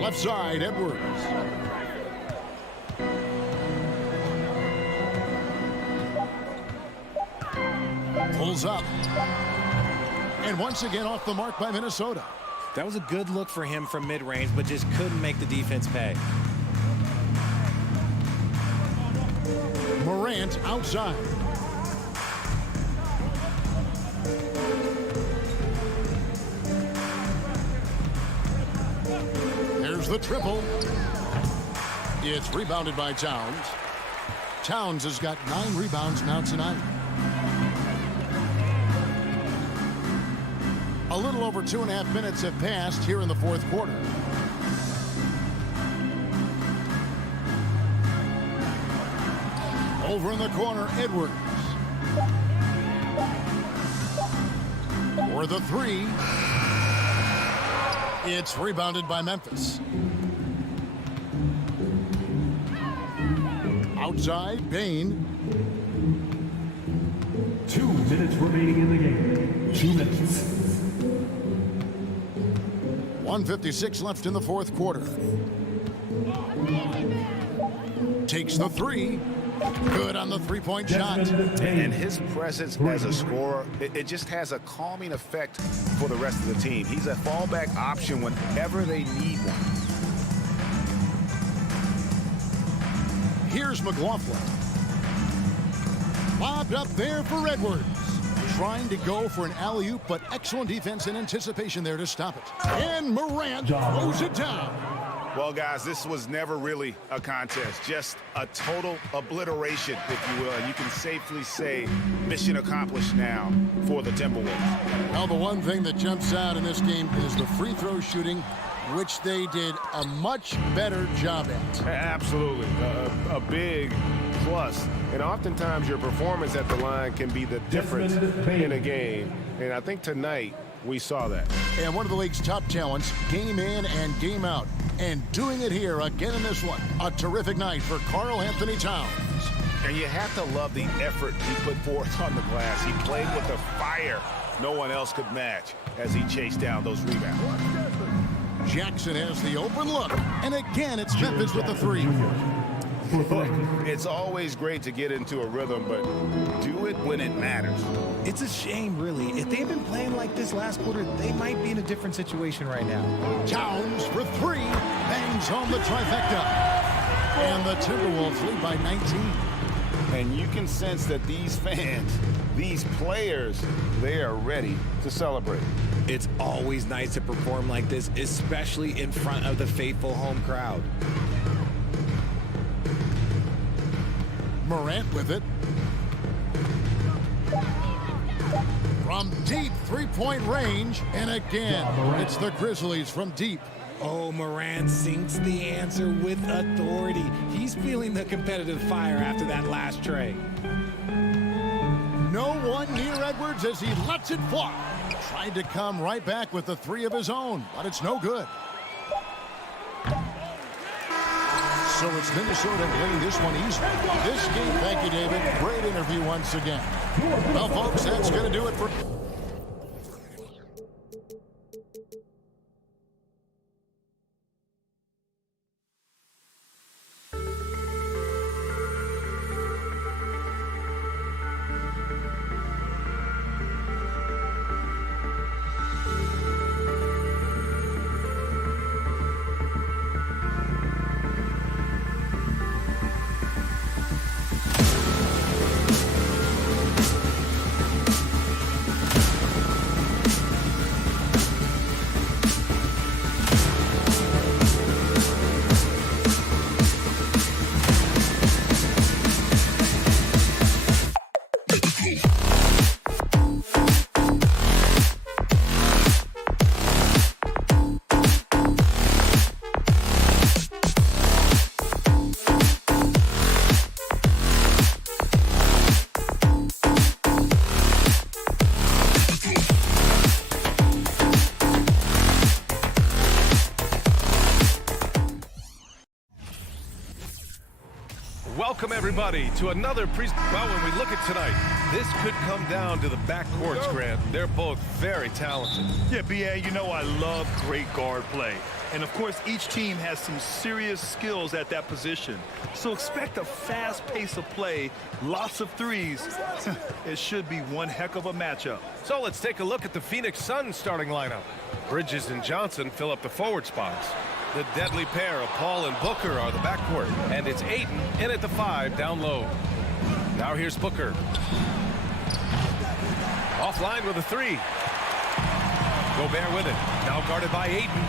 Left side, Edwards. Pulls up. And once again off the mark by Minnesota. That was a good look for him from mid-range, but just couldn't make the defense pay. Morant outside. the triple. It's rebounded by Towns. Towns has got 9 rebounds now tonight. A little over 2.5 minutes have passed here in the fourth quarter. Over in the corner, Edwards. For the 3. It's rebounded by Memphis. Outside, Bain. 2 minutes remaining in the game. 2 minutes. 1:56 left in the fourth quarter. Takes the 3. Good on the three-point shot. And his presence as a scorer, it just has a calming effect for the rest of the team. He's a fallback option whenever they need one. Here's McLaughlin. Lobbed up there for Edwards. Trying to go for an alley-oop, but excellent defense and anticipation there to stop it. And Morant throws it down. Well, guys, this was never really a contest, just a total obliteration, if you will. And you can safely say mission accomplished now for the Timberwolves. Well, the one thing that jumps out in this game is the free throw shooting, which they did a much better job at. Absolutely. A big plus. And oftentimes your performance at the line can be the difference in a game. And I think tonight we saw that. And one of the league's top talents, game in and game out. And doing it here again in this one. A terrific night for Karl Anthony Towns. And you have to love the effort he put forth on the glass. He played with a fire no one else could match as he chased down those rebounds. Jackson has the open look. And again, it's Memphis with the 3. It's always great to get into a rhythm, but do it when it matters. It's a shame, really. If they'd been playing like this last quarter, they might be in a different situation right now. Towns for 3. Bangs home the trifecta. And the Timberwolves lead by 19. And you can sense that these fans, these players, they are ready to celebrate. It's always nice to perform like this, especially in front of the faithful home crowd. Morant with it. From deep three-point range. And again, it's the Grizzlies from deep. Oh, Morant sinks the answer with authority. He's feeling the competitive fire after that last tray. No one near Edwards as he lets it fly. Tried to come right back with the 3 of his own, but it's no good. So it's Minnesota winning this one easily. This game, thank you, David. Great interview once again. Well, folks, that's going to do it for... Welcome, everybody, to another Well, when we look at tonight, this could come down to the backcourts, Grant. They're both very talented. Yeah, B.A., you know I love great guard play. And, of course, each team has some serious skills at that position. So expect a fast pace of play, lots of threes. It should be one heck of a matchup. So let's take a look at the Phoenix Suns starting lineup. Bridges and Johnson fill up the forward spots. The deadly pair of Paul and Booker are the backcourt. And it's Ayton in at the 5 down low. Now here's Booker. Offline with a 3. Gobert with it. Now guarded by Ayton.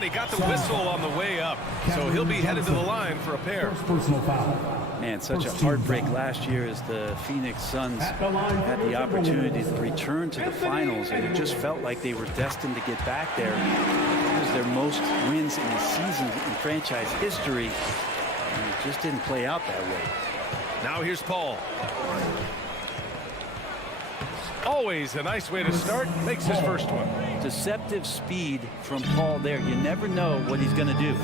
And he got the whistle on the way up. So he'll be headed to the line for a pair. Personal foul. Man, such a heartbreak last year as the Phoenix Suns had the opportunity to return to the finals, and it just felt like they were destined to get back there. It was their most wins in a season in franchise history, and it just didn't play out that way. Now here's Paul. Always a nice way to start. Makes his first one. Deceptive speed from Paul there. You never know what he's going to do.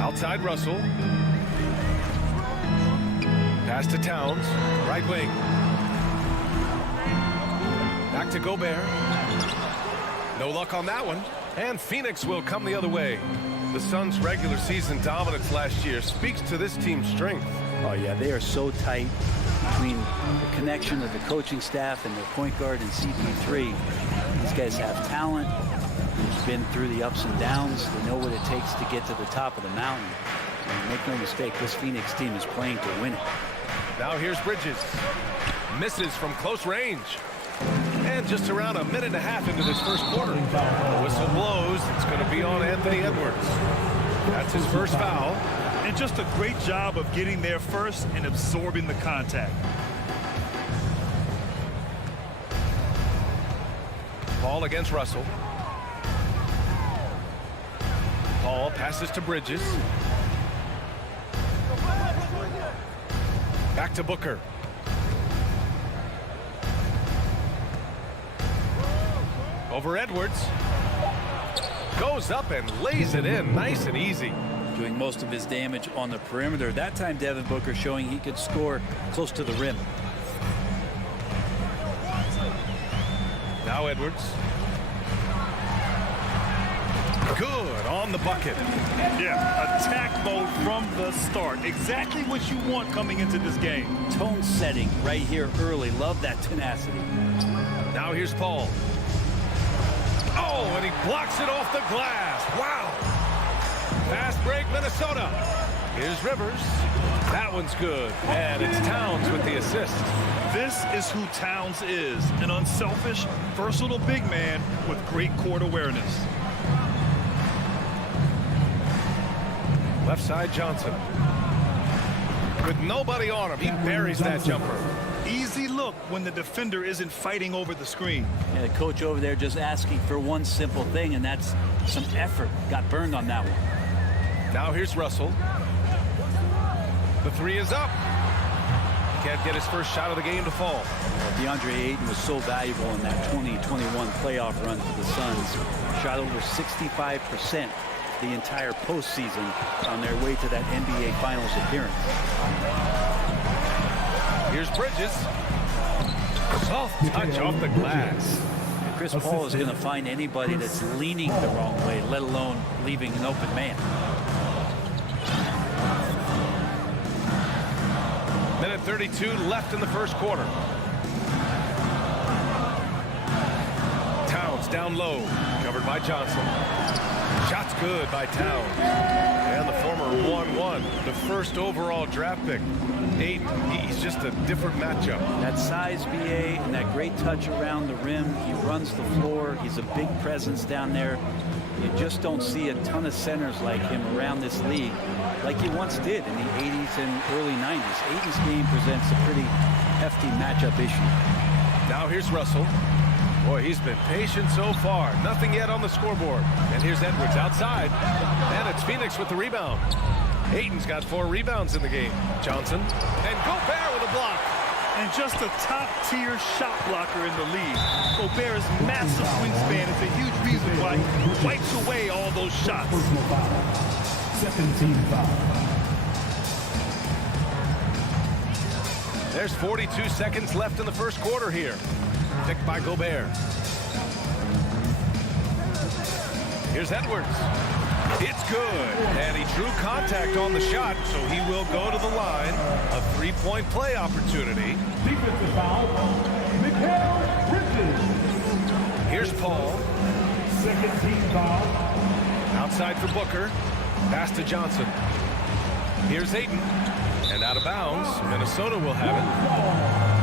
Outside Russell. Pass to Towns. Right wing. Back to Gobert. No luck on that one. And Phoenix will come the other way. The Suns' regular season dominance last year speaks to this team's strength. Oh, yeah, they are so tight between the connection of the coaching staff and their point guard and CP3. These guys have talent. They've been through the ups and downs. They know what it takes to get to the top of the mountain. And make no mistake, this Phoenix team is playing to win it. Now here's Bridges. Misses from close range. And just around a minute and a half into this first quarter. The whistle blows. It's going to be on Anthony Edwards. That's his first foul. And just a great job of getting there first and absorbing the contact. Paul against Russell. Paul passes to Bridges. Back to Booker. Over Edwards. Goes up and lays it in nice and easy. Doing most of his damage on the perimeter. That time Devin Booker showing he could score close to the rim. Now Edwards. Good on the bucket. Yeah, attack mode from the start. Exactly what you want coming into this game. Tone setting right here early. Love that tenacity. Now here's Paul. Oh, and he blocks it off the glass. Wow. Fast break, Minnesota. Here's Rivers. That one's good. And it's Towns with the assist. This is who Towns is. An unselfish, versatile big man with great court awareness. Left side, Johnson. With nobody on him, he buries that jumper. Easy look when the defender isn't fighting over the screen. And the coach over there just asking for one simple thing, and that's some effort. Got burned on that one. Now here's Russell. The three is up. Can't get his first shot of the game to fall. DeAndre Ayton was so valuable in that 2021 playoff run for the Suns. Shot over 65% the entire postseason on their way to that NBA Finals appearance. Here's Bridges. Soft touch off the glass. Chris Paul is going to find anybody that's leaning the wrong way, let alone leaving an open man. Minute 32 left in the first quarter. Towns down low, covered by Johnson. Shot's good by Towns. And the former 1-1, the first overall draft pick. Ayton, he's just a different matchup. That size, BA, and that great touch around the rim. He runs the floor. He's a big presence down there. You just don't see a ton of centers like him around this league like you once did in the 80s and early 90s. Ayton's game presents a pretty hefty matchup issue. Now here's Russell. Boy, he's been patient so far. Nothing yet on the scoreboard. And here's Edwards outside. And it's Phoenix with the rebound. Ayton's got 4 rebounds in the game. Johnson. And Gobert with a block. And just a top-tier shot blocker in the league. Gobert's massive wingspan is a huge reason why he wipes away all those shots. Second team foul. There's 42 seconds left in the first quarter here. Picked by Gobert. Here's Edwards. It's good. And he drew contact on the shot, so he will go to the line. A 3-point play opportunity. Defensive foul. Mikal Bridges. Here's Paul. Second team foul. Outside for Booker. Pass to Johnson. Here's Ayton. And out of bounds. Minnesota will have it.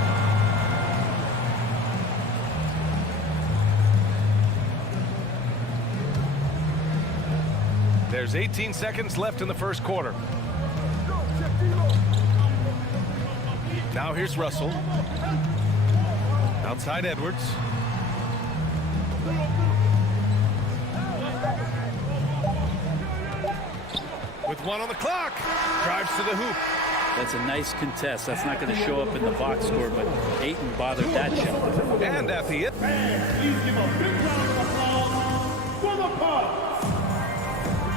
There's 18 seconds left in the first quarter. Now here's Russell. Outside Edwards. With 1 on the clock. Drives to the hoop. That's a nice contest. That's not going to show up in the box score, but Ayton bothered that shot. And at the end. Please give a big round of applause for the Bucks.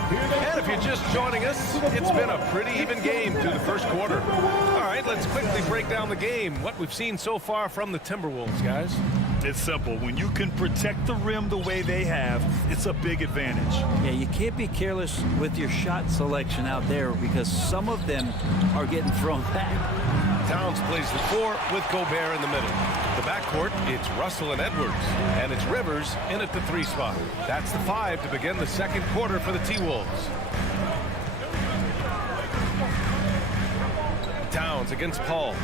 And if you're just joining us, it's been a pretty even game through the first quarter. All right, let's quickly break down the game. What we've seen so far from the Timberwolves, guys. It's simple. When you can protect the rim the way they have, it's a big advantage. Yeah, you can't be careless with your shot selection out there because some of them are getting thrown back. Towns plays the 4 with Gobert in the middle. The backcourt, it's Russell and Edwards. And it's Rivers in at the 3 spot. That's the 5 to begin the second quarter for the T-Wolves. Towns against Paul.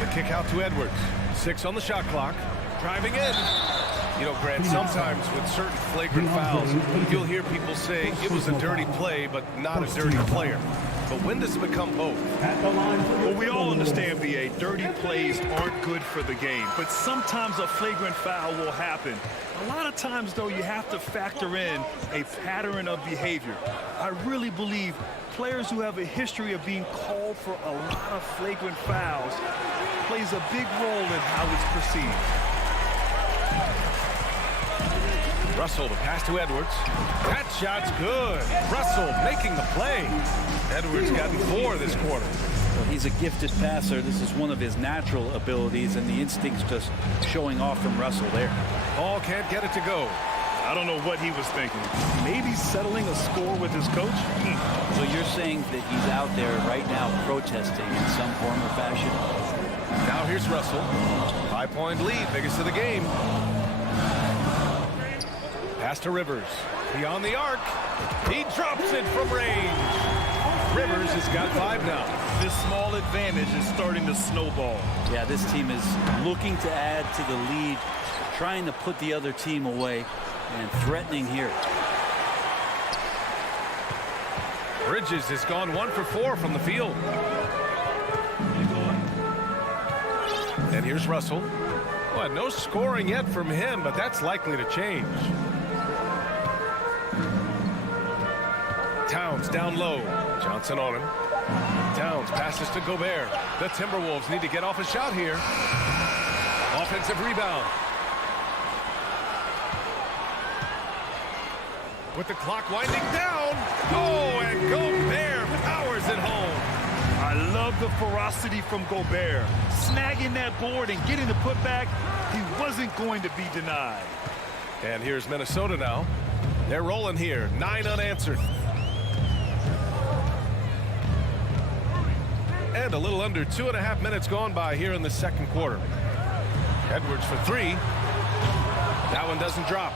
The kick out to Edwards. 6 on the shot clock. Driving in. You know, Grant, sometimes with certain flagrant fouls, you'll hear people say it was a dirty play, but not a dirty player. But when does it become both? Well, we all understand, B.A., dirty plays aren't good for the game, but sometimes a flagrant foul will happen. A lot of times, though, you have to factor in a pattern of behavior. I really believe players who have a history of being called for a lot of flagrant fouls plays a big role in how it's perceived. Russell to pass to Edwards. That shot's good. Russell making the play. Edwards gotten 4 this quarter. Well, he's a gifted passer. This is one of his natural abilities, and the instinct's just showing off from Russell there. Paul can't get it to go. I don't know what he was thinking. Maybe settling a score with his coach? So you're saying that he's out there right now protesting in some form or fashion? Now here's Russell. 5-point lead, biggest of the game. Pass to Rivers. Beyond the arc. He drops it from range. Rivers has got 5 now. This small advantage is starting to snowball. Yeah, this team is looking to add to the lead, trying to put the other team away, and threatening here. Bridges has gone 1 for 4 from the field. And here's Russell. Well, no scoring yet from him, but that's likely to change. Towns down low. Johnson on him. Towns passes to Gobert. The Timberwolves need to get off a shot here. Offensive rebound. With the clock winding down. Oh, and Gobert powers it home. I love the ferocity from Gobert. Snagging that board and getting the putback, he wasn't going to be denied. And here's Minnesota now. They're rolling here. 9 unanswered. And a little under 2.5 minutes gone by here in the second quarter. Edwards for 3. That one doesn't drop.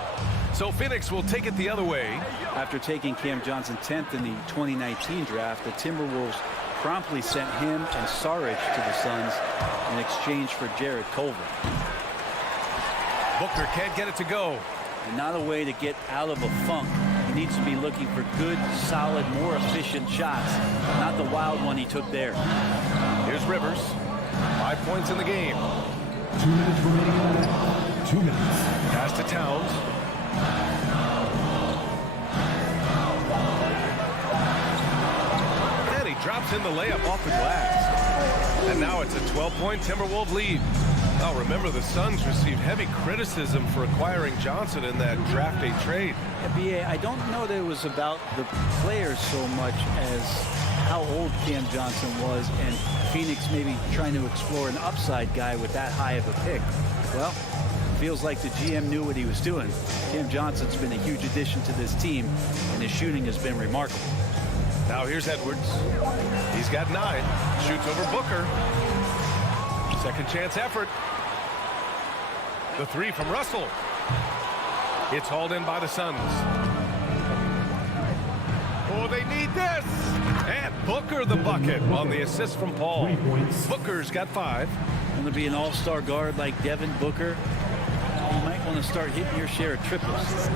So Phoenix will take it the other way. After taking Cam Johnson 10th in the 2019 draft, the Timberwolves promptly sent him and Saric to the Suns in exchange for Jarrett Culver. Booker can't get it to go. And not a way to get out of a funk. He needs to be looking for good, solid, more efficient shots, not the wild one he took there. Here's Rivers. 5 points in the game. 2 minutes remaining. 2 minutes. Pass to Towns. And he drops in the layup off the glass. And now it's a 12-point Timberwolves lead. Now remember, the Suns received heavy criticism for acquiring Johnson in that draft day trade. BA, I don't know that it was about the players so much as how old Cam Johnson was and Phoenix maybe trying to explore an upside guy with that high of a pick. Well, feels like the GM knew what he was doing. Cam Johnson's been a huge addition to this team, and his shooting has been remarkable. Now here's Edwards. He's got 9. Shoots over Booker. Second chance effort. The 3 from Russell. It's hauled in by the Suns. Oh, they need this. And Booker the bucket on the assist from Paul. 3 points. Booker's got 5. Going to be an all-star guard like Devin Booker. You might want to start hitting your share of triples.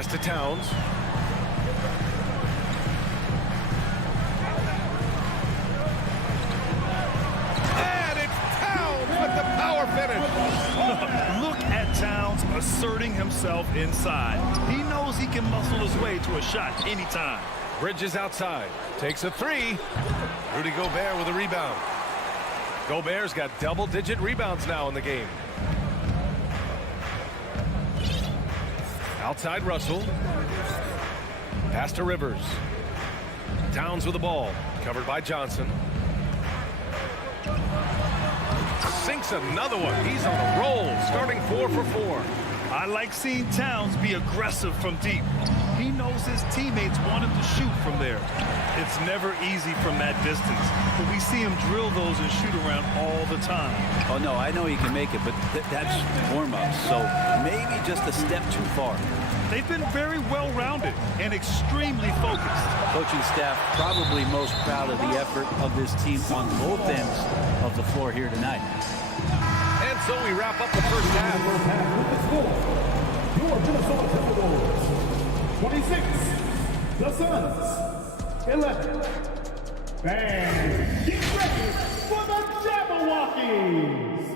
Pass to Towns. And it's Towns with the power finish. Look at Towns asserting himself inside. He knows he can muscle his way to a shot anytime. Bridges outside. Takes a three. Rudy Gobert with a rebound. Gobert's got double-digit rebounds now in the game. Outside Russell. Pass to Rivers. Towns with the ball. Covered by Johnson. Sinks another one. He's on a roll. Starting 4 for 4. I like seeing Towns be aggressive from deep. He knows his teammates want him to shoot from there. It's never easy from that distance, but we see him drill those and shoot around all the time. Oh, no, I know he can make it, but that's warm-up, so maybe just a step too far. They've been very well-rounded and extremely focused. Coaching staff probably most proud of the effort of this team on both ends of the floor here tonight. And so we wrap up the first half. Your Minnesota Timberwolves 26, the Suns 11. And get ready for the Jabberwockies.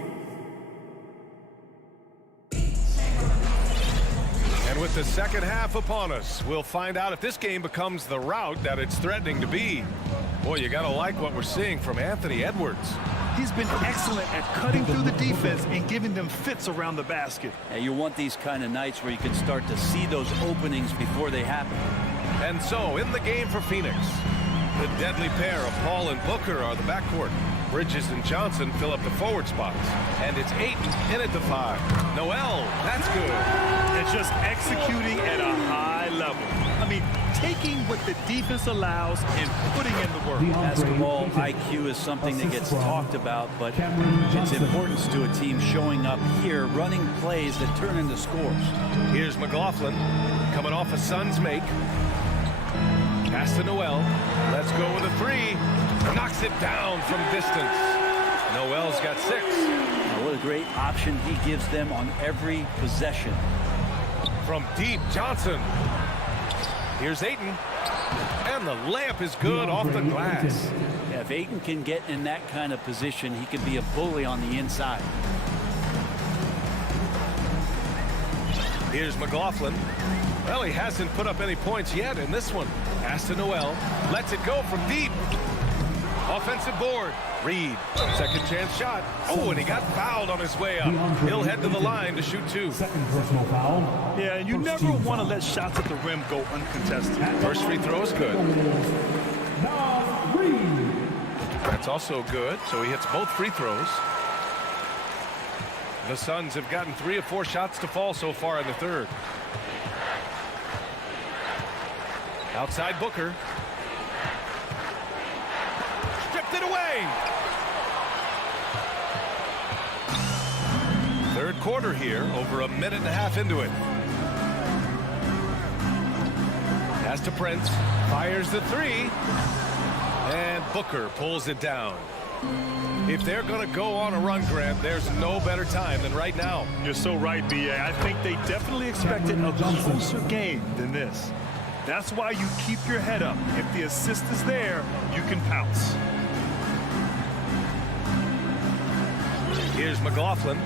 And with the second half upon us, we'll find out if this game becomes the rout that it's threatening to be. Boy, you gotta like what we're seeing from Anthony Edwards. He's been excellent at cutting through the defense and giving them fits around the basket. Yeah, you want these kind of nights where you can start to see those openings before they happen. And so, in the game for Phoenix, the deadly pair of Paul and Booker are the backcourt. Bridges and Johnson fill up the forward spots. And it's Ayton in at the 5. Noel, that's good. It's just executing at a high level. I mean, taking what the defense allows and putting in the work. Basketball IQ is something that gets talked about, but its importance to a team showing up here, running plays that turn into scores. Here's McLaughlin coming off a Suns make. Pass to Noel. Let's go with a 3. Knocks it down from distance. Noel's got 6. Now, what a great option he gives them on every possession. From deep, Johnson. Here's Ayton. And the layup is good off the glass. Yeah, if Ayton can get in that kind of position, he can be a bully on the inside. Here's McLaughlin. Well, he hasn't put up any points yet in this one. Pass to Noel. Lets it go from deep. Offensive board. Reed. Second chance shot. Oh, and he got fouled on his way up. He'll head to the line to shoot 2. Second personal foul. Yeah, and you never want to let shots at the rim go uncontested. First free throw is good. Reed. That's also good, so he hits both free throws. The Suns have gotten 3 of 4 shots to fall so far in the third. Outside Booker. Stripped it away. Third quarter here, over a minute and a half into it. Pass to Prince. Fires the 3. And Booker pulls it down. If they're going to go on a run, Grant, there's no better time than right now. You're so right, B.A. I think they definitely expected a closer game than this. That's why you keep your head up. If the assist is there, you can pounce. Here's McLaughlin.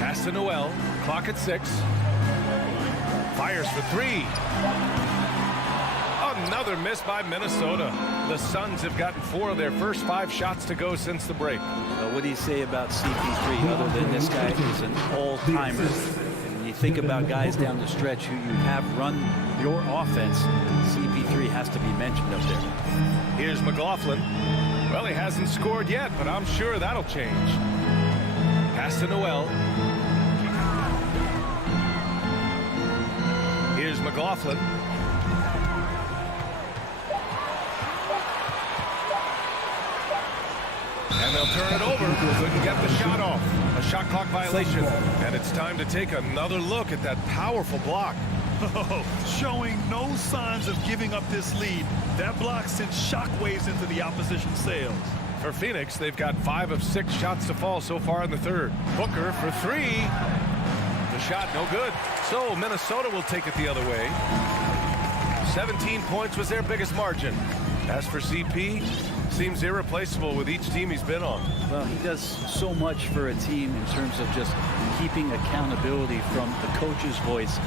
Pass to Noel. Clock at 6. Fires for 3. Another miss by Minnesota. The Suns have gotten 4 of their first 5 shots to go since the break. What do you say about CP3 other than this guy is an all-timer? And you think about guys down the stretch who you have run your offense, CP3 has to be mentioned up there. Here's McLaughlin. Well, he hasn't scored yet, but I'm sure that'll change. Pass to Noel. Here's McLaughlin. And they'll turn it over. Couldn't get the shot off. A shot clock violation. And it's time to take another look at that powerful block. Showing no signs of giving up this lead. That block sent shockwaves into the opposition sails. For Phoenix, they've got 5 of 6 shots to fall so far in the third. Booker for 3. The shot no good. So Minnesota will take it the other way. 17 points was their biggest margin. As for CP, seems irreplaceable with each team he's been on. Well, he does so much for a team in terms of just keeping accountability from the coach's voice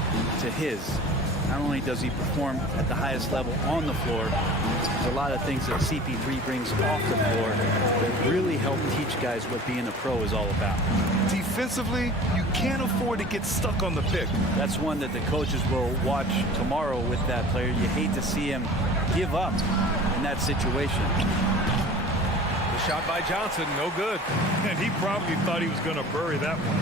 to his. Not only does he perform at the highest level on the floor, there's a lot of things that CP3 brings off the floor that really help teach guys what being a pro is all about. Defensively, you can't afford to get stuck on the pick. That's one that the coaches will watch tomorrow with that player. You hate to see him give up in that situation. The shot by Johnson, no good. And he probably thought he was going to bury that one.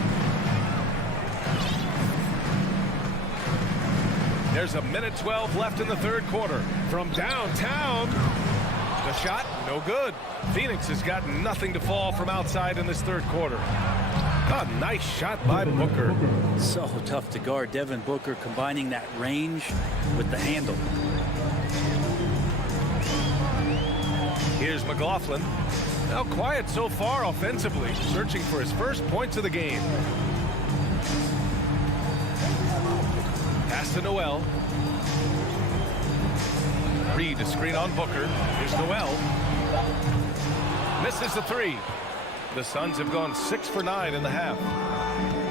There's a minute 12 left in the third quarter. From downtown, the shot, no good. Phoenix has got nothing to fall from outside in this third quarter. A nice shot by Booker. So tough to guard. Devin Booker combining that range with the handle. Here's McLaughlin. Now quiet so far offensively, searching for his first points of the game. Pass to Noel. Reed, a screen on Booker. Here's Noel. Misses the 3. The Suns have gone 6 for 9 in the half.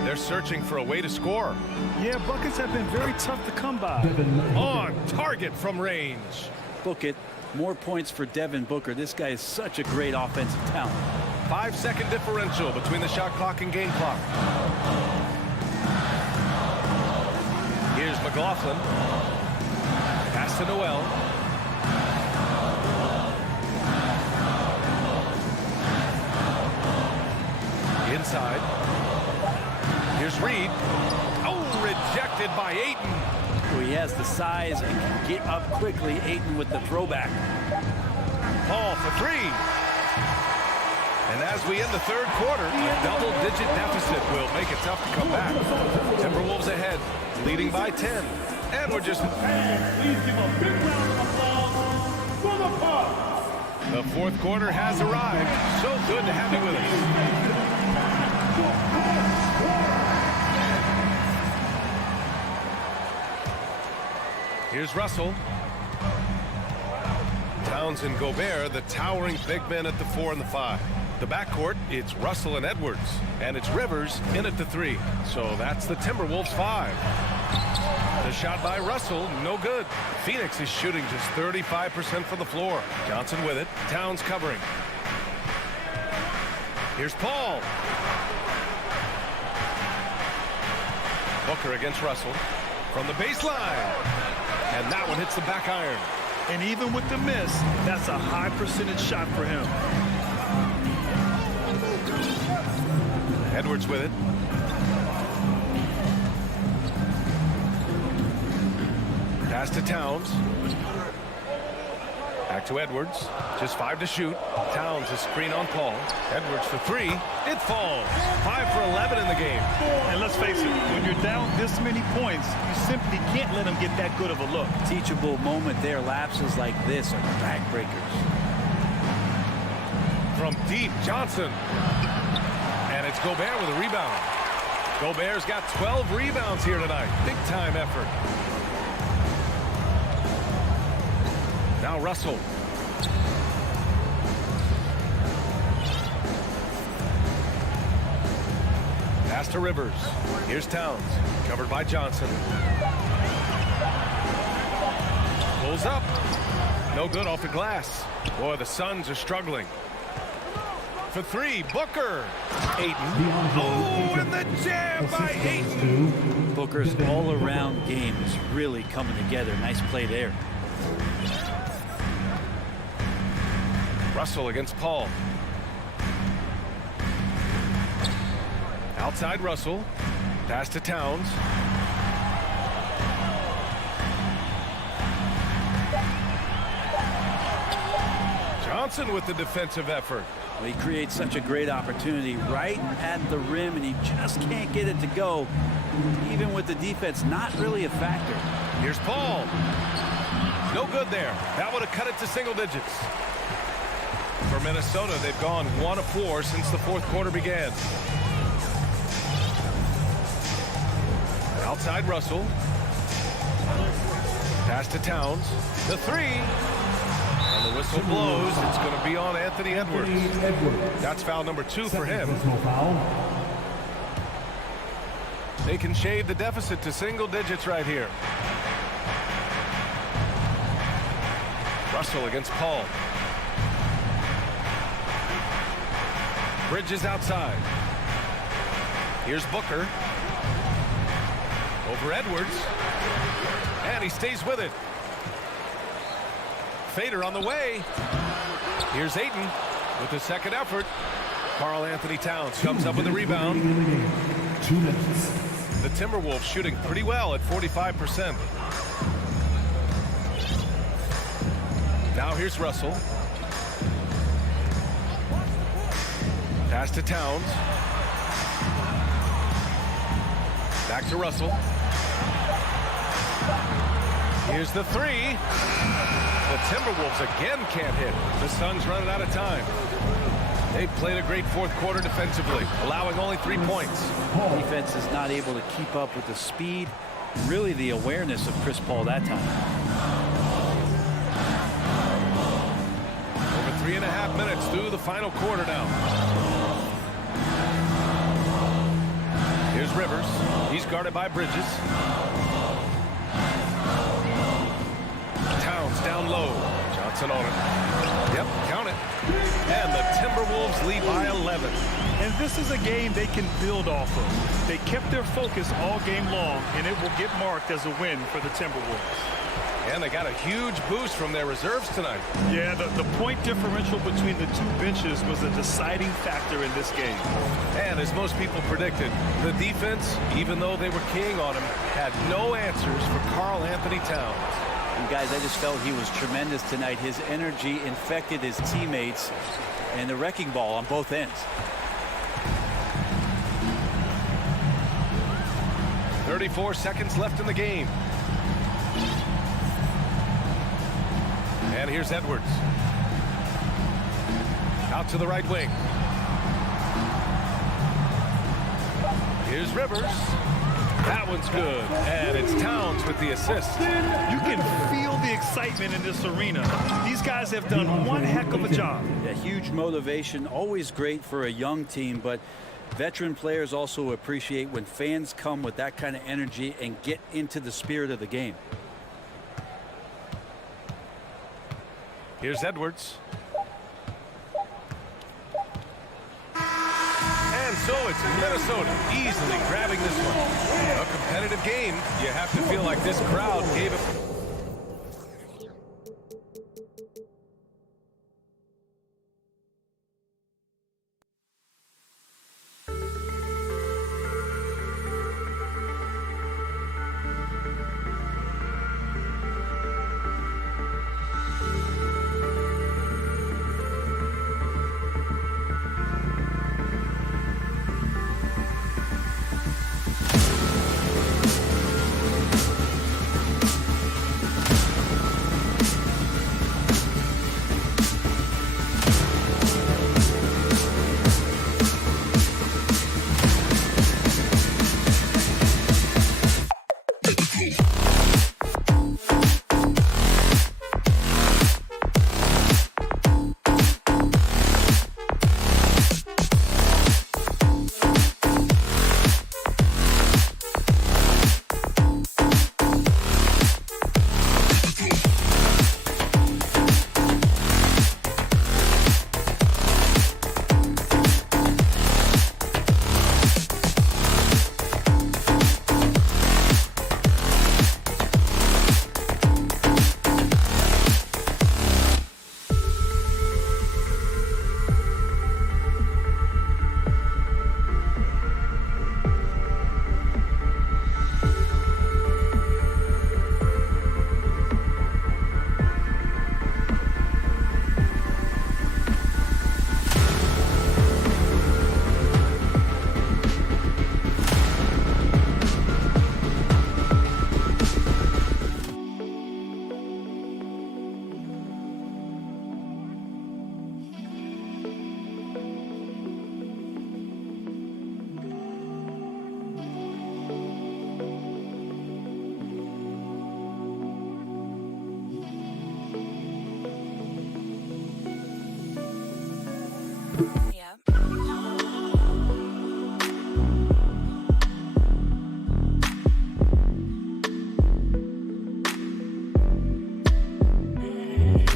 They're searching for a way to score. Yeah, buckets have been very tough to come by. On target from range. Book it. More points for Devin Booker. This guy is such a great offensive talent. 5-second differential between the shot clock and game clock. Here's McLaughlin. Pass to Noel. Inside. Here's Reed. Oh, rejected by Ayton. Well, he has the size and can get up quickly. Ayton with the throwback. Paul for 3. And as we end the third quarter, a double-digit deficit will make it tough to come back. Timberwolves ahead, leading by 10. And we're just... Please give a big round of applause for the Bucks. The fourth quarter has arrived. So good to have you with us. Here's Russell. Towns and Gobert, the towering big men at the 4 and the 5. The backcourt, it's Russell and Edwards. And it's Rivers in at the 3. So that's the Timberwolves 5. The shot by Russell, no good. Phoenix is shooting just 35% from the floor. Johnson with it. Towns covering. Here's Paul. Booker against Russell. From the baseline. And that one hits the back iron. And even with the miss, that's a high percentage shot for him. Edwards with it. Pass to Towns. Back to Edwards. Just 5 to shoot. Towns a screen on Paul. Edwards for 3. It falls. 5 for 11 in the game. And let's face it, when you're down this many points, you simply can't let them get that good of a look. Teachable moment there. Lapses like this are backbreakers. From deep, Johnson. And it's Gobert with a rebound. Gobert's got 12 rebounds here tonight. Big time effort. Now Russell. Pass to Rivers. Here's Towns. Covered by Johnson. Pulls up. No good off the glass. Boy, the Suns are struggling. For 3, Booker. Ayton. Oh, and the jam by Ayton. Booker's all-around game is really coming together. Nice play there. Russell against Paul. Outside Russell. Pass to Towns. Johnson with the defensive effort. Well, he creates such a great opportunity right at the rim, and he just can't get it to go. Even with the defense, not really a factor. Here's Paul. No good there. That would have cut it to single digits. For For Minnesota, they've gone 1 of 4 since the fourth quarter began. Outside Russell. Pass to Towns. The three. And the whistle blows. It's going to be on Anthony Edwards. That's foul number 2 for him. They can shave the deficit to single digits right here. Russell against Paul. Bridges outside. Here's Booker. Over Edwards. And he stays with it. Fader on the way. Here's Ayton with the second effort. Karl Anthony Towns comes up with the rebound. 2 minutes. The Timberwolves shooting pretty well at 45%. Now here's Russell. Pass to Towns. Back to Russell. Here's the three. The Timberwolves again can't hit. The Suns running out of time. They've played a great fourth quarter defensively, allowing only 3 points. Defense is not able to keep up with the speed, really the awareness of Chris Paul that time. Over 3.5 minutes through the final quarter now. Here's Rivers. He's guarded by Bridges. Towns down low. Johnson on it. Yep, count it. And the Timberwolves lead by 11. And this is a game they can build off of. They kept their focus all game long, and it will get marked as a win for the Timberwolves. And they got a huge boost from their reserves tonight. Yeah, the point differential between the two benches was a deciding factor in this game. And as most people predicted, the defense, even though they were keying on him, had no answers for Karl Anthony Towns. And guys, I just felt he was tremendous tonight. His energy infected his teammates, and the wrecking ball on both ends. 34 seconds left in the game. And here's Edwards. Out to the right wing. Here's Rivers. That one's good. And it's Towns with the assist. You can feel the excitement in this arena. These guys have done one heck of a job. Yeah, huge motivation, always great for a young team, but veteran players also appreciate when fans come with that kind of energy and get into the spirit of the game. Here's Edwards. And so it's Minnesota easily grabbing this one. A competitive game. You have to feel like this crowd gave it.